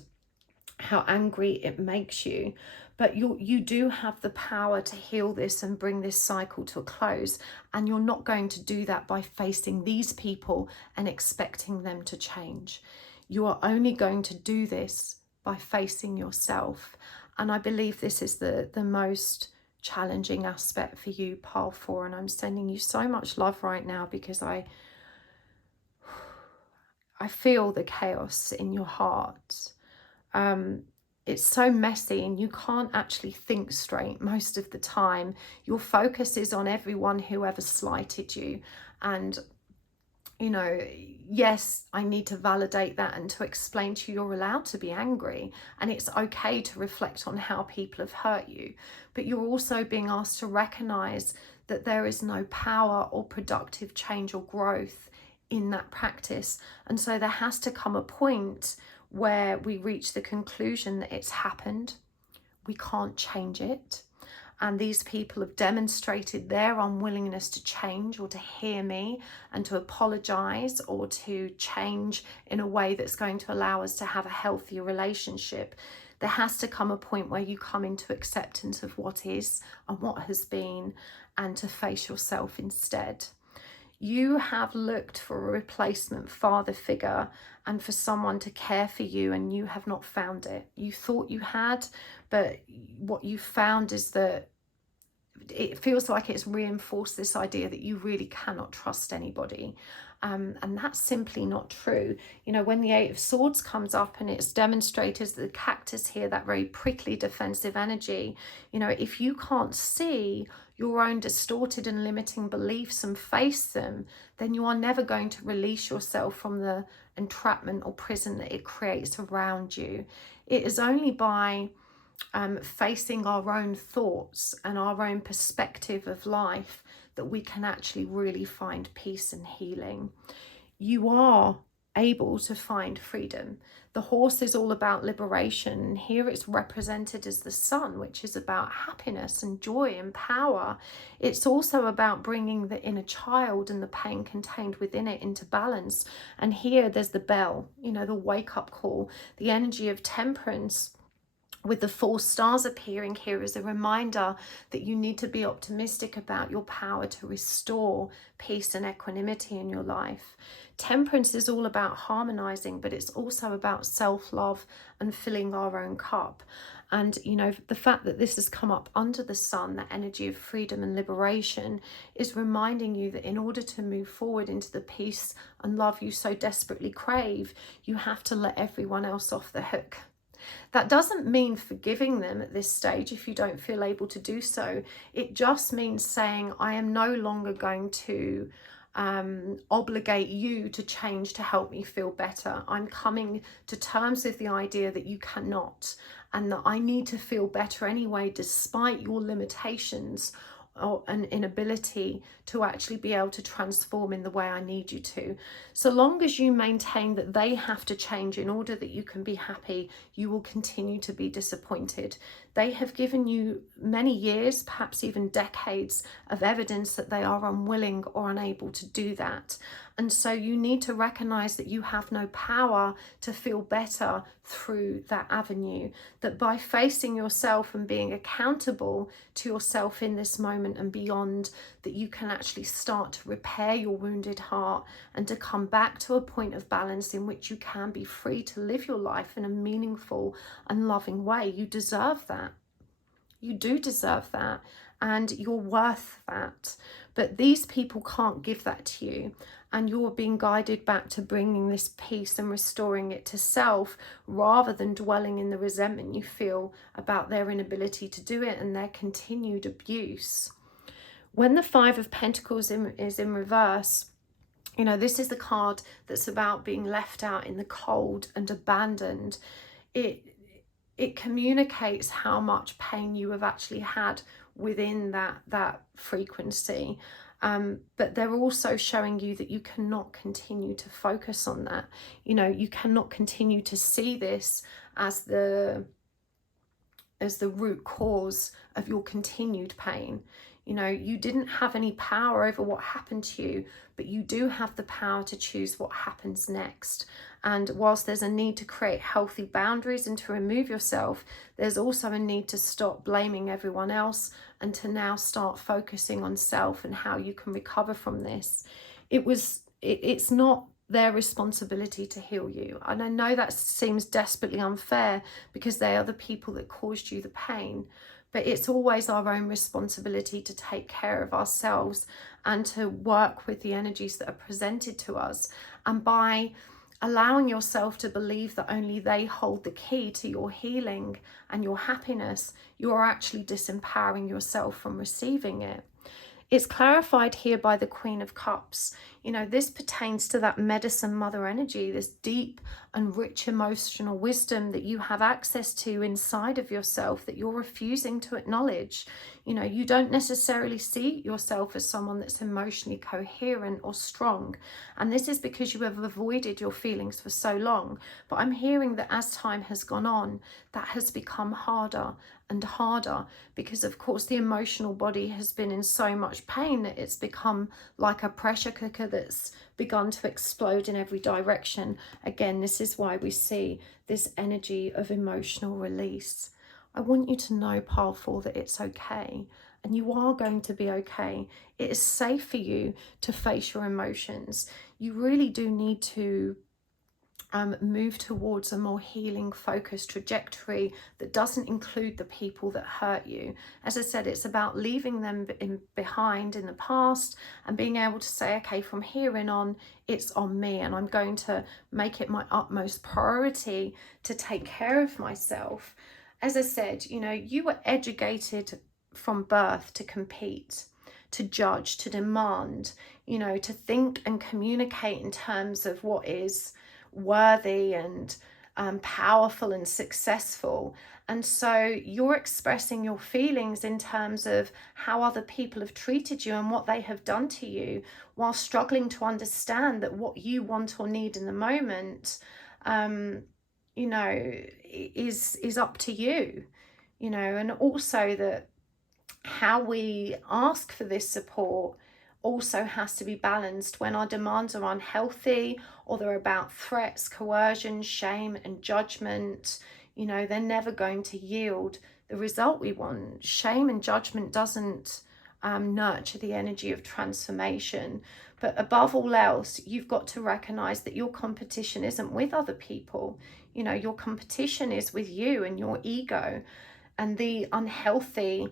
how angry it makes you. But you do have the power to heal this and bring this cycle to a close, and you're not going to do that by facing these people and expecting them to change. You are only going to do this by facing yourself. And I believe this is the most challenging aspect for you, Pile 4. And I'm sending you so much love right now because I feel the chaos in your heart. It's so messy and you can't actually think straight most of the time. Your focus is on everyone who ever slighted you. And you know, yes, I need to validate that and to explain to you you're allowed to be angry and it's okay to reflect on how people have hurt you. But you're also being asked to recognize that there is no power or productive change or growth in that practice. And so there has to come a point where we reach the conclusion that it's happened. We can't change it. And these people have demonstrated their unwillingness to change or to hear me and to apologize or to change in a way that's going to allow us to have a healthier relationship. There has to come a point where you come into acceptance of what is and what has been, and to face yourself instead. You have looked for a replacement father figure and for someone to care for you, and you have not found it. You thought you had, but what you found is that it feels like it's reinforced this idea that you really cannot trust anybody. And that's simply not true. You know, when the Eight of Swords comes up and it's demonstrated as the cactus here, that very prickly defensive energy, you know, if you can't see your own distorted and limiting beliefs and face them, then you are never going to release yourself from the entrapment or prison that it creates around you. It is only by facing our own thoughts and our own perspective of life that we can actually really find peace and healing. You are able to find freedom. The horse is all about liberation, and here it's represented as the sun, which is about happiness and joy and power. It's also about bringing the inner child and the pain contained within it into balance. And here there's the bell, you know, the wake-up call, the energy of temperance, with the 4 stars appearing here as a reminder that you need to be optimistic about your power to restore peace and equanimity in your life. Temperance is all about harmonizing, but it's also about self-love and filling our own cup. And, you know, the fact that this has come up under the sun, that energy of freedom and liberation, is reminding you that in order to move forward into the peace and love you so desperately crave, you have to let everyone else off the hook. That doesn't mean forgiving them at this stage if you don't feel able to do so. It just means saying, I am no longer going to obligate you to change to help me feel better. I'm coming to terms with the idea that you cannot, and that I need to feel better anyway, despite your limitations or an inability to actually be able to transform in the way I need you to. So long as you maintain that they have to change in order that you can be happy, you will continue to be disappointed. They have given you many years, perhaps even decades, of evidence that they are unwilling or unable to do that. And so you need to recognize that you have no power to feel better through that avenue, that by facing yourself and being accountable to yourself in this moment and beyond, that you can actually start to repair your wounded heart and to come back to a point of balance in which you can be free to live your life in a meaningful and loving way. You deserve that. You do deserve that, and you're worth that. But these people can't give that to you, and you're being guided back to bringing this peace and restoring it to self, rather than dwelling in the resentment you feel about their inability to do it and their continued abuse. When the Five of Pentacles is in reverse, you know, this is the card that's about being left out in the cold and abandoned. It communicates how much pain you have actually had within that frequency. But they're also showing you that you cannot continue to focus on that. You know, you cannot continue to see this as the root cause of your continued pain. You know, you didn't have any power over what happened to you, but you do have the power to choose what happens next. And whilst there's a need to create healthy boundaries and to remove yourself, there's also a need to stop blaming everyone else and to now start focusing on self and how you can recover from this. It's not their responsibility to heal you. And I know that seems desperately unfair because they are the people that caused you the pain. But it's always our own responsibility to take care of ourselves and to work with the energies that are presented to us. And by allowing yourself to believe that only they hold the key to your healing and your happiness, you are actually disempowering yourself from receiving it. It's clarified here by the Queen of Cups. You know, this pertains to that medicine mother energy, this deep and rich emotional wisdom that you have access to inside of yourself that you're refusing to acknowledge. You know, you don't necessarily see yourself as someone that's emotionally coherent or strong. And this is because you have avoided your feelings for so long. But I'm hearing that as time has gone on, that has become harder and harder because, of course, the emotional body has been in so much pain that it's become like a pressure cooker that's begun to explode in every direction. Again, this is why we see this energy of emotional release. I want you to know, powerful, that it's okay, and you are going to be okay. It is safe for you to face your emotions. You really do need to move towards a more healing focused trajectory that doesn't include the people that hurt you. As I said, it's about leaving them behind in the past and being able to say, okay, from here on, it's on me, and I'm going to make it my utmost priority to take care of myself. As I said, you know, you were educated from birth to compete, to judge, to demand, you know, to think and communicate in terms of what is worthy and powerful and successful. And so you're expressing your feelings in terms of how other people have treated you and what they have done to you, while struggling to understand that what you want or need in the moment, you know, is up to you, you know. And also that how we ask for this support also has to be balanced. When our demands are unhealthy or they're about threats, coercion, shame and judgment, you know, they're never going to yield the result we want. Shame and judgment doesn't nurture the energy of transformation. But above all else, you've got to recognize that your competition isn't with other people. You know, your competition is with you and your ego and the unhealthy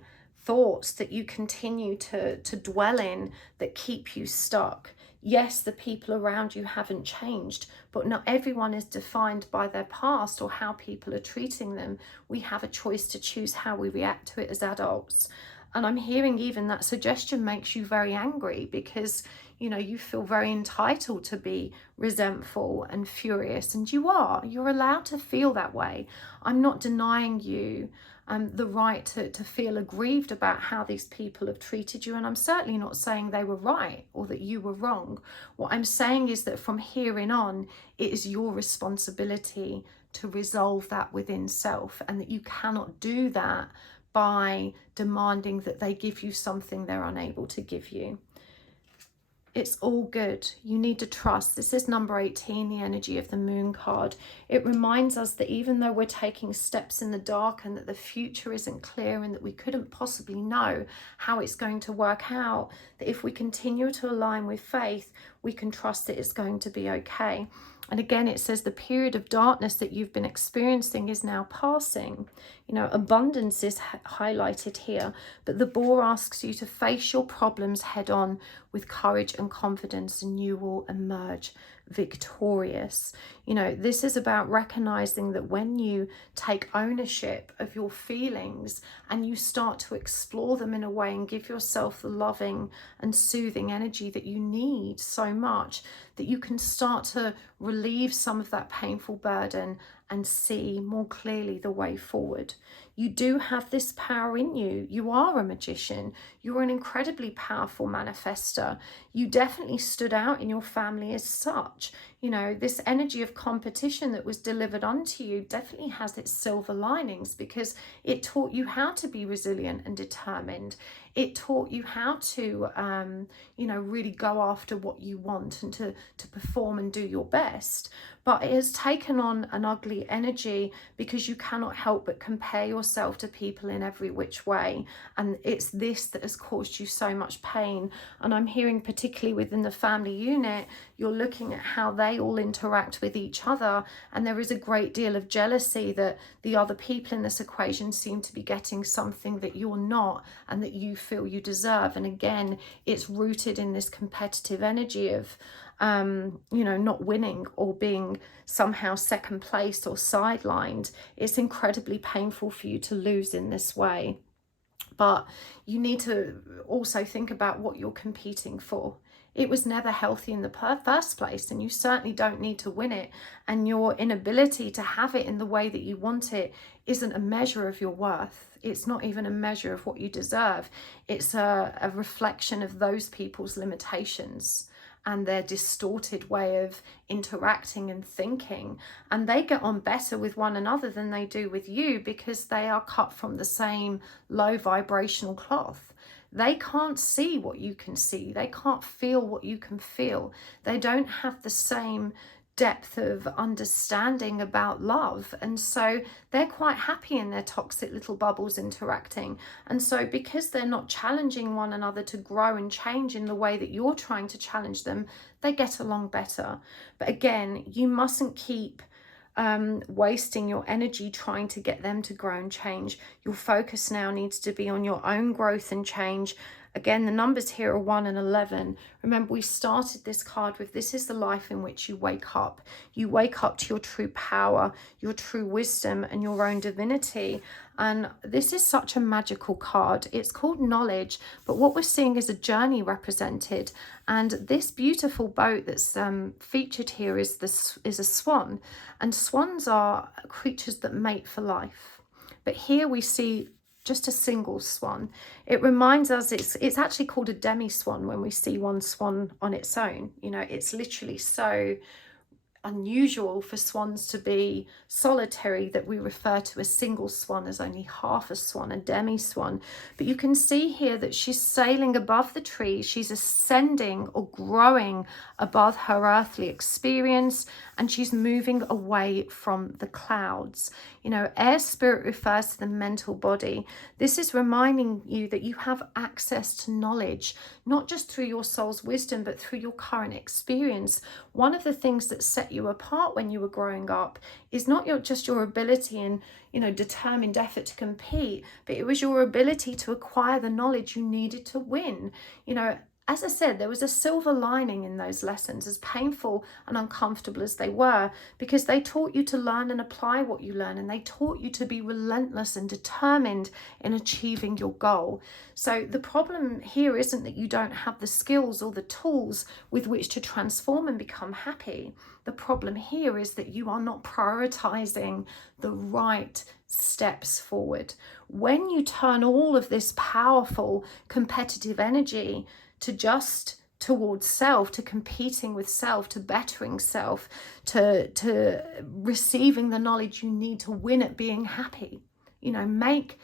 thoughts that you continue to dwell in that keep you stuck. Yes, the people around you haven't changed, but not everyone is defined by their past or how people are treating them. We have a choice to choose how we react to it as adults. And I'm hearing even that suggestion makes you very angry because, you know, you feel very entitled to be resentful and furious, and you are. You're allowed to feel that way. I'm not denying you the right to feel aggrieved about how these people have treated you. And I'm certainly not saying they were right or that you were wrong. What I'm saying is that from here on, it is your responsibility to resolve that within self, and that you cannot do that by demanding that they give you something they're unable to give you. It's all good. You need to trust. This is number 18, the energy of the moon card. It reminds us that even though we're taking steps in the dark and that the future isn't clear and that we couldn't possibly know how it's going to work out, that if we continue to align with faith, we can trust that it's going to be okay. And again, it says the period of darkness that you've been experiencing is now passing. You know, abundance is highlighted here, but the boar asks you to face your problems head on with courage and confidence, and you will emerge victorious. You know, this is about recognizing that when you take ownership of your feelings and you start to explore them in a way and give yourself the loving and soothing energy that you need so much, that you can start to relieve some of that painful burden and see more clearly the way forward. You do have this power in you. You are a magician. You're an incredibly powerful manifester. You definitely stood out in your family as such. You know, this energy of competition that was delivered onto you definitely has its silver linings, because it taught you how to be resilient and determined. It taught you how to, you know, really go after what you want and to perform and do your best. But it has taken on an ugly energy because you cannot help but compare yourself to people in every which way. And it's this that has caused you so much pain. And I'm hearing, particularly within the family unit, you're looking at how they all interact with each other. And there is a great deal of jealousy that the other people in this equation seem to be getting something that you're not and that you feel you deserve. And again, it's rooted in this competitive energy of you know, not winning or being somehow second place or sidelined. It's incredibly painful for you to lose in this way. But you need to also think about what you're competing for. It was never healthy in the first place, and you certainly don't need to win it. And your inability to have it in the way that you want it isn't a measure of your worth. It's not even a measure of what you deserve. It's a reflection of those people's limitations and their distorted way of interacting and thinking. And they get on better with one another than they do with you because they are cut from the same low vibrational cloth. They can't see what you can see. They can't feel what you can feel. They don't have the same depth of understanding about love, and so they're quite happy in their toxic little bubbles interacting. And so because they're not challenging one another to grow and change in the way that you're trying to challenge them, they get along better. But again, you mustn't keep wasting your energy trying to get them to grow and change. Your focus now needs to be on your own growth and change. Again, the numbers here are 1 and 11. Remember, we started this card with, this is the life in which you wake up. You wake up to your true power, your true wisdom, and your own divinity. And this is such a magical card. It's called knowledge, but what we're seeing is a journey represented. And this beautiful boat that's featured here is a swan. And swans are creatures that mate for life. But here we see just a single swan. It reminds us it's actually called a demi-swan when we see one swan on its own. You know, it's literally so unusual for swans to be solitary that we refer to a single swan as only half a swan, a demi-swan. But you can see here that she's sailing above the trees. She's ascending or growing above her earthly experience, and she's moving away from the clouds. You know, air spirit refers to the mental body. This is reminding you that you have access to knowledge, not just through your soul's wisdom, but through your current experience. One of the things that set you apart when you were growing up is not just your ability and, you know, determined effort to compete, but it was your ability to acquire the knowledge you needed to win. You know, as I said, there was a silver lining in those lessons, as painful and uncomfortable as they were, because they taught you to learn and apply what you learn, and they taught you to be relentless and determined in achieving your goal. So the problem here isn't that you don't have the skills or the tools with which to transform and become happy. The problem here is that you are not prioritizing the right steps forward. When you turn all of this powerful competitive energy to just towards self, to competing with self, to bettering self, to receiving the knowledge you need to win at being happy, make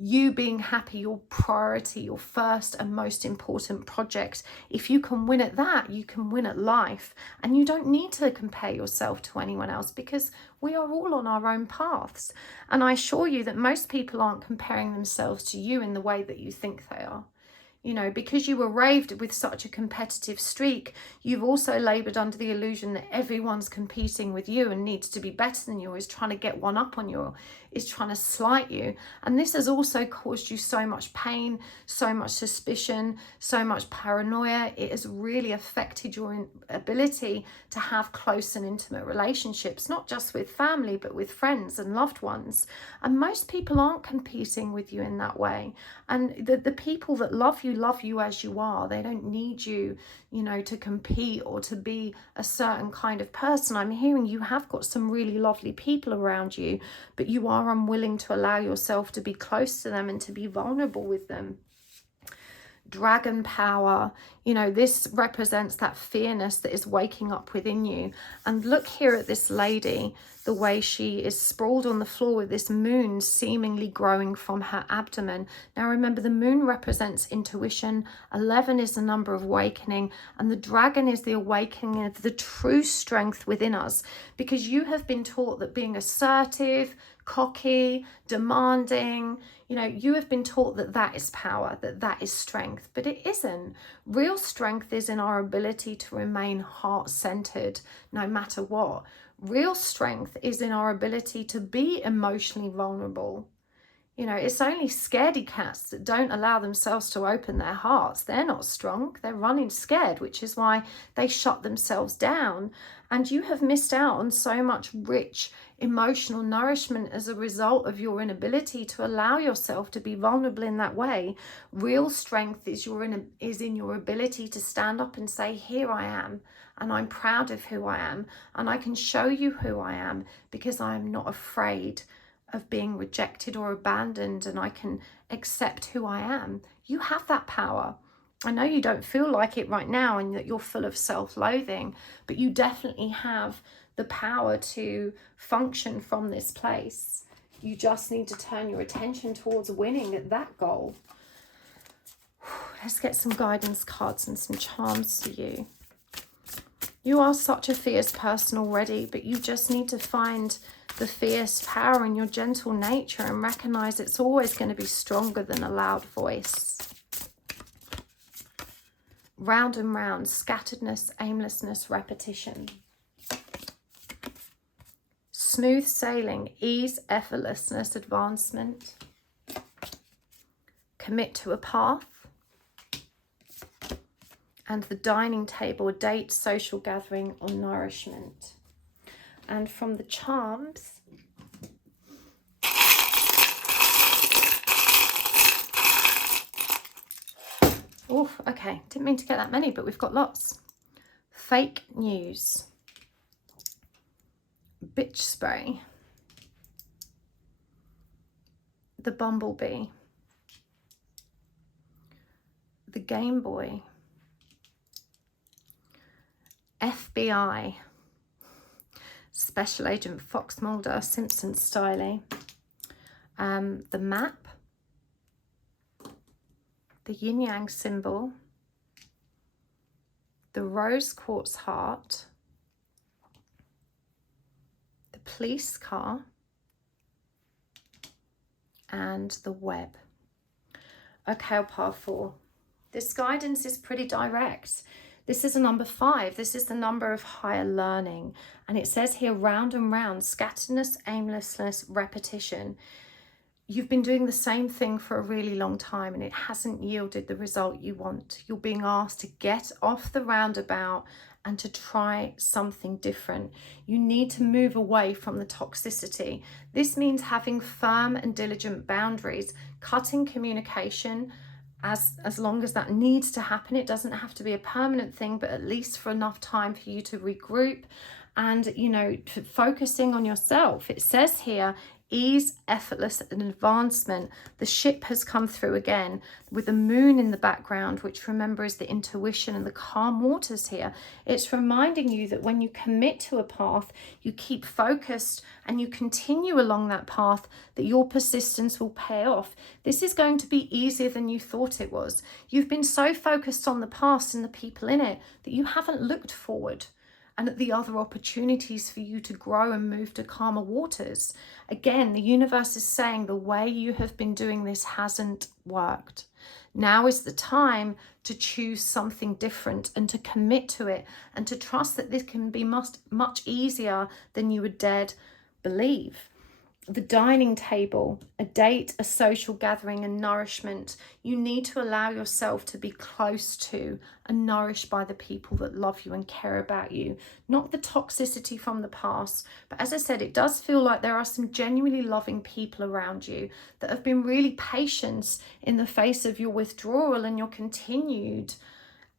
you being happy your priority, your first and most important project. If you can win at that, you can win at life. And you don't need to compare yourself to anyone else, because we are all on our own paths. And I assure you that most people aren't comparing themselves to you in the way that you think they are. Because you were raised with such a competitive streak, you've also laboured under the illusion that everyone's competing with you and needs to be better than you, is trying to get one up on you, is trying to slight you. And this has also caused you so much pain, so much suspicion, so much paranoia. It has really affected your ability to have close and intimate relationships, not just with family, but with friends and loved ones. And most people aren't competing with you in that way. And the people that love you as you are. They don't need you, to compete or to be a certain kind of person. I'm hearing you have got some really lovely people around you, but you are unwilling to allow yourself to be close to them and to be vulnerable with them. Dragon power, this represents that fearness that is waking up within you. And look here at this lady, the way she is sprawled on the floor with this moon seemingly growing from her abdomen. Now remember, the moon represents intuition, 11 is the number of awakening, and the dragon is the awakening of the true strength within us. Because you have been taught that being assertive, cocky, demanding, you have been taught that that is power, that is strength, but it isn't. Real strength is in our ability to remain heart-centered no matter what. Real strength is in our ability to be emotionally vulnerable. It's only scaredy cats that don't allow themselves to open their hearts. They're not strong. They're running scared, which is why they shut themselves down. And you have missed out on so much rich emotional nourishment as a result of your inability to allow yourself to be vulnerable in that way. Real strength is in your ability to stand up and say, here I am, and I'm proud of who I am, and I can show you who I am because I am not afraid of being rejected or abandoned, and I can accept who I am. You have that power. I know you don't feel like it right now and that you're full of self-loathing, but you definitely have the power to function from this place. You just need to turn your attention towards winning at that goal. Let's get some guidance cards and some charms for you. You are such a fierce person already, but you just need to find the fierce power in your gentle nature and recognize it's always going to be stronger than a loud voice. Round and round, scatteredness, aimlessness, repetition. Smooth sailing, ease, effortlessness, advancement. Commit to a path. And the dining table, date, social gathering, or nourishment. And from the charms, oh, okay, didn't mean to get that many, but we've got lots. Fake news, bitch spray, the bumblebee, the Game Boy, FBI, Special Agent Fox Mulder, Simpson Styley, the map, the yin yang symbol, the rose quartz heart, the police car, and the web. Okay, pile 4. This guidance is pretty direct. This is a number 5. This is the number of higher learning. And it says here, round and round, scatteredness, aimlessness, repetition. You've been doing the same thing for a really long time and it hasn't yielded the result you want. You're being asked to get off the roundabout and to try something different. You need to move away from the toxicity. This means having firm and diligent boundaries, cutting communication, as long as that needs to happen. It doesn't have to be a permanent thing, but at least for enough time for you to regroup and, focusing on yourself. It says here, ease, effortless, and advancement. The ship has come through again with the moon in the background, which remember is the intuition and the calm waters here. It's reminding you that when you commit to a path, you keep focused and you continue along that path, that your persistence will pay off. This is going to be easier than you thought it was. You've been so focused on the past and the people in it that you haven't looked forward and at the other opportunities for you to grow and move to calmer waters. Again, the universe is saying the way you have been doing this hasn't worked. Now is the time to choose something different and to commit to it and to trust that this can be much easier than you would dared believe. The dining table, a date, a social gathering, and nourishment. You need to allow yourself to be close to and nourished by the people that love you and care about you, not the toxicity from the past. But as I said, it does feel like there are some genuinely loving people around you that have been really patient in the face of your withdrawal and your continued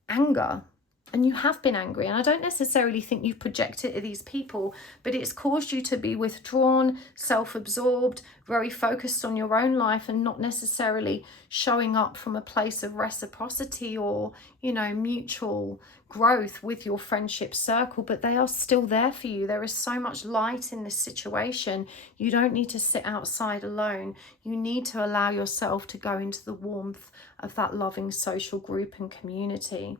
anger. And you have been angry, and I don't necessarily think you've projected it to these people, but it's caused you to be withdrawn, self-absorbed, very focused on your own life and not necessarily showing up from a place of reciprocity or, you know, mutual growth with your friendship circle. But they are still there for you. There is so much light in this situation. You don't need to sit outside alone. You need to allow yourself to go into the warmth of that loving social group and community.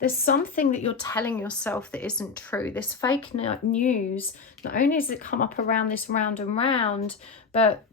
There's something that you're telling yourself that isn't true. This fake news, not only has it come up around this round and round, but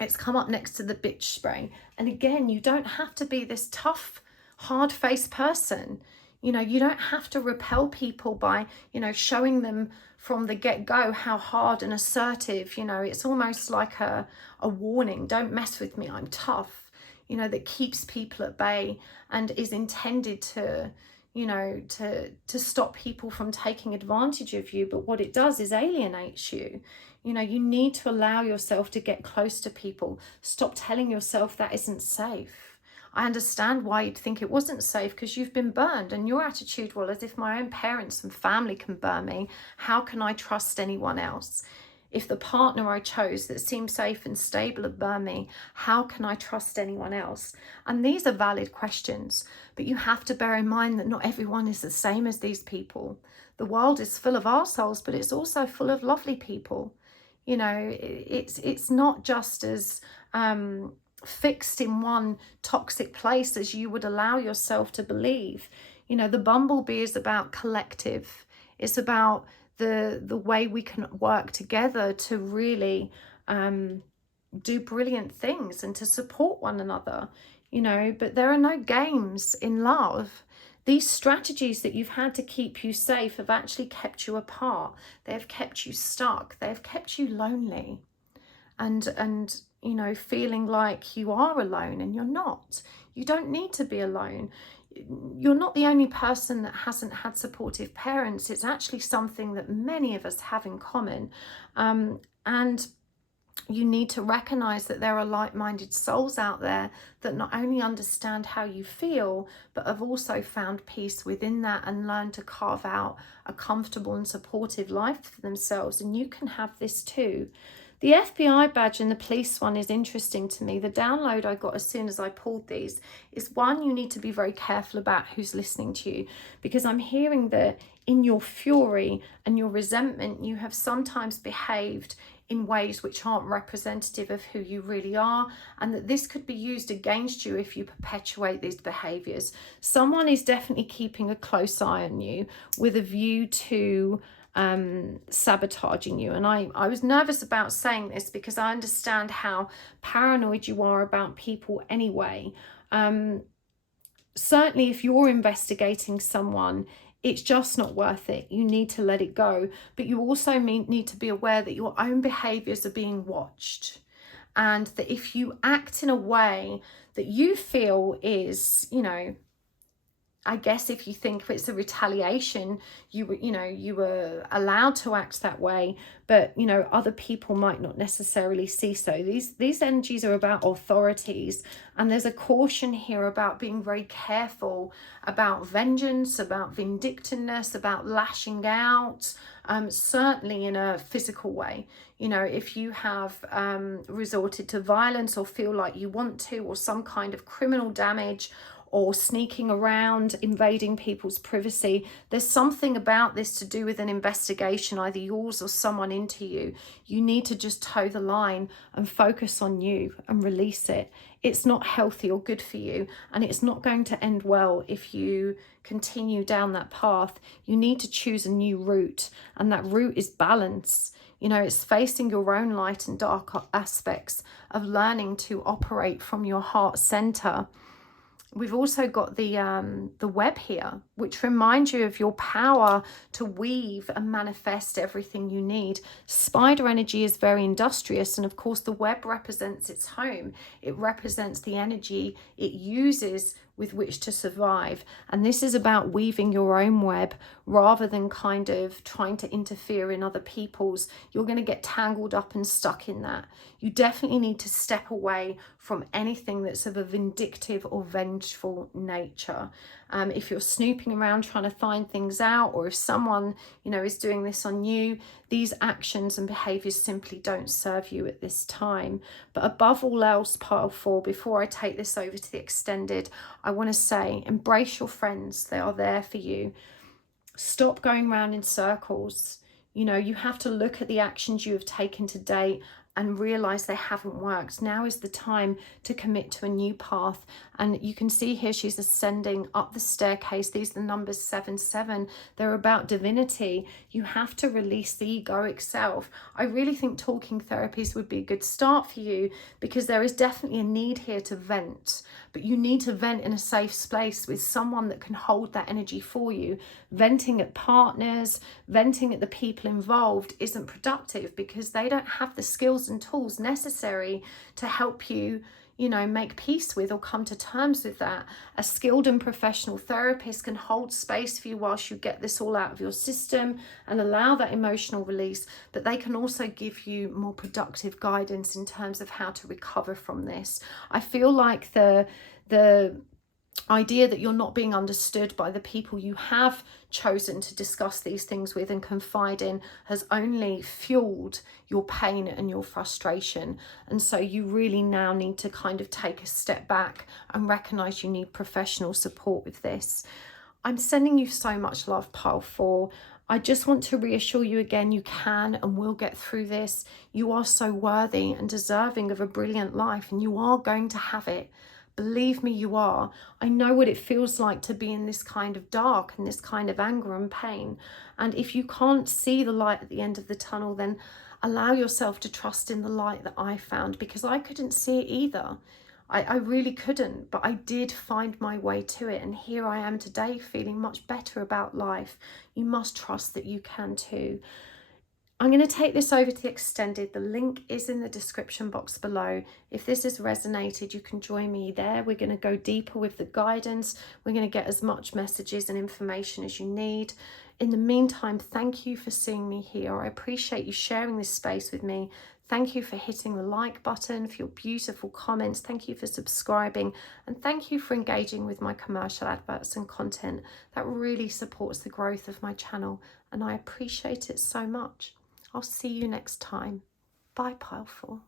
it's come up next to the bitch spray. And again, you don't have to be this tough, hard-faced person. You know, you don't have to repel people by, you know, showing them from the get-go how hard and assertive, you know, it's almost like a warning. Don't mess with me, I'm tough, you know, that keeps people at bay and is intended to, you know, to stop people from taking advantage of you. But what it does is alienates you. You know, you need to allow yourself to get close to people. Stop telling yourself that isn't safe. I understand why you'd think it wasn't safe, because you've been burned, and your attitude, well, as if my own parents and family can burn me, how can I trust anyone else? If the partner I chose that seemed safe and stable had burned me, how can I trust anyone else? And these are valid questions, but you have to bear in mind that not everyone is the same as these people. The world is full of arseholes, but it's also full of lovely people. You know, it's not just as fixed in one toxic place as you would allow yourself to believe. You know, the bumblebee is about collective. It's about the way we can work together to really do brilliant things and to support one another, you know. But there are no games in love. These strategies that you've had to keep you safe have actually kept you apart. They've kept you stuck. They've kept you lonely and you know, feeling like you are alone, and you're not. You don't need to be alone. You're not the only person that hasn't had supportive parents. It's actually something that many of us have in common. And you need to recognize that there are like-minded souls out there that not only understand how you feel, but have also found peace within that and learned to carve out a comfortable and supportive life for themselves. And you can have this too. The FBI badge and the police one is interesting to me. The download I got as soon as I pulled these is, one, you need to be very careful about who's listening to you, because I'm hearing that in your fury and your resentment, you have sometimes behaved in ways which aren't representative of who you really are, and that this could be used against you if you perpetuate these behaviors. Someone is definitely keeping a close eye on you with a view to sabotaging you. And I was nervous about saying this because I understand how paranoid you are about people anyway. Certainly if you're investigating someone, it's just not worth it. You need to let it go. But you also need to be aware that your own behaviors are being watched, and that if you act in a way that you feel is, you know, I guess if you think it's a retaliation, you were allowed to act that way, but other people might not necessarily see so. These energies are about authorities, and there's a caution here about being very careful about vengeance, about vindictiveness, about lashing out, certainly in a physical way. If you have resorted to violence or feel like you want to, or some kind of criminal damage, or sneaking around, invading people's privacy. There's something about this to do with an investigation, either yours or someone into you. You need to just toe the line and focus on you and release it. It's not healthy or good for you, and it's not going to end well if you continue down that path. You need to choose a new route, and that route is balance. It's facing your own light and dark aspects of learning to operate from your heart center. We've also got the web here, which reminds you of your power to weave and manifest everything you need. Spider energy is very industrious, and of course the web represents its home. It represents the energy it uses with which to survive. And this is about weaving your own web rather than kind of trying to interfere in other people's. You're going to get tangled up and stuck in that. You definitely need to step away from anything that's of a vindictive or vengeful nature. If you're snooping around trying to find things out, or if someone is doing this on you, these actions and behaviors simply don't serve you at this time. But above all else, pile 4, before I take this over to the extended, I want to say, embrace your friends. They are there for you. Stop going around in circles. You have to look at the actions you have taken to date and realize they haven't worked. Now is the time to commit to a new path. And you can see here she's ascending up the staircase. These are the numbers 7-7. They're about divinity. You have to release the egoic self. I really think talking therapies would be a good start for you, because there is definitely a need here to vent. But you need to vent in a safe space with someone that can hold that energy for you. Venting at partners, venting at the people involved isn't productive, because they don't have the skills and tools necessary to help you, make peace with or come to terms with that. A skilled and professional therapist can hold space for you whilst you get this all out of your system and allow that emotional release, but they can also give you more productive guidance in terms of how to recover from this. I feel like the idea that you're not being understood by the people you have chosen to discuss these things with and confide in has only fueled your pain and your frustration. And so you really now need to kind of take a step back and recognize you need professional support with this. I'm sending you so much love, pile 4. I just want to reassure you again, you can and will get through this. You are so worthy and deserving of a brilliant life, and you are going to have it. Believe me, you are. I know what it feels like to be in this kind of dark and this kind of anger and pain. And if you can't see the light at the end of the tunnel, then allow yourself to trust in the light that I found, because I couldn't see it either. I really couldn't, but I did find my way to it. And here I am today feeling much better about life. You must trust that you can too. I'm going to take this over to the extended. The link is in the description box below. If this has resonated, you can join me there. We're going to go deeper with the guidance. We're going to get as much messages and information as you need. In the meantime, thank you for seeing me here. I appreciate you sharing this space with me. Thank you for hitting the like button, for your beautiful comments. Thank you for subscribing, and thank you for engaging with my commercial adverts and content. That really supports the growth of my channel, and I appreciate it so much. I'll see you next time. Bye, pile 4.